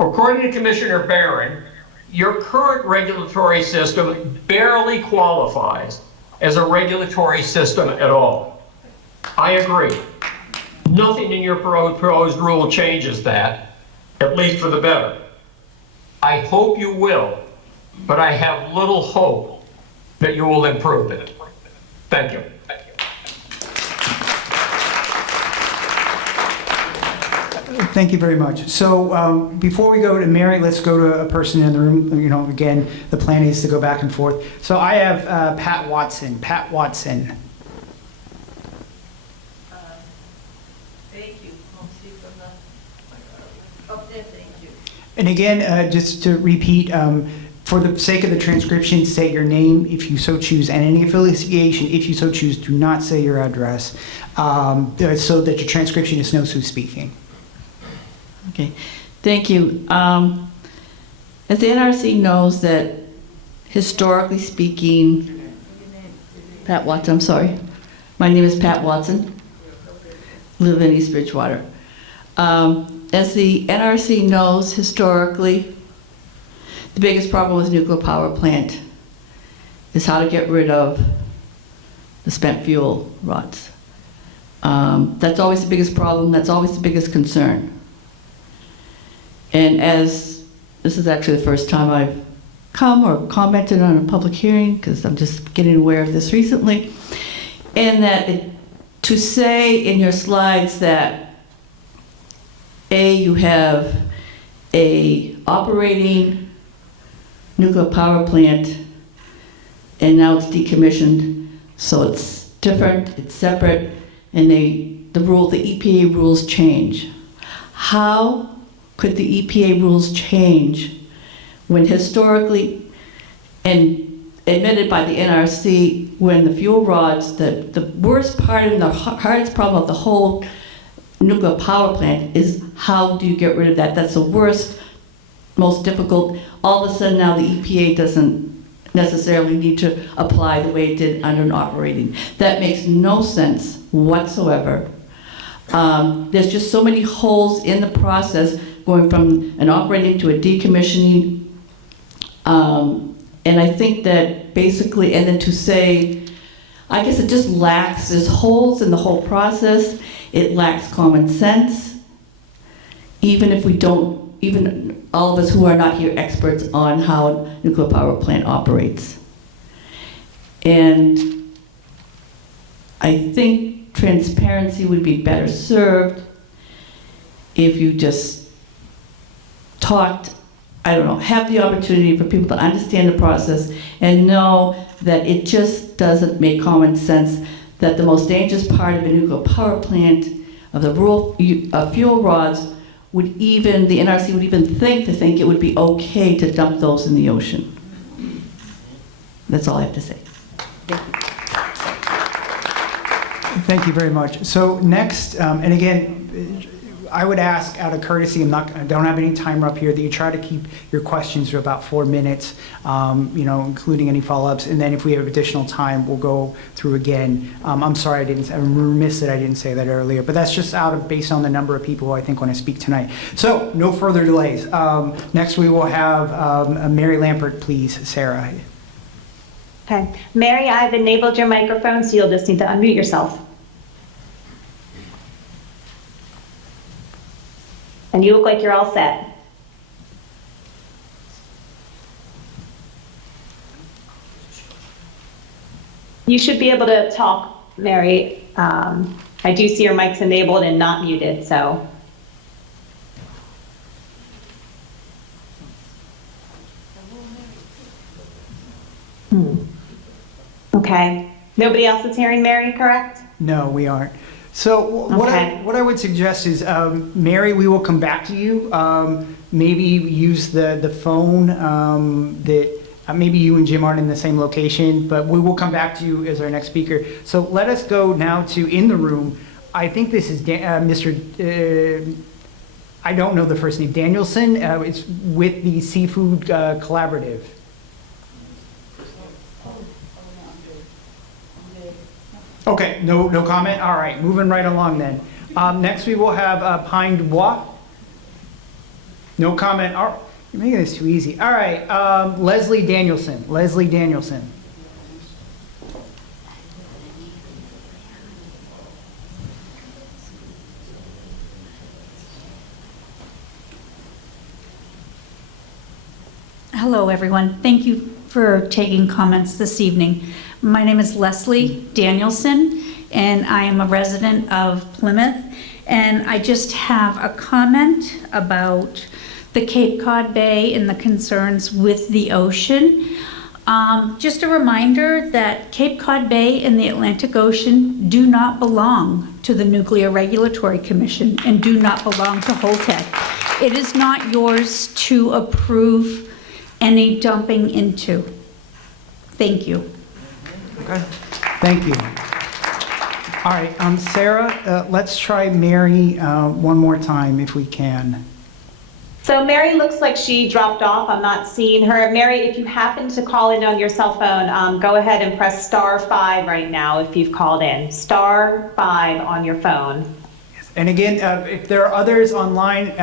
According to Commissioner Barron, your current regulatory system barely qualifies as a regulatory system at all. I agree. Nothing in your proposed rule changes that, at least for the better. I hope you will, but I have little hope that you will improve it. Thank you. Thank you very much. So before we go to Mary, let's go to a person in the room. You know, again, the plan is to go back and forth. So I have Pat Watson. Pat Watson. Thank you. I'll see from the up there. Thank you. And again, just to repeat, for the sake of the transcription, say your name if you so choose, and any affiliation if you so choose. Do not say your address, so that your transcriptionist knows who's speaking. Okay, thank you. As the NRC knows that historically speaking, Pat Watson, I'm sorry. My name is Pat Watson, live in East Bridgewater. As the NRC knows historically, the biggest problem with nuclear power plant is how to get rid of the spent fuel rods. That's always the biggest problem, that's always the biggest concern. And as this is actually the first time I've come or commented on a public hearing, because I'm just getting aware of this recently, and that to say in your slides that you have a operating nuclear power plant and now it's decommissioned, so it's different, it's separate, and the EPA rules change. How could the EPA rules change when historically, and admitted by the NRC, when the fuel rods, the worst part and the hardest problem of the whole nuclear power plant is how do you get rid of that? That's the worst, most difficult. All of a sudden now the EPA doesn't necessarily need to apply the way it did under an operating. That makes no sense whatsoever. There's just so many holes in the process going from an operating to a decommissioning. And I think that basically, and then to say, I guess it just lacks, there's holes in the whole process. It lacks common sense. Even if we don't, even all of us who are not here experts on how a nuclear power plant operates. And I think transparency would be better served if you just talked, I don't know, have the opportunity for people to understand the process and know that it just doesn't make common sense that the most dangerous part of a nuclear power plant, of the fuel rods, would even, the NRC would even think it would be okay to dump those in the ocean. That's all I have to say. Thank you very much. So next, and again, I would ask out of courtesy, I don't have any timer up here, that you try to keep your questions to about 4 minutes, including any follow-ups. And then if we have additional time, we'll go through again. I'm sorry, I'm remiss that I didn't say that earlier, but that's just based on the number of people who I think want to speak tonight. So no further delays. Next we will have Mary Lampert, please, Sarah. Okay. Mary, I've enabled your microphone, so you'll just need to unmute yourself. And you look like you're all set. You should be able to talk, Mary. I do see your mic's enabled and not muted, so. Okay. Nobody else is hearing Mary, correct? No, we aren't. So what I would suggest is, Mary, we will come back to you. Maybe use the phone that maybe you and Jim aren't in the same location, but we will come back to you as our next speaker. So let us go now to in the room. I think this is Mr. I don't know the first name, Danielson. It's with the Seafood Collaborative. Okay, no comment? All right, moving right along then. Next we will have Pine Dubois. No comment. All right, you're making this too easy. All right, Leslie Danielson. Leslie Danielson. Hello, everyone. Thank you for taking comments this evening. My name is Leslie Danielson, and I am a resident of Plymouth. And I just have a comment about the Cape Cod Bay and the concerns with the ocean. Just a reminder that Cape Cod Bay and the Atlantic Ocean do not belong to the Nuclear Regulatory Commission and do not belong to Holtec. It is not yours to approve any dumping into. Thank you. Okay, thank you. All right, Sarah, let's try Mary one more time if we can. So Mary looks like she dropped off. I'm not seeing her. Mary, if you happen to call in on your cell phone, go ahead and press *5 right now if you've called in. *5 on your phone. And again, if there are others online,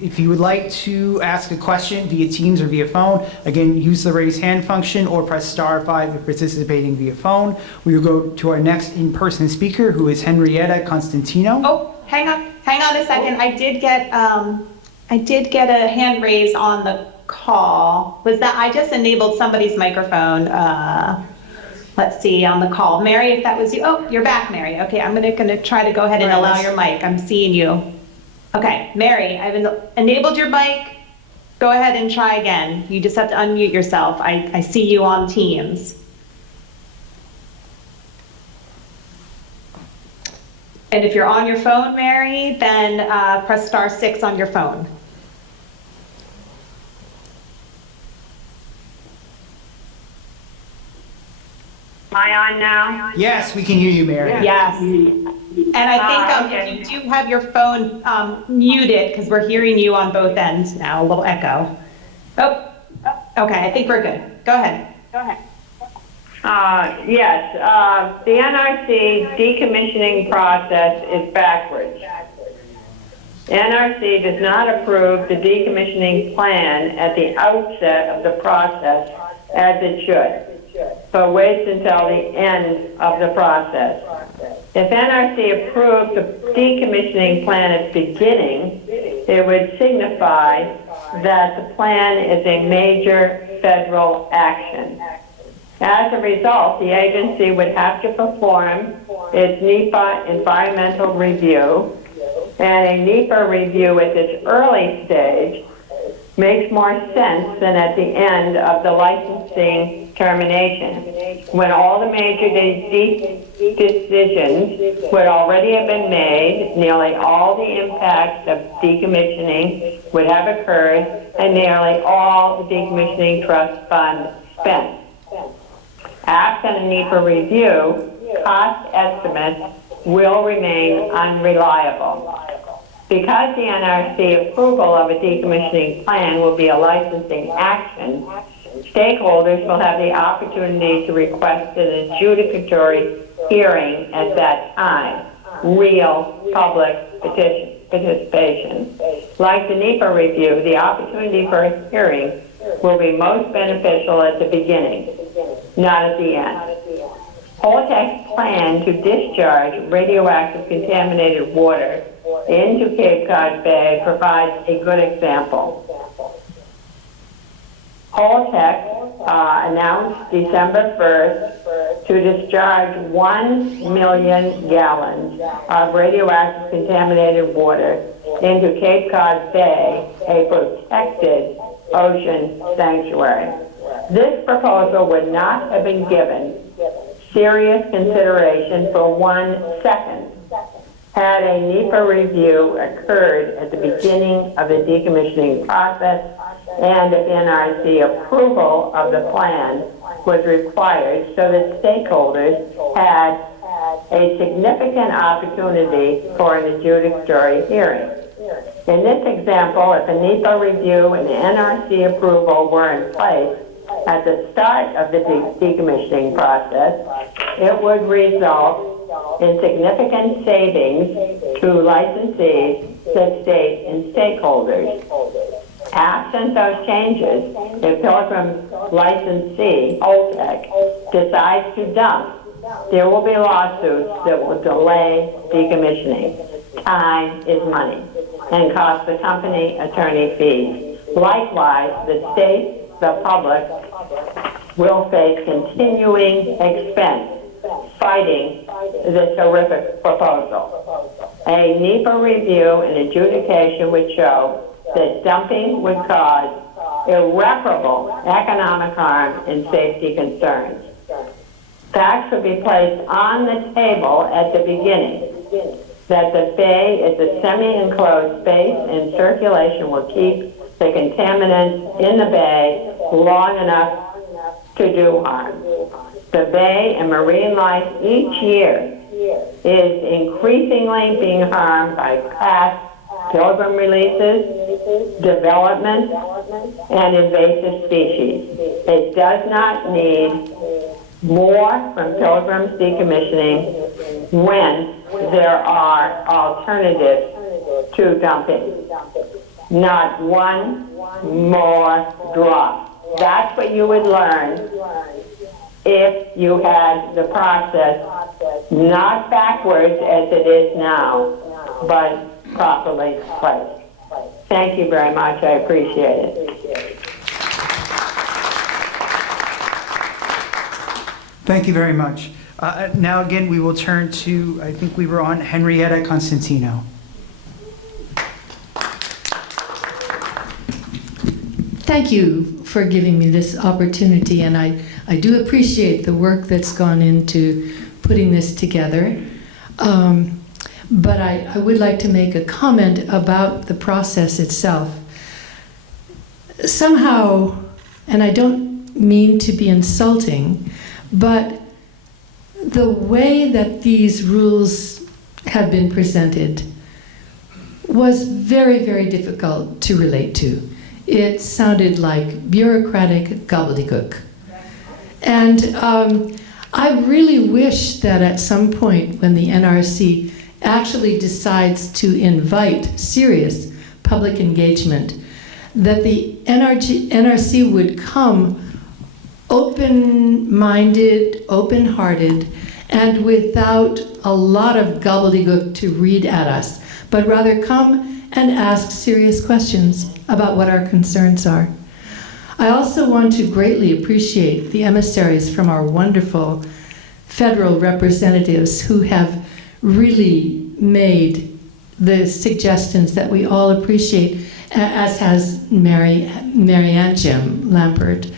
if you would like to ask a question via Teams or via phone, again, use the raise hand function or press *5 if participating via phone. We will go to our next in-person speaker, who is Henrietta Constantino. Oh, hang on a second. I did get a hand raise on the call. Was that, I just enabled somebody's microphone. Let's see, on the call. Mary, if that was you. Oh, you're back, Mary. Okay, I'm gonna try to go ahead and allow your mic. I'm seeing you. Okay, Mary, I've enabled your mic. Go ahead and try again. You just have to unmute yourself. I see you on Teams. And if you're on your phone, Mary, then press *6 on your phone. Am I on now? Yes, we can hear you, Mary. Yes. And I think okay. if you do have your phone muted, because we're hearing you on both ends now, a little echo. Oh, okay, I think we're good. Go ahead. Yes, the NRC decommissioning process is backwards. NRC does not approve the decommissioning plan at the outset of the process as it should, but waits until the end of the process. If NRC approved the decommissioning plan at the beginning, it would signify that the plan is a major federal action. As a result, the agency would have to perform its NEPA environmental review, and a NEPA review at this early stage makes more sense than at the end of the licensing termination, when all the major decisions would already have been made, nearly all the impacts of decommissioning would have occurred, and nearly all the decommissioning trust fund spent. Absent a NEPA review, cost estimates will remain unreliable. Because the NRC approval of a decommissioning plan will be a licensing action, stakeholders will have the opportunity to request an adjudicatory hearing at that time, real public participation. Like the NEPA review, the opportunity for a hearing will be most beneficial at the beginning, not at the end. Politec's plan to discharge radioactive contaminated water into Cape Cod Bay provides a good example. Politec announced December 1st to discharge 1 million gallons of radioactive contaminated water into Cape Cod Bay, a protected ocean sanctuary. This proposal would not have been given serious consideration for 1 second had a NEPA review occurred at the beginning of the decommissioning process and if NRC approval of the plan was required so that stakeholders had a significant opportunity for an adjudicatory hearing. In this example, if a NEPA review and NRC approval were in place at the start of the decommissioning process, it would result in significant savings to licensees, the state, and stakeholders. Absent those changes, if Pilgrim's licensee, Politec, decides to dump, there will be lawsuits that will delay decommissioning. Time is money and cost the company attorney fees. Likewise, the state, the public, will face continuing expense fighting this horrific proposal. A NEPA review and adjudication would show that dumping would cause irreparable economic harm and safety concerns. Facts would be placed on the table at the beginning that the bay is a semi-enclosed space and circulation will keep the contaminants in the bay long enough to do harm. The bay and marine life each year is increasingly being harmed by past Pilgrim releases, development, and invasive species. It does not need more from Pilgrim's decommissioning when there are alternatives to dumping. Not one more drop. That's what you would learn if you had the process not backwards as it is now, but properly placed. Thank you very much. I appreciate it. Thank you very much. Now again, we will turn to, I think we were on Henrietta Constantino. Thank you for giving me this opportunity, and I do appreciate the work that's gone into putting this together. But I would like to make a comment about the process itself. Somehow, and I don't mean to be insulting, but the way that these rules have been presented was very, very difficult to relate to. It sounded like bureaucratic gobbledygook. And I really wish that at some point when the NRC actually decides to invite serious public engagement, that the NRC would come open-minded, open-hearted, and without a lot of gobbledygook to read at us, but rather come and ask serious questions about what our concerns are. I also want to greatly appreciate the emissaries from our wonderful federal representatives who have really made the suggestions that we all appreciate, as has Mary Ann Jim Lampert.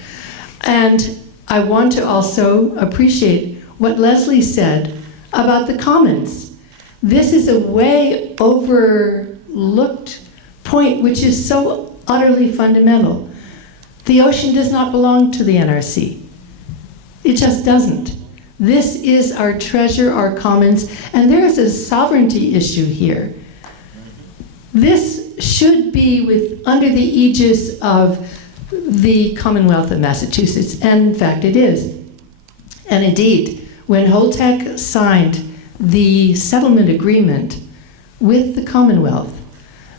And I want to also appreciate what Leslie said about the commons. This is a way overlooked point which is so utterly fundamental. The ocean does not belong to the NRC. It just doesn't. This is our treasure, our commons, and there is a sovereignty issue here. This should be under the aegis of the Commonwealth of Massachusetts, and in fact it is. And indeed, when Holtec signed the settlement agreement with the Commonwealth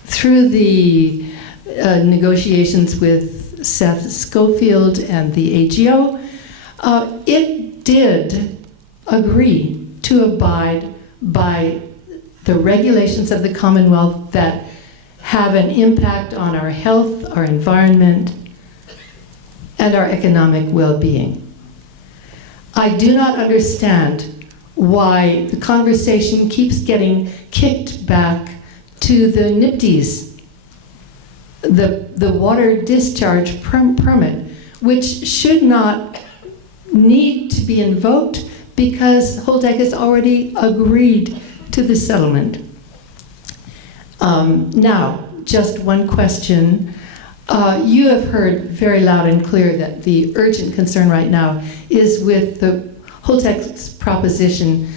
through the negotiations with Seth Schofield and the AGO, it did agree to abide by the regulations of the Commonwealth that have an impact on our health, our environment, and our economic well-being. I do not understand why the conversation keeps getting kicked back to the NIPDs, the water discharge permit, which should not need to be invoked because Holtec has already agreed to the settlement. Now, just one question. You have heard very loud and clear that the urgent concern right now is with the Holtec's proposition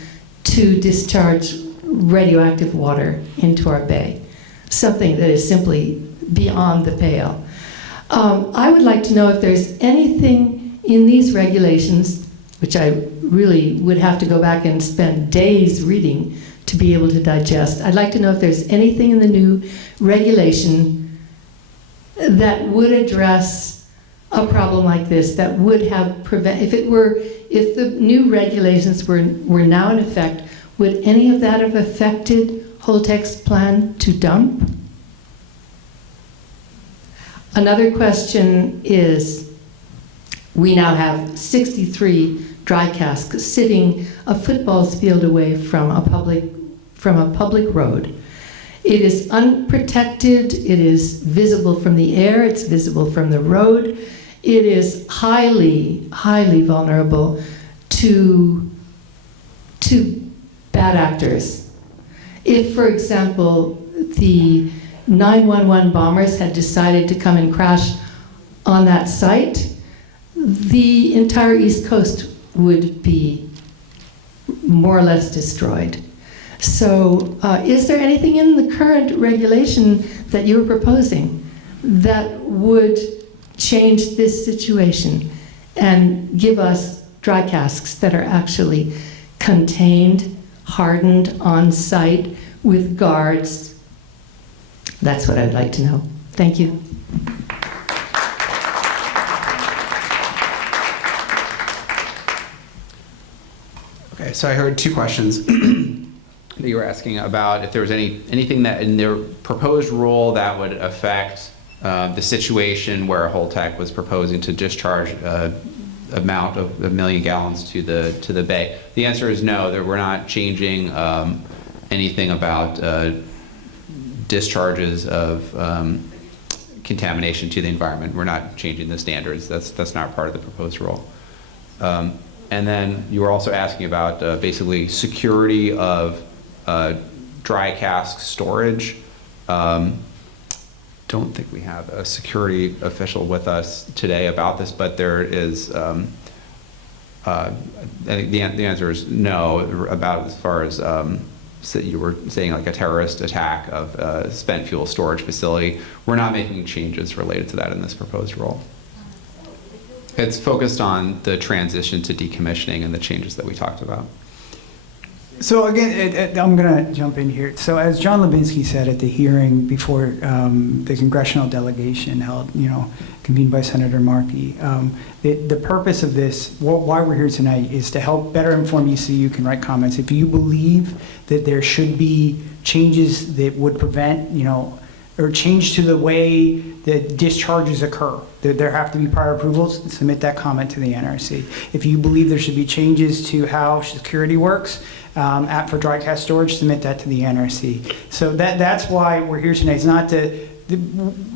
to discharge radioactive water into our bay, something that is simply beyond the pale. I would like to know if there's anything in these regulations, which I really would have to go back and spend days reading to be able to digest. I'd like to know if there's anything in the new regulation that would address a problem like this, that would have if the new regulations were now in effect, would any of that have affected Holtec's plan to dump? Another question is, we now have 63 dry casks sitting a football field away from a public road. It is unprotected, it is visible from the air, it's visible from the road. It is highly, highly vulnerable to bad actors. If, for example, the 911 bombers had decided to come and crash on that site, the entire East Coast would be more or less destroyed. So is there anything in the current regulation that you're proposing that would change this situation and give us dry casks that are actually contained, hardened on site with guards? That's what I'd like to know. Thank you. Okay, so I heard two questions that you were asking about if there was anything that in their proposed rule that would affect the situation where Holtec was proposing to discharge amount of 1 million gallons to the bay. The answer is no, that we're not changing anything about discharges of contamination to the environment. We're not changing the standards. That's not part of the proposed rule. And then you were also asking about basically security of dry cask storage. Don't think we have a security official with us today about this, but there is I think the answer is no, about as far as so you were saying like a terrorist attack of a spent fuel storage facility. We're not making changes related to that in this proposed rule. It's focused on the transition to decommissioning and the changes that we talked about. So again, I'm going to jump in here. So as John Levinsky said at the hearing before the congressional delegation held, convened by Senator Markey, the purpose of this, why we're here tonight, is to help better inform you so you can write comments. If you believe that there should be changes that would prevent, or change to the way that discharges occur, that there have to be prior approvals, submit that comment to the NRC. If you believe there should be changes to how security works for dry cask storage, submit that to the NRC. So that's why we're here tonight. It's not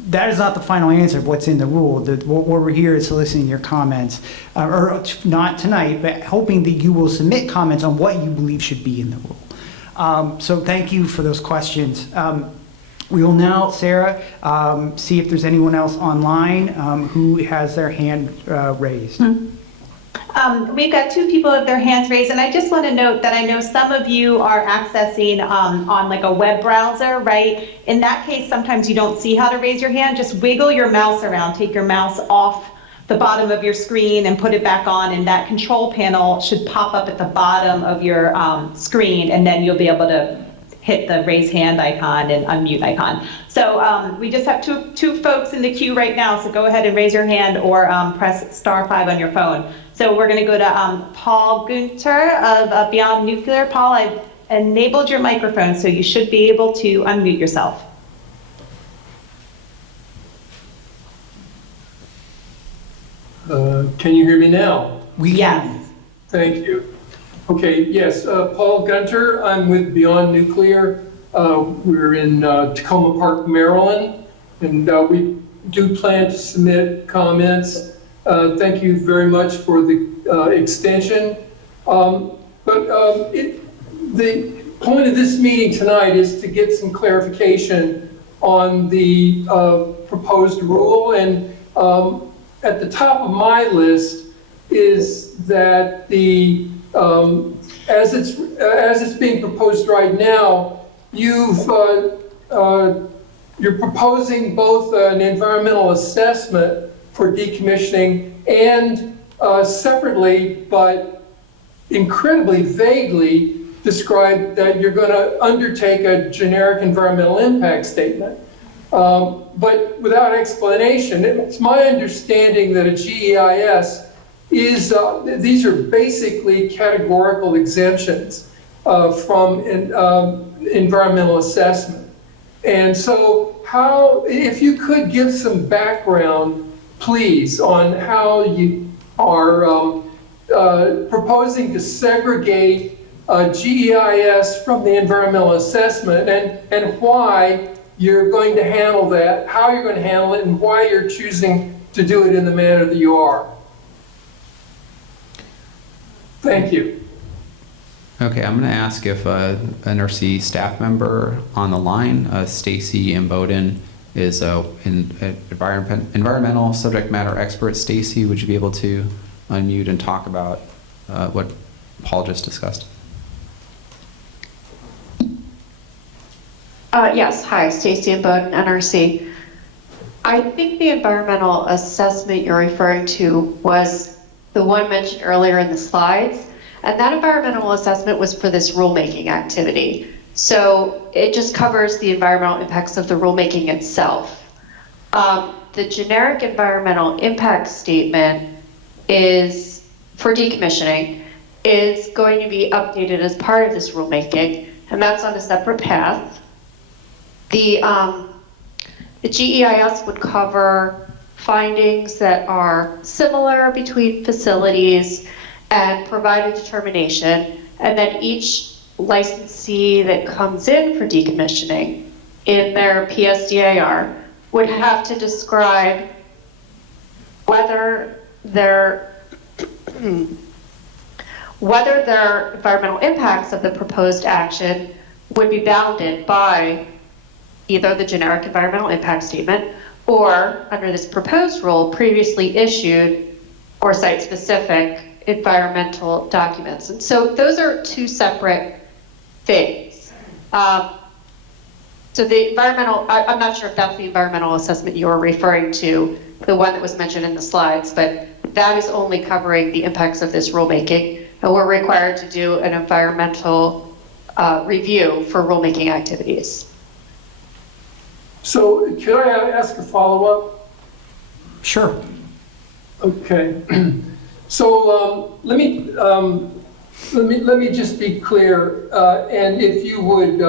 that is not the final answer of what's in the rule. What we're here is soliciting your comments, or not tonight, but hoping that you will submit comments on what you believe should be in the rule. So thank you for those questions. We will now, Sarah, see if there's anyone else online who has their hand raised. We've got 2 people with their hands raised, and I just want to note that I know some of you are accessing on like a web browser, right? In that case, sometimes you don't see how to raise your hand. Just wiggle your mouse around, take your mouse off the bottom of your screen and put it back on, and that control panel should pop up at the bottom of your screen, and then you'll be able to hit the raise hand icon and unmute icon. So we just have two folks in the queue right now, so go ahead and raise your hand or press *5 on your phone. So we're going to go to Paul Gunter of Beyond Nuclear. Paul, I've enabled your microphone, so you should be able to unmute yourself. Can you hear me now? Yes. Thank you. Okay, yes, Paul Gunter. I'm with Beyond Nuclear. We're in Tacoma Park, Maryland, and we do plan to submit comments. Thank you very much for the extension. The point of this meeting tonight is to get some clarification on the proposed rule. And at the top of my list is that the as it's being proposed right now, you're proposing both an environmental assessment for decommissioning and separately, but incredibly vaguely, describe that you're going to undertake a generic environmental impact statement, but without explanation. It's my understanding that a GEIS is, these are basically categorical exemptions from environmental assessment. And so if you could give some background, please, on how you are proposing to segregate GEIS from the environmental assessment, and why you're going to handle that, how you're going to handle it, and why you're choosing to do it in the manner that you are. Thank you. Okay, I'm going to ask if an NRC staff member on the line, Stacy Imboden, is environmental subject matter expert. Stacy, would you be able to unmute and talk about what Paul just discussed? Yes, hi, Stacy Imboden, NRC. I think the environmental assessment you're referring to was the one mentioned earlier in the slides, and that environmental assessment was for this rulemaking activity. So it just covers the environmental impacts of the rulemaking itself. The generic environmental impact statement is, for decommissioning, is going to be updated as part of this rulemaking, and that's on a separate path. The GEIS would cover findings that are similar between facilities and provide a determination, and then each licensee that comes in for decommissioning in their PSDIR would have to describe whether their environmental impacts of the proposed action would be bounded by either the generic environmental impact statement or, under this proposed rule, previously issued or site-specific environmental documents. And so those are two separate things. So the environmental, I'm not sure if that's the environmental assessment you were referring to, the one that was mentioned in the slides, but that is only covering the impacts of this rulemaking. And we're required to do an environmental review for rulemaking activities. So could I ask a follow-up? Sure. Okay. So let me just be clear, and if you would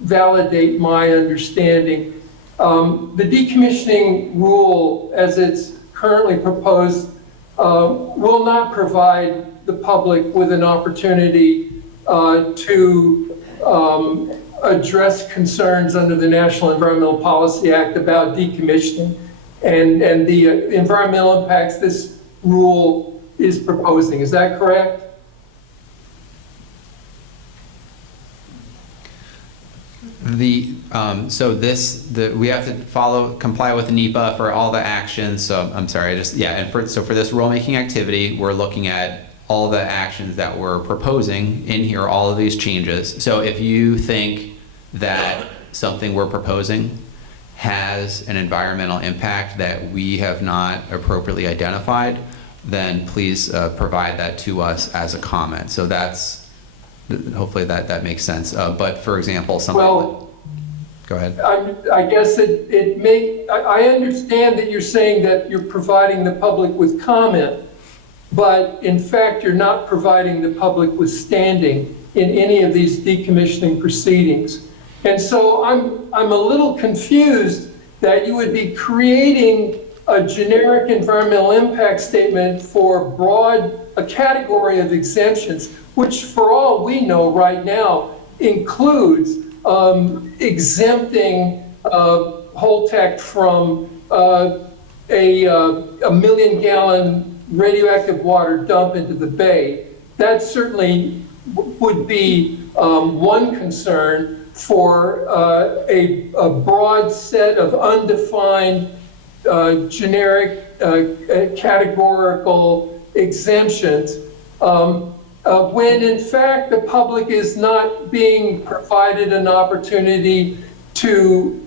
validate my understanding. The decommissioning rule, as it's currently proposed, will not provide the public with an opportunity to address concerns under the National Environmental Policy Act about decommissioning and the environmental impacts this rule is proposing. Is that correct? We have to comply with NEPA for all the actions. So I'm sorry, so for this rulemaking activity, we're looking at all the actions that we're proposing in here, all of these changes. So if you think that something we're proposing has an environmental impact that we have not appropriately identified, then please provide that to us as a comment. So that's, hopefully that makes sense. But for example, go ahead. I guess I understand that you're saying that you're providing the public with comment, but in fact, you're not providing the public with standing in any of these decommissioning proceedings. And so I'm a little confused that you would be creating a generic environmental impact statement for a category of exemptions, which for all we know right now includes exempting Politec from a 1 million gallon radioactive water dump into the bay. That certainly would be one concern for a broad set of undefined generic categorical exemptions, when in fact the public is not being provided an opportunity to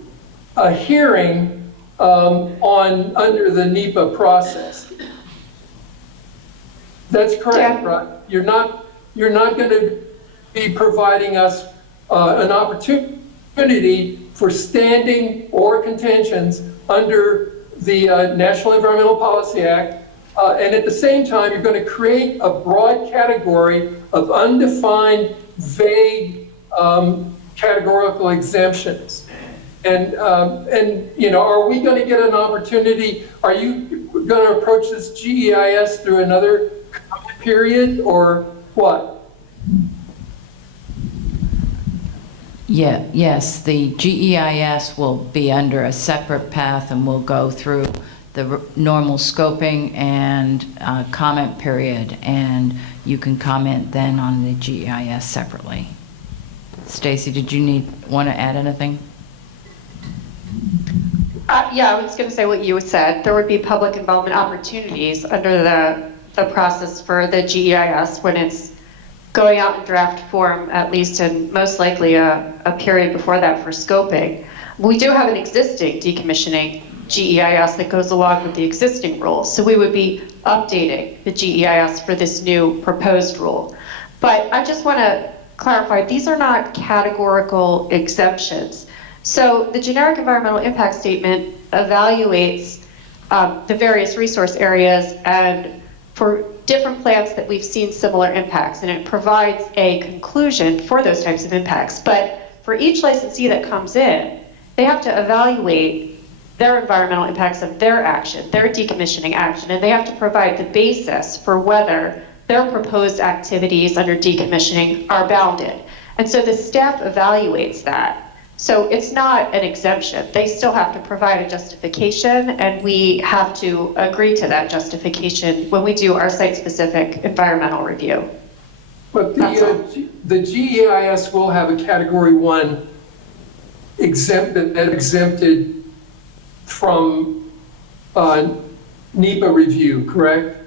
a hearing under the NEPA process. That's correct, right? You're not going to be providing us an opportunity for standing or contentions under the National Environmental Policy Act, and at the same time, you're going to create a broad category of undefined, vague categorical exemptions. And you know, are we going to get an opportunity? Are you going to approach this GEIS through another comment period, or what? Yes, the GEIS will be under a separate path and we'll go through the normal scoping and comment period, and you can comment then on the GEIS separately. Stacy, did you want to add anything? Yeah, I was going to say what you said. There would be public involvement opportunities under the process for the GEIS when it's going out in draft form, at least, and most likely a period before that for scoping. We do have an existing decommissioning GEIS that goes along with the existing rules, so we would be updating the GEIS for this new proposed rule. But I just want to clarify, these are not categorical exemptions. So the generic environmental impact statement evaluates the various resource areas and for different plants that we've seen similar impacts, and it provides a conclusion for those types of impacts. But for each licensee that comes in, they have to evaluate their environmental impacts of their action, their decommissioning action, and they have to provide the basis for whether their proposed activities under decommissioning are bounded. And so the staff evaluates that. So it's not an exemption. They still have to provide a justification, and we have to agree to that justification when we do our site-specific environmental review. But the GEIS will have a Category 1 exempted from NEPA review, correct?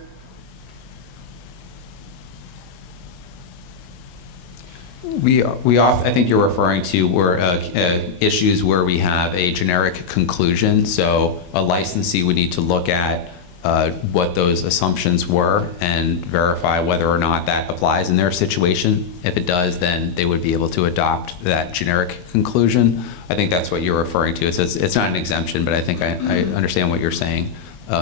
I think you're referring to where issues where we have a generic conclusion. So a licensee would need to look at what those assumptions were and verify whether or not that applies in their situation. If it does, then they would be able to adopt that generic conclusion. I think that's what you're referring to. It's not an exemption, but I think I understand what you're saying.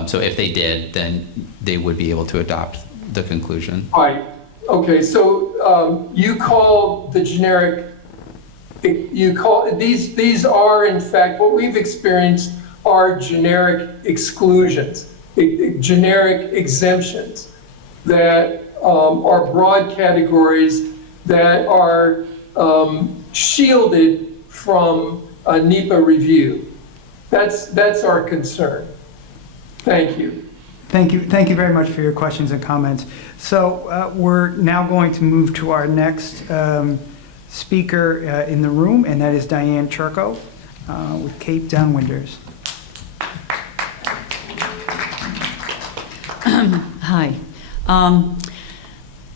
So if they did, then they would be able to adopt the conclusion. All right. Okay, so you call the generic, these are in fact, what we've experienced are generic exclusions, generic exemptions that are broad categories that are shielded from a NEPA review. That's our concern. Thank you. Thank you very much for your questions and comments. So we're now going to move to our next speaker in the room, and that is Diane Churko with Cape Downwinders. Hi.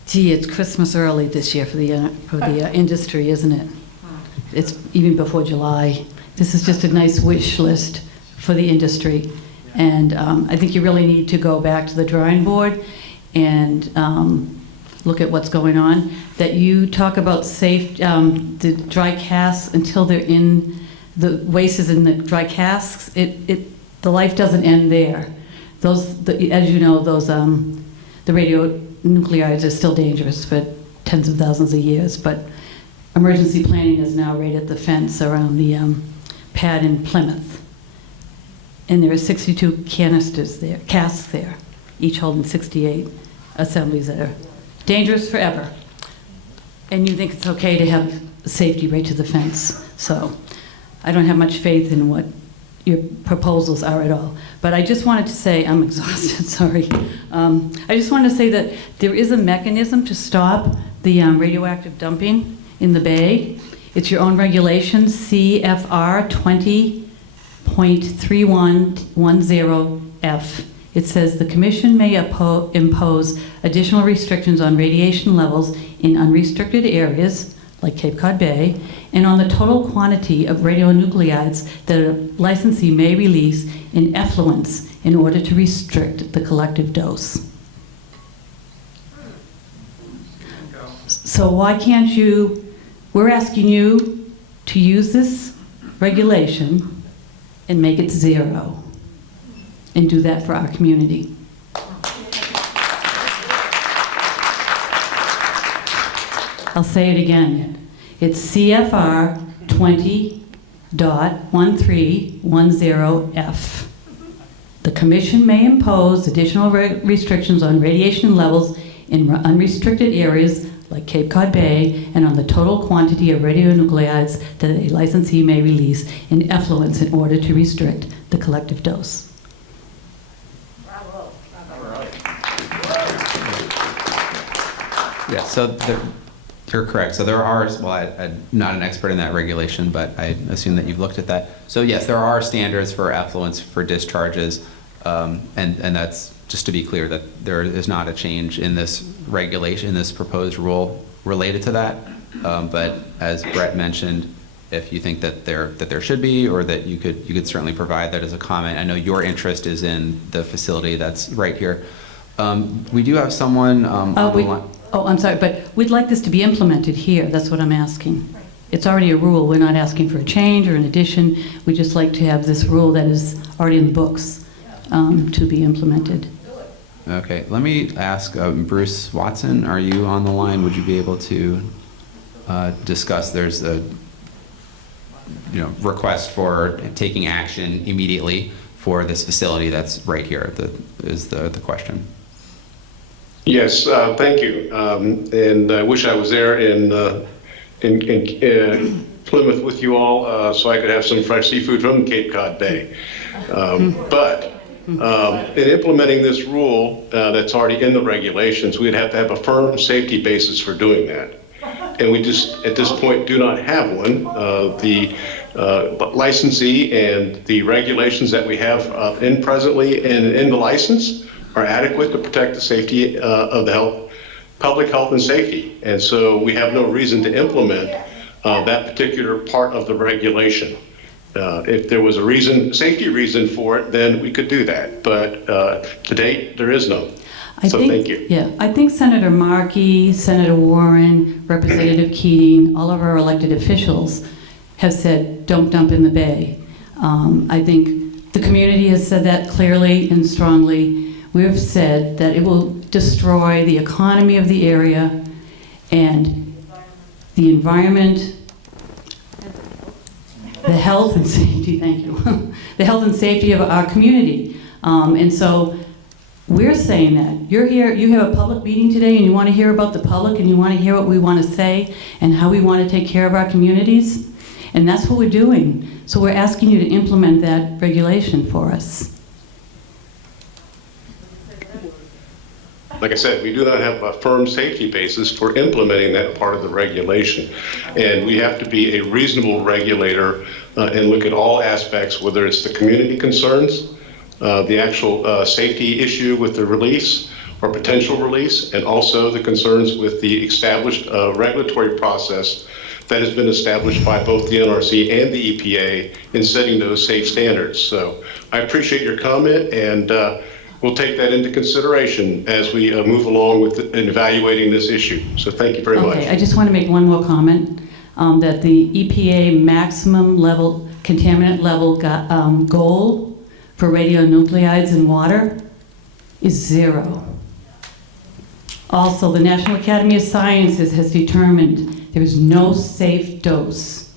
Gee, it's Christmas early this year for the industry, isn't it? It's even before July. This is just a nice wish list for the industry. And I think you really need to go back to the drawing board and look at what's going on. That you talk about safe, the dry casks until they're in, the waste is in the dry casks, the life doesn't end there. As you know, the radionuclides are still dangerous for tens of thousands of years, but emergency planning is now right at the fence around the pad in Plymouth. And there are 62 casks there, each holding 68 assemblies that are dangerous forever. And you think it's okay to have safety right to the fence. So I don't have much faith in what your proposals are at all. But I just wanted to say, I'm exhausted, sorry. I just wanted to say that there is a mechanism to stop the radioactive dumping in the bay. It's your own regulations, CFR 20.3110F. It says the Commission may impose additional restrictions on radiation levels in unrestricted areas, like Cape Cod Bay, and on the total quantity of radionuclides that a licensee may release in effluents in order to restrict the collective dose. So why can't you, we're asking you to use this regulation and make it 0 and do that for our community. I'll say it again. It's CFR 20.1310F. The Commission may impose additional restrictions on radiation levels in unrestricted areas like Cape Cod Bay and on the total quantity of radionuclides that a licensee may release in effluents in order to restrict the collective dose. Yeah, so you're correct. So there are, well, I'm not an expert in that regulation, but I assume that you've looked at that. So yes, there are standards for effluents for discharges, and that's just to be clear that there is not a change in this regulation, this proposed rule related to that. But as Brett mentioned, if you think that there should be, or that you could certainly provide that as a comment. I know your interest is in the facility that's right here. We do have someone on the line. Oh, I'm sorry, but we'd like this to be implemented here. That's what I'm asking. It's already a rule. We're not asking for a change or an addition. We just like to have this rule that is already in the books to be implemented. Okay, let me ask Bruce Watson, are you on the line? Would you be able to discuss, there's a request for taking action immediately for this facility that's right here, is the question. Yes, thank you. And I wish I was there in Plymouth with you all so I could have some fresh seafood from Cape Cod Bay. But in implementing this rule that's already in the regulations, we'd have to have a firm safety basis for doing that. And we just, at this point, do not have one. The licensee and the regulations that we have in presently in the license are adequate to protect the safety of the health public health and safety. And so we have no reason to implement that particular part of the regulation. If there was a safety reason for it, then we could do that. But to date, there is none. Thank you. Yeah, I think Senator Markey, Senator Warren, Representative Keating, all of our elected officials have said, don't dump in the bay. I think the community has said that clearly and strongly. We've said that it will destroy the economy of the area and the environment, the health and safety, thank you, the health and safety of our community. And so we're saying that. You're here, you have a public meeting today and you want to hear about the public and you want to hear what we want to say and how we want to take care of our communities. And that's what we're doing. So we're asking you to implement that regulation for us. Like I said, we do not have a firm safety basis for implementing that part of the regulation. And we have to be a reasonable regulator and look at all aspects, whether it's the community concerns, the actual safety issue with the release or potential release, and also the concerns with the established regulatory process that has been established by both the NRC and the EPA in setting those safe standards. So I appreciate your comment, and we'll take that into consideration as we move along with in evaluating this issue. So thank you very much. Okay, I just want to make one more comment, that the EPA maximum level, contaminant level goal for radionuclides in water is 0. Also, the National Academy of Sciences has determined there is no safe dose.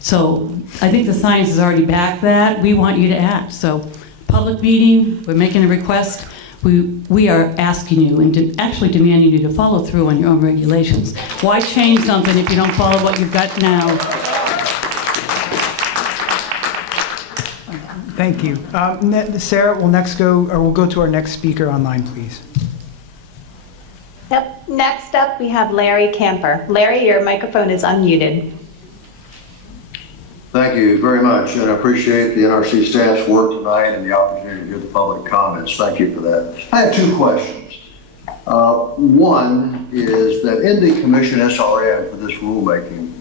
So I think the science has already backed that. We want you to act. So public meeting, we're making a request. We are asking you and actually demanding you to follow through on your own regulations. Why change something if you don't follow what you've got now? Thank you. Sarah, we'll go to our next speaker online, please. Yep. Next up, we have Larry Camper. Larry, your microphone is unmuted. Thank you very much, and I appreciate the NRC staff's work tonight and the opportunity to hear the public comments. Thank you for that. I have 2 questions. One is that in the commission SRM for this rulemaking,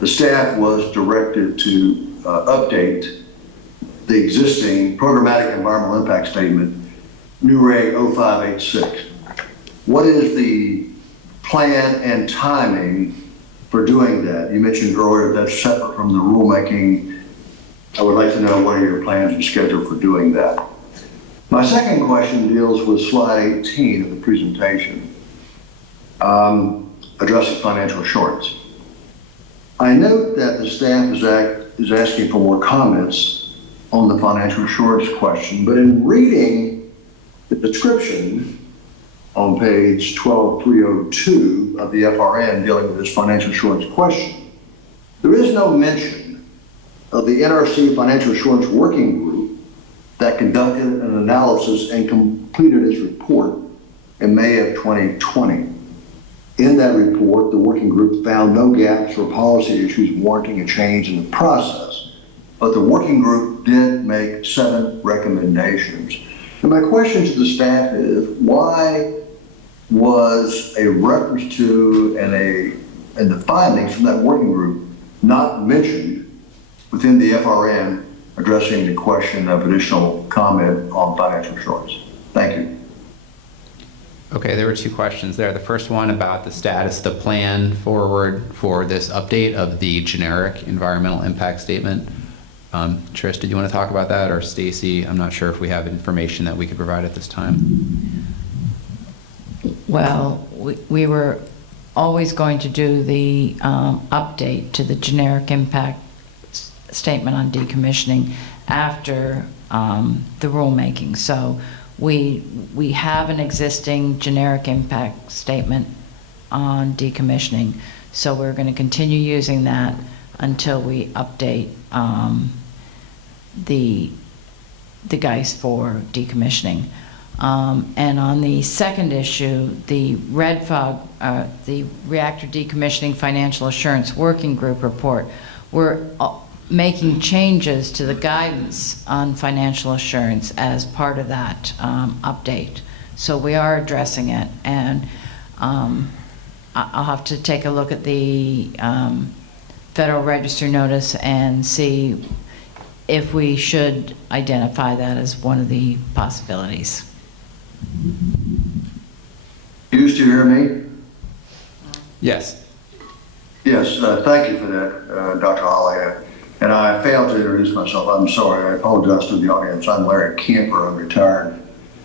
the staff was directed to update the existing programmatic environmental impact statement, New Reg 0586. What is the plan and timing for doing that? You mentioned earlier that's separate from the rulemaking. I would like to know what are your plans and schedule for doing that. My second question deals with slide 18 of the presentation, addressing financial assurance. I note that the staff is asking for more comments on the financial assurance question, but in reading the description on page 12302 of the FRN dealing with this financial assurance question, there is no mention of the NRC Financial Assurance Working Group that conducted an analysis and completed its report in May of 2020. In that report, the working group found no gaps or policy issues warranting a change in the process, but the working group did make 7 recommendations. And my question to the staff is, why was a reference to and the findings from that working group not mentioned within the FRN addressing the question of additional comment on financial assurance? Thank you. Okay, there were 2 questions there. The first one about the status, the plan forward for this update of the generic environmental impact statement. Trish, did you want to talk about that, or Stacy? I'm not sure if we have information that we could provide at this time. Well, we were always going to do the update to the generic impact statement on decommissioning after the rulemaking. So we have an existing generic impact statement on decommissioning. So we're going to continue using that until we update the guys for decommissioning. And on the second issue, the Red Fog, the Reactor Decommissioning Financial Assurance Working Group report, we're making changes to the guidance on financial assurance as part of that update. So we are addressing it, and I'll have to take a look at the Federal Register notice and see if we should identify that as one of the possibilities. Used to hear me? Yes. Yes, thank you for that, Dr. Holly. And I failed to introduce myself. I'm sorry. I apologize to the audience. I'm Larry Camper. I'm retired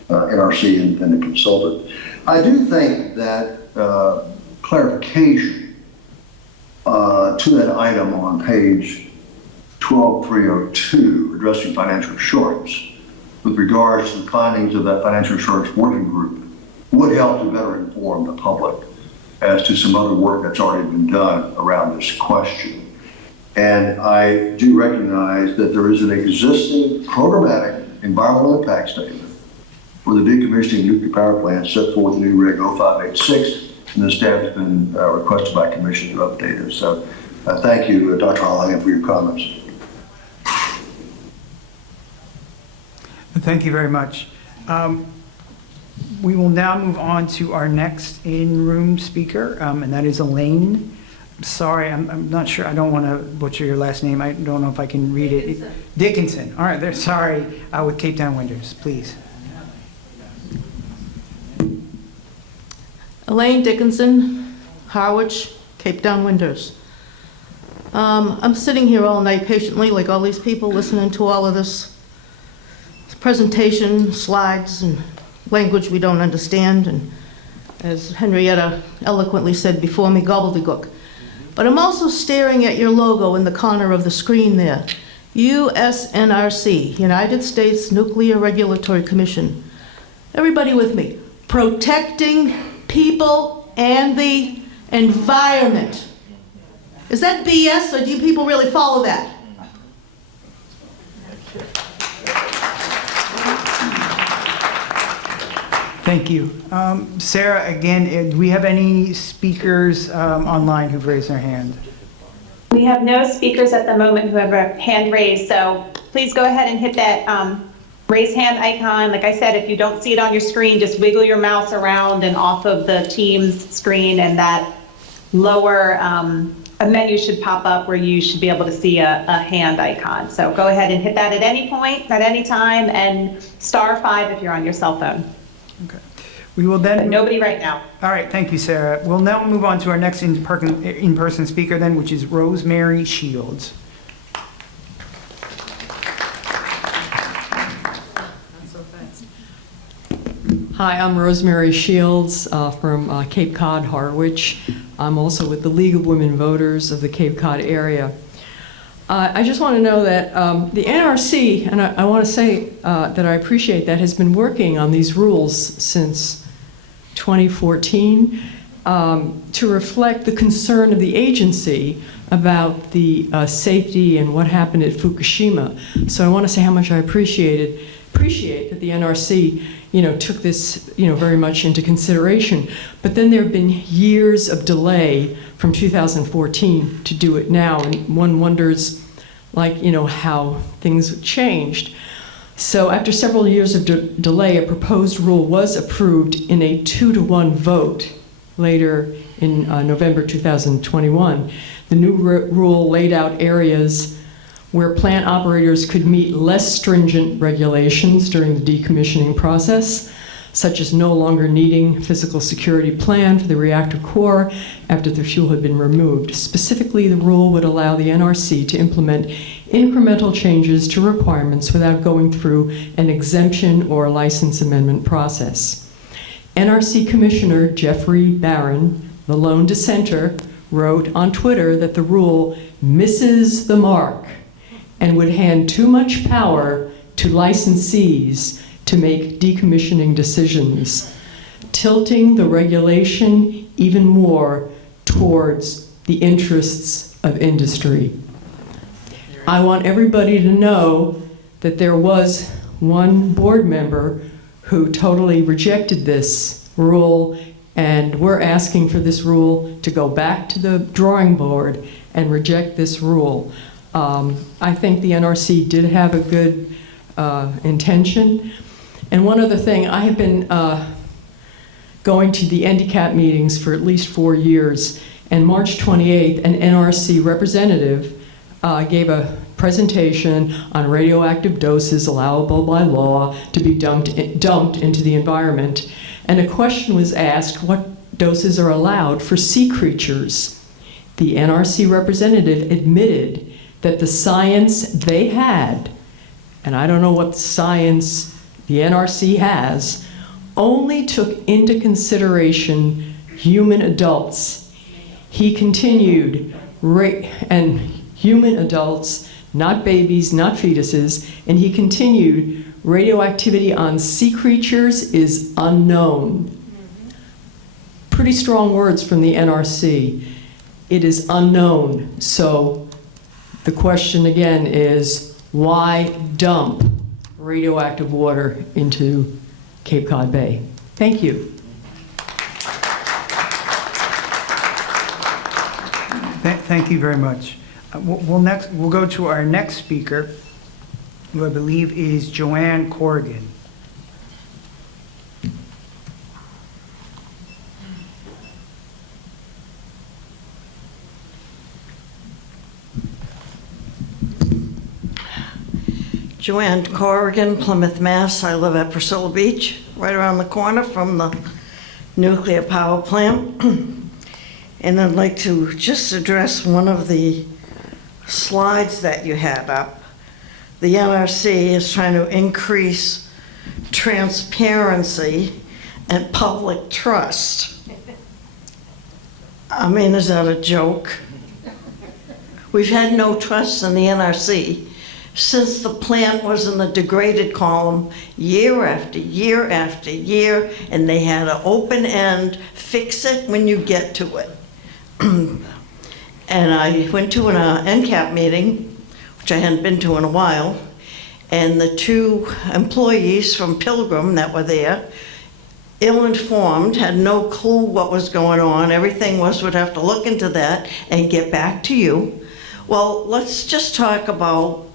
NRC independent consultant. I do think that clarification to that item on page 12302, addressing financial assurance, with regards to the findings of that financial assurance working group, would help to better inform the public as to some other work that's already been done around this question. And I do recognize that there is an existing programmatic environmental impact statement for the decommissioning nuclear power plant set forth in new Reg 0586, and the staff has been requested by Commission to update it. So thank you, Dr. Hollihan, for your comments. Thank you very much. We will now move on to our next in-room speaker, and that is Elaine. Sorry, I'm not sure. I don't want to butcher your last name. I don't know if I can read it. Dickinson. All right, sorry. With Cape Town Windows, please. Elaine Dickinson, Harwich, Cape Town Windows. I'm sitting here all night patiently, like all these people, listening to all of this presentation, slides, and language we don't understand, and as Henrietta eloquently said before me, gobbledygook. But I'm also staring at your logo in the corner of the screen there. USNRC, United States Nuclear Regulatory Commission. Everybody with me. Protecting people and the environment. Is that BS, or do you people really follow that? Thank you. Sarah, again, do we have any speakers online who've raised their hand? We have no speakers at the moment who have a hand raised, so please go ahead and hit that raise hand icon. Like I said, if you don't see it on your screen, just wiggle your mouse around and off of the Teams screen, and that lower a menu should pop up where you should be able to see a hand icon. So go ahead and hit that at any point, at any time, and *5 if you're on your cell phone. Okay. We will then... But nobody right now. All right, thank you, Sarah. We'll now move on to our next in-person speaker then, which is Rosemary Shields. Hi, I'm Rosemary Shields from Cape Cod, Harwich. I'm also with the League of Women Voters of the Cape Cod area. I just want to know that the NRC, and I want to say that I appreciate that, has been working on these rules since 2014 to reflect the concern of the agency about the safety and what happened at Fukushima. So I want to say how much I appreciate that the NRC took this very much into consideration. But then there have been years of delay from 2014 to do it now, and one wonders how things changed. So after several years of delay, a proposed rule was approved in a 2-to-1 vote later in November 2021. The new rule laid out areas where plant operators could meet less stringent regulations during the decommissioning process, such as no longer needing physical security plan for the reactor core after the fuel had been removed. Specifically, the rule would allow the NRC to implement incremental changes to requirements without going through an exemption or license amendment process. NRC Commissioner Jeffrey Barron, the lone dissenter, wrote on Twitter that the rule misses the mark and would hand too much power to licensees to make decommissioning decisions, tilting the regulation even more towards the interests of industry. I want everybody to know that there was one board member who totally rejected this rule, and we're asking for this rule to go back to the drawing board and reject this rule. I think the NRC did have a good intention. And one other thing, I have been going to the NDCAP meetings for at least 4 years. And March 28th, an NRC representative gave a presentation on radioactive doses allowable by law to be dumped into the environment. And a question was asked, what doses are allowed for sea creatures? The NRC representative admitted that the science they had, and I don't know what science the NRC has, only took into consideration human adults. He continued, and human adults, not babies, not fetuses, and he continued, radioactivity on sea creatures is unknown. Pretty strong words from the NRC. It is unknown. So the question again is, why dump radioactive water into Cape Cod Bay? Thank you. Thank you very much. We'll go to our next speaker, who I believe is Joanne Corrigan. Joanne Corrigan, Plymouth, Mass. I live at Priscilla Beach, right around the corner from the nuclear power plant. And I'd like to just address one of the slides that you had up. The NRC is trying to increase transparency and public trust. I mean, is that a joke? We've had no trust in the NRC since the plant was in the degraded column year after year after year, and they had an open end, fix it when you get to it. And I went to an NCAP meeting, which I hadn't been to in a while, and the two employees from Pilgrim that were there, ill-informed, had no clue what was going on. Everything was, would have to look into that and get back to you. Well, let's just talk about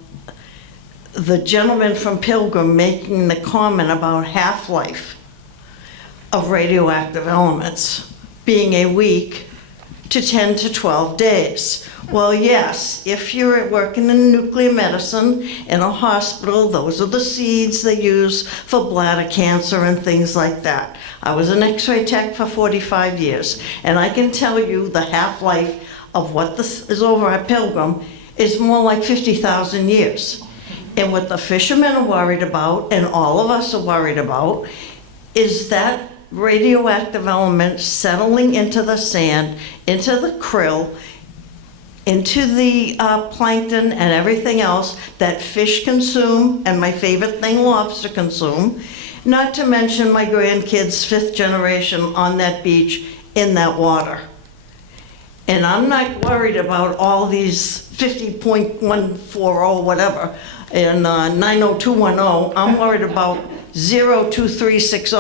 the gentleman from Pilgrim making the comment about half-life of radioactive elements being a week to 10 to 12 days. Well, yes, if you're working in nuclear medicine in a hospital, those are the seeds they use for bladder cancer and things like that. I was an X-ray tech for 45 years, and I can tell you the half-life of what this is over at Pilgrim is more like 50,000 years. And what the fishermen are worried about, and all of us are worried about, is that radioactive element settling into the sand, into the krill, into the plankton and everything else that fish consume, and my favorite thing, lobster consume, not to mention my grandkids' 5th generation on that beach in that water. And I'm not worried about all these 50.140 whatever and 90210. I'm worried about 02360,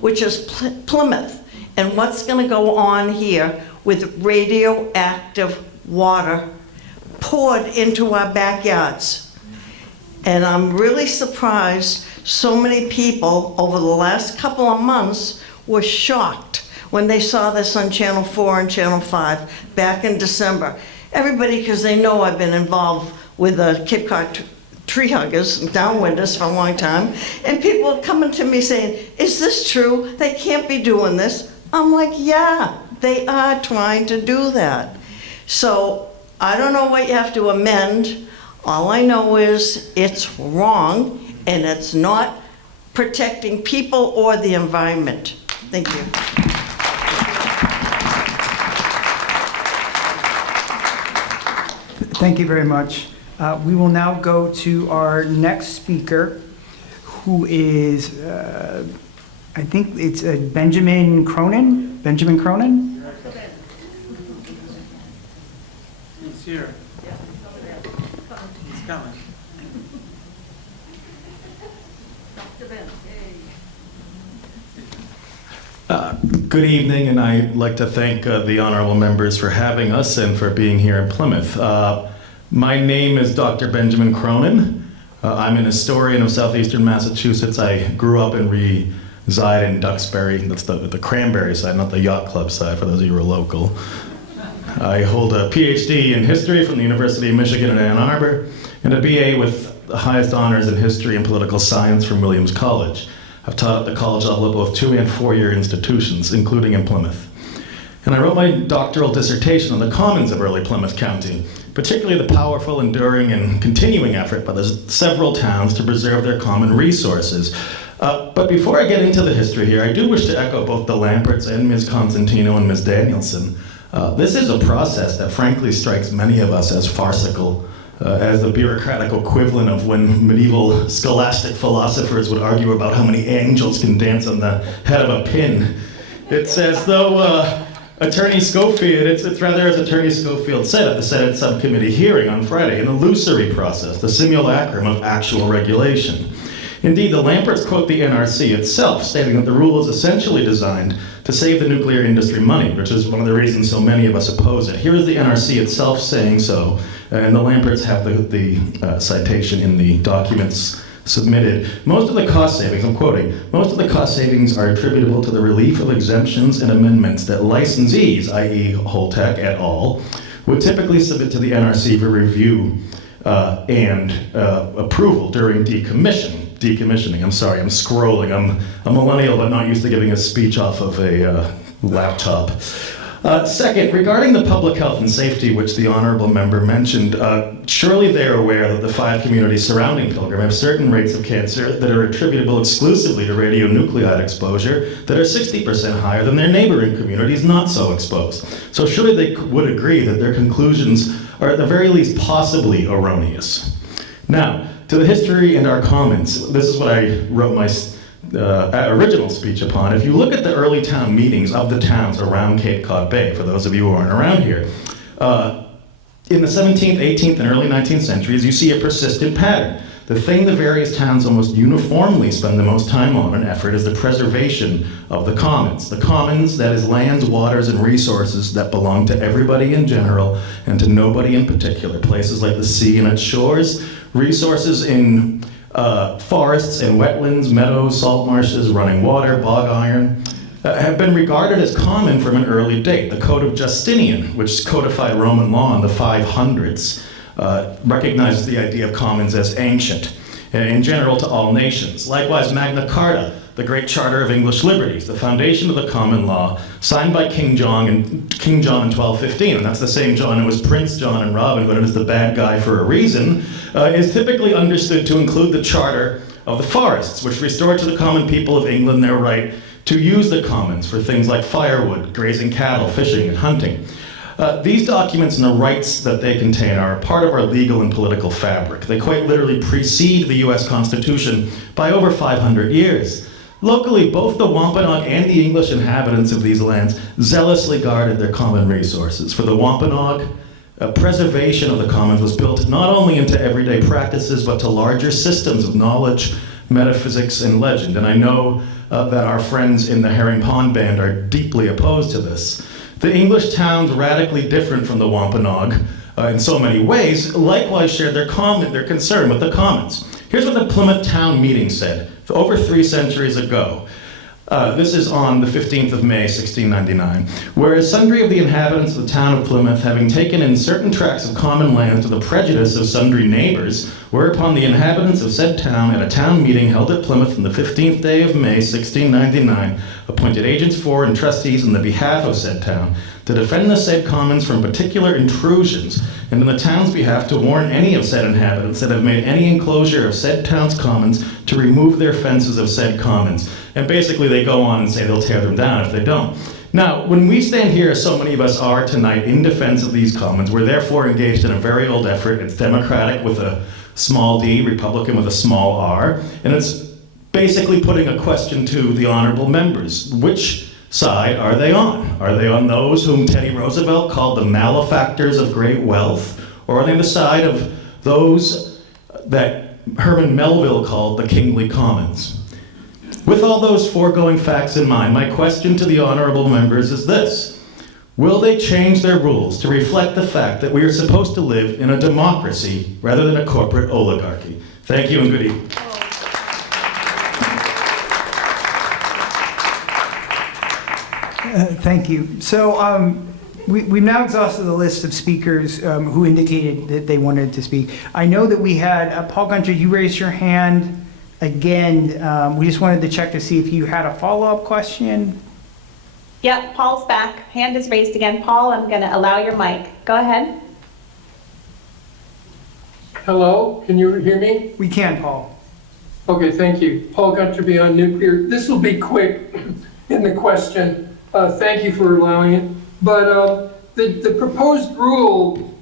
which is Plymouth, and what's going to go on here with radioactive water poured into our backyards. And I'm really surprised so many people over the last couple of months were shocked when they saw this on Channel 4 and Channel 5 back in December. Everybody, because they know I've been involved with the Cape Cod tree huggers and downwinders for a long time, and people are coming to me saying, is this true? They can't be doing this. I'm like, yeah, they are trying to do that. So I don't know what you have to amend. All I know is it's wrong, and it's not protecting people or the environment. Thank you. Thank you very much. We will now go to our next speaker, who is, I think it's Benjamin Cronin. Benjamin Cronin? He's here. He's coming. Good evening, and I'd like to thank the honorable members for having us and for being here in Plymouth. My name is Dr. Benjamin Cronin. I'm an historian of southeastern Massachusetts. I grew up in reside in Duxbury. That's the Cranberry side, not the Yacht Club side, for those of you who are local. I hold a PhD in history from the University of Michigan in Ann Arbor, and a BA with the highest honors in history and political science from Williams College. I've taught at the college level at both 2- and 4-year institutions, including in Plymouth. And I wrote my doctoral dissertation on the commons of early Plymouth County, particularly the powerful, enduring, and continuing effort by the several towns to preserve their common resources. But before I get into the history here, I do wish to echo both the Lamperts and Ms. Constantino and Ms. Danielson. This is a process that frankly strikes many of us as farcical, as the bureaucratic equivalent of when medieval scholastic philosophers would argue about how many angels can dance on the head of a pin. It's as though Attorney Schofield, it's rather as Attorney Schofield said at the Senate subcommittee hearing on Friday, an illusory process, the simulacrum of actual regulation. Indeed, the Lamperts quote the NRC itself, stating that the rule is essentially designed to save the nuclear industry money, which is one of the reasons so many of us oppose it. Here is the NRC itself saying so, and the Lamperts have the citation in the documents submitted. Most of the cost savings, I'm quoting, most of the cost savings are attributable to the relief of exemptions and amendments that licensees, i.e. Holtec et al., would typically submit to the NRC for review and approval during decommissioning. I'm sorry, I'm scrolling. I'm a millennial but not used to giving a speech off of a laptop. Second, regarding the public health and safety, which the honorable member mentioned, surely they're aware that the 5 communities surrounding Pilgrim have certain rates of cancer that are attributable exclusively to radionuclide exposure that are 60% higher than their neighboring communities not so exposed. So surely they would agree that their conclusions are at the very least possibly erroneous. Now, to the history and our comments, this is what I wrote my original speech upon. If you look at the early town meetings of the towns around Cape Cod Bay, for those of you who aren't around here, in the 17th, 18th, and early 19th centuries, you see a persistent pattern. The thing the various towns almost uniformly spend the most time on and effort is the preservation of the commons. The commons, that is lands, waters, and resources that belong to everybody in general and to nobody in particular. Places like the sea and its shores, resources in forests and wetlands, meadows, salt marshes, running water, bog iron, have been regarded as common from an early date. The Code of Justinian, which codified Roman law in the 500s, recognizes the idea of commons as ancient, in general to all nations. Likewise, Magna Carta, the Great Charter of English Liberties, the foundation of the common law, signed by King John in 1215, and that's the same John who was Prince John in Robin Hood and is the bad guy for a reason, is typically understood to include the Charter of the Forests, which restored to the common people of England their right to use the commons for things like firewood, grazing cattle, fishing, and hunting. These documents and the rights that they contain are a part of our legal and political fabric. They quite literally precede the US Constitution by over 500 years. Locally, both the Wampanoag and the English inhabitants of these lands zealously guarded their common resources. For the Wampanoag, preservation of the commons was built not only into everyday practices, but to larger systems of knowledge, metaphysics, and legend. And I know that our friends in the Herring Pond Band are deeply opposed to this. The English towns, radically different from the Wampanoag in so many ways, likewise shared their concern with the commons. Here's what the Plymouth Town Meeting said over 3 centuries ago. This is on the 15th of May, 1699. Whereas sundry of the inhabitants of the town of Plymouth, having taken in certain tracts of common land to the prejudice of sundry neighbors, whereupon the inhabitants of said town at a town meeting held at Plymouth on the 15th day of May, 1699, appointed agents for and trustees on the behalf of said town, to defend the said commons from particular intrusions, and in the town's behalf to warn any of said inhabitants that have made any enclosure of said town's commons to remove their fences of said commons. And basically they go on and say they'll tear them down if they don't. Now, when we stand here, as so many of us are tonight, in defense of these commons, we're therefore engaged in a very old effort. It's democratic with a small d, Republican with a small r, and it's basically putting a question to the honorable members. Which side are they on? Are they on those whom Teddy Roosevelt called the malefactors of great wealth? Or are they on the side of those that Herman Melville called the kingly commons? With all those foregoing facts in mind, my question to the honorable members is this: will they change their rules to reflect the fact that we are supposed to live in a democracy rather than a corporate oligarchy? Thank you and good evening. Thank you. So we've now exhausted the list of speakers who indicated that they wanted to speak. I know that we had, Paul Gunter, you raised your hand again. We just wanted to check to see if you had a follow-up question. Yep, Paul's back. Hand is raised again. Paul, I'm going to allow your mic. Go ahead. Hello, can you hear me? We can, Paul. Okay, thank you. Paul Gunter, Beyond Nuclear. This will be quick in the question. Thank you for allowing it. But the proposed rule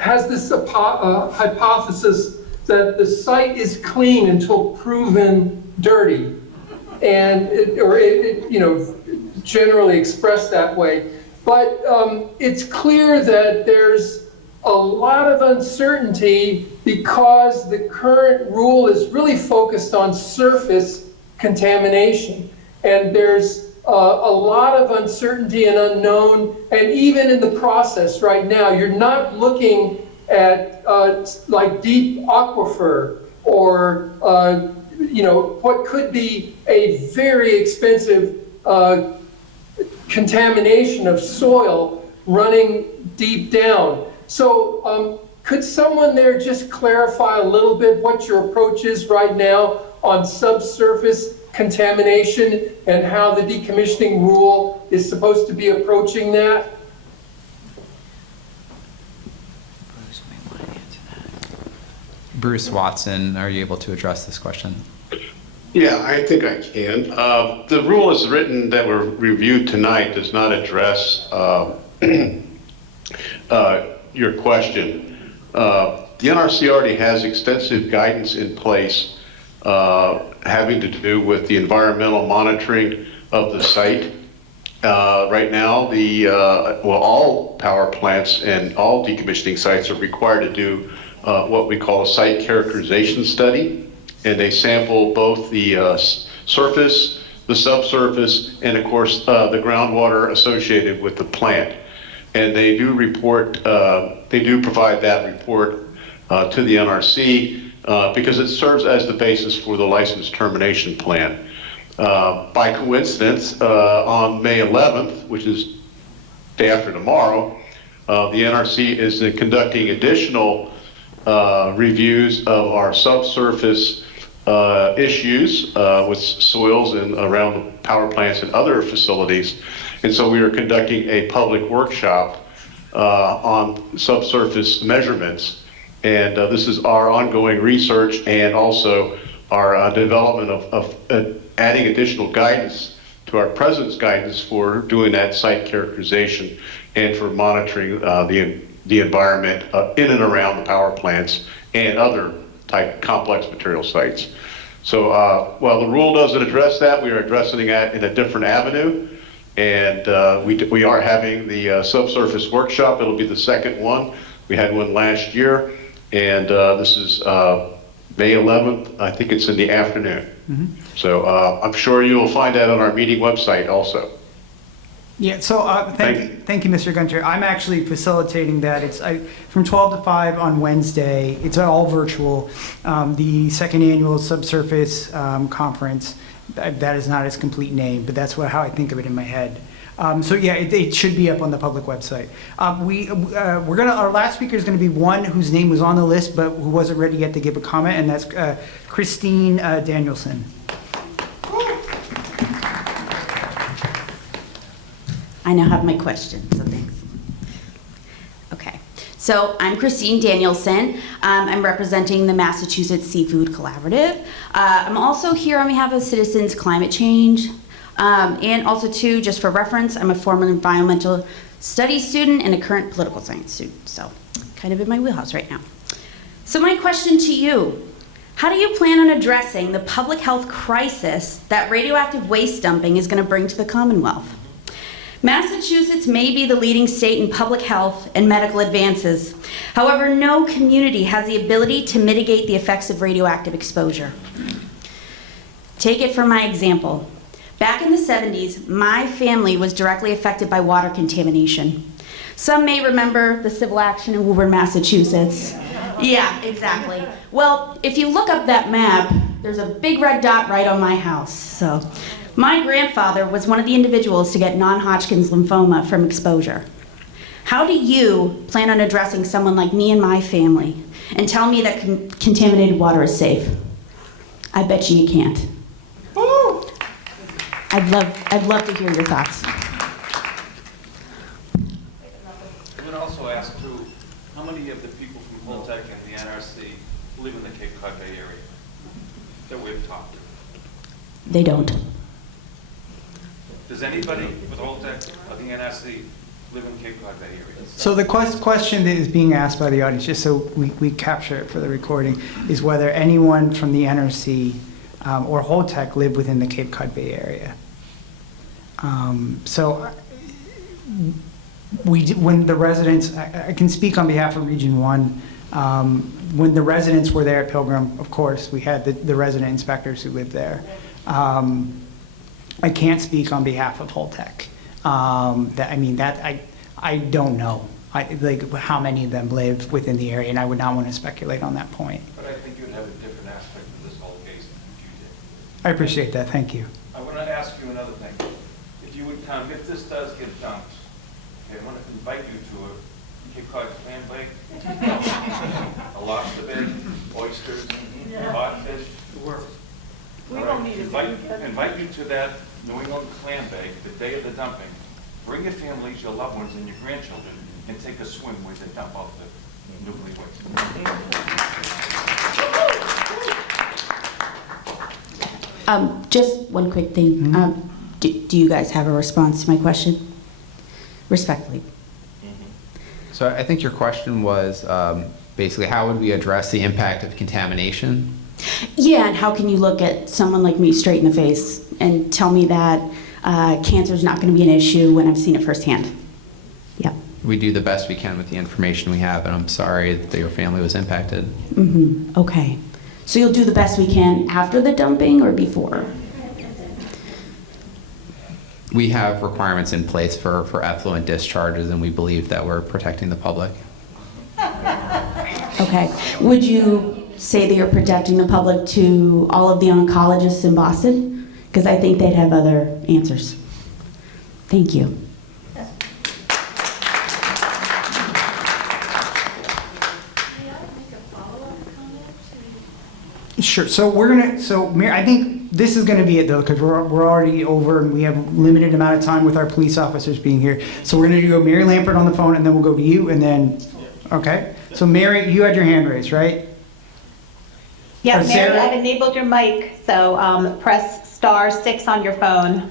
has this hypothesis that the site is clean until proven dirty, and generally expressed that way. But it's clear that there's a lot of uncertainty because the current rule is really focused on surface contamination. And there's a lot of uncertainty and unknown, and even in the process right now, you're not looking at like deep aquifer or what could be a very expensive contamination of soil running deep down. So could someone there just clarify a little bit what your approach is right now on subsurface contamination and how the decommissioning rule is supposed to be approaching that? Bruce Watson, are you able to address this question? Yeah, I think I can. The rule as written that were reviewed tonight does not address your question. The NRC already has extensive guidance in place having to do with the environmental monitoring of the site. Right now, all power plants and all decommissioning sites are required to do what we call a site characterization study, and they sample both the surface, the subsurface, and of course the groundwater associated with the plant. And they do report, they do provide that report to the NRC because it serves as the basis for the license termination plan. By coincidence, on May 11th, which is day after tomorrow, the NRC is conducting additional reviews of our subsurface issues with soils and around the power plants and other facilities. And so we are conducting a public workshop on subsurface measurements. And this is our ongoing research and also our development of adding additional guidance to our president's guidance for doing that site characterization and for monitoring the environment in and around the power plants and other type complex material sites. So while the rule doesn't address that, we are addressing it in a different avenue. And we are having the subsurface workshop. It'll be the second one. We had one last year. And this is May 11th. I think it's in the afternoon. Mm-hmm. So I'm sure you'll find that on our meeting website also. Yeah, so thank you, Mr. Gunter. I'm actually facilitating that. It's from 12 to 5 on Wednesday. It's all virtual. The second annual subsurface conference. That is not its complete name, but that's how I think of it in my head. So yeah, it should be up on the public website. Our last speaker is going to be one whose name was on the list, but who wasn't ready yet to give a comment, and that's Christine Danielson. I now have my question, so thanks. Okay, so I'm Christine Danielson. I'm representing the Massachusetts Seafood Collaborative. I'm also here on behalf of Citizens Climate Change. And also too, just for reference, I'm a former environmental studies student and a current political science student, so kind of in my wheelhouse right now. So my question to you, how do you plan on addressing the public health crisis that radioactive waste dumping is going to bring to the Commonwealth? Massachusetts may be the leading state in public health and medical advances. However, no community has the ability to mitigate the effects of radioactive exposure. Take it for my example. Back in the 70s, my family was directly affected by water contamination. Some may remember the civil action in Woburn, Massachusetts. Yeah, exactly. Well, if you look up that map, there's a big red dot right on my house. So My grandfather was one of the individuals to get non-Hodgkin's lymphoma from exposure. How do you plan on addressing someone like me and my family and tell me that contaminated water is safe? I bet you can't. I'd love to hear your thoughts. I'm going to also ask too, how many of the people from Politec and the NRC live in the Cape Cod Bay area that we've talked to? They don't. Does anybody with Politec or the NRC live in Cape Cod Bay area? So the question that is being asked by the audience, just so we capture it for the recording, is whether anyone from the NRC or Holtec live within the Cape Cod Bay area. When the residents, I can speak on behalf of Region 1, when the residents were there at Pilgrim, of course, we had the resident inspectors who lived there. I can't speak on behalf of Holtec. I don't know how many of them live within the area, and I would not want to speculate on that point. But I think you'd have a different aspect of this whole case if you did. I appreciate that. Thank you. I want to ask you another thing. If you would come, if this does get dumped, okay, I want to invite you to a Cape Cod clam bake, a lobster bake, oysters, codfish. We All don't right, need invite you to that New England clam bake the day of the dumping. Bring your families, your loved ones, and your grandchildren, and take a swim where they dump out the nuclear waste. Just one quick thing. Do you guys have a response to my question? Respectfully. So I think your question was basically how would we address the impact of contamination? Yeah, and how can you look at someone like me straight in the face and tell me that cancer is not going to be an issue when I've seen it firsthand? Yeah. We do the best we can with the information we have, and I'm sorry that your family was impacted. Okay. So you'll do the best we can after the dumping or before? We have requirements in place for effluent discharges, and we believe that we're protecting the public. Okay. Would you say that you're protecting the public to all of the oncologists in Boston? Because I think they'd have other answers. Thank you. Sure. So I think this is gonna be it though, because we're already over and we have a limited amount of time with our police officers being here. So we're gonna go Mary Lampert on the phone, and then we'll go to you, and then, okay? So Mary, you had your hand raised, right? Yeah, Or Mary, Sarah? I've enabled your mic, so press *6 on your phone.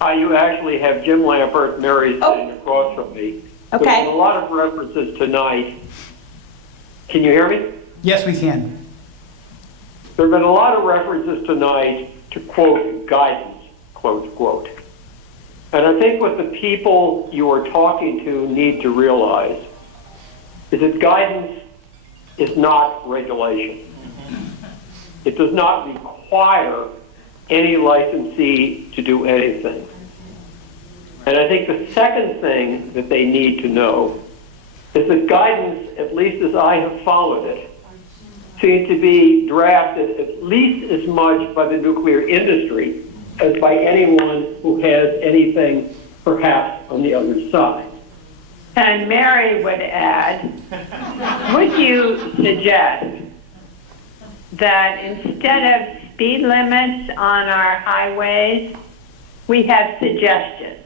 You actually have Jim Lampert, Mary sitting across from me. Okay. There's been a lot of references tonight. Can you hear me? Yes, we can. There have been a lot of references tonight to, quote, guidance, close quote. And I think what the people you are talking to need to realize is that guidance is not regulation. It does not require any licensee to do anything. And I think the second thing that they need to know is that guidance, at least as I have followed it, seems to be drafted at least as much by the nuclear industry as by anyone who has anything perhaps on the other side. And Mary would add, would you suggest that instead of speed limits on our highways, we have suggestions?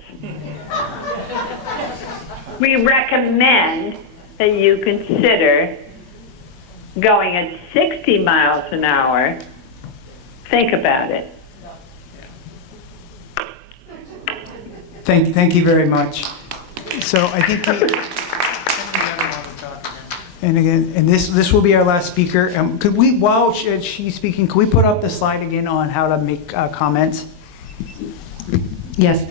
We recommend that you consider going at 60 miles an hour. Think about it. Thank you very much. So I think and again, and this will be our last speaker. Could we, while she's speaking, could we put up the slide again on how to make comments? Yes.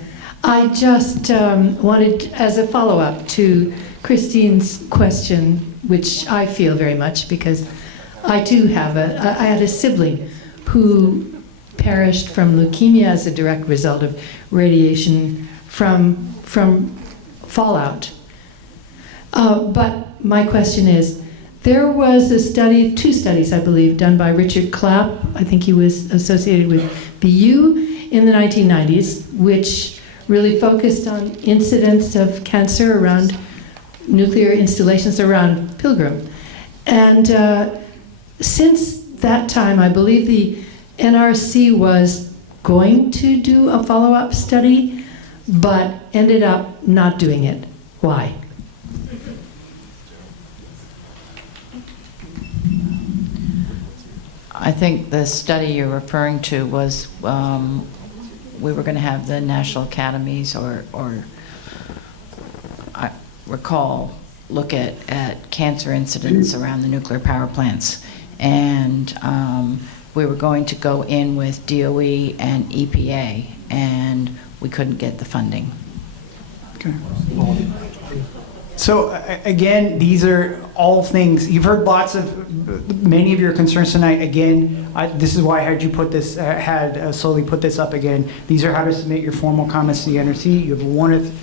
I just wanted, as a follow-up to Christine's question, which I feel very much because I too have I had a sibling who perished from leukemia as a direct result of radiation from fallout. But my question is There was a study, 2 studies, I believe, done by Richard Clapp. I think he was associated with BU in the 1990s, which really focused on incidents of cancer around nuclear installations around Pilgrim. And since that time, I believe the NRC was going to do a follow-up study, but ended up not doing it. Why? I think the study you're referring to was we were going to have the national academies or I recall look at cancer incidents around the nuclear power plants, and we were going to go in with DOE and EPA, and we couldn't get the funding. Okay. So again, these are all things, you've heard many of your concerns tonight. Again, this is why I had you put this, slowly put this up again. These are how to submit your formal comments to the NRC. You have one of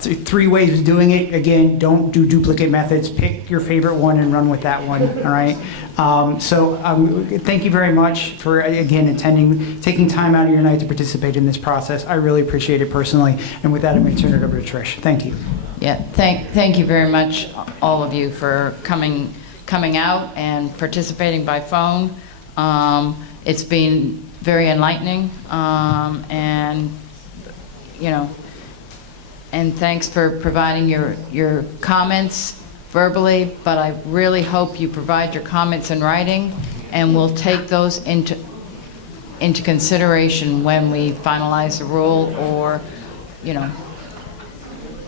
3 ways of doing it. Again, don't do duplicate methods. Pick your favorite one and run with that one, all right? Thank you very much for, again, attending, taking time out of your night to participate in this process. I really appreciate it personally. And with that, I'm going to turn it over to Trish. Thank you. Yeah, thank you very much, all of you, for coming out and participating by phone. It's been very enlightening, and and thanks for providing your comments verbally. But I really hope you provide your comments in writing, and we'll take those into consideration when we finalize the rule, or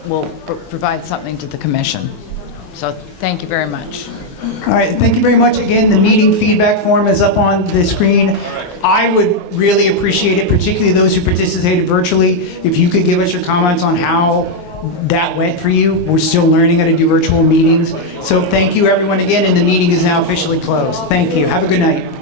we'll provide something to the commission. So thank you very much. All right, thank you very much. Again, the meeting feedback form is up on the screen. I would really appreciate it, particularly those who participated virtually, if you could give us your comments on how that went for you. We're still learning how to do virtual meetings. So thank you everyone again, and the meeting is now officially closed. Thank you. Have a good night.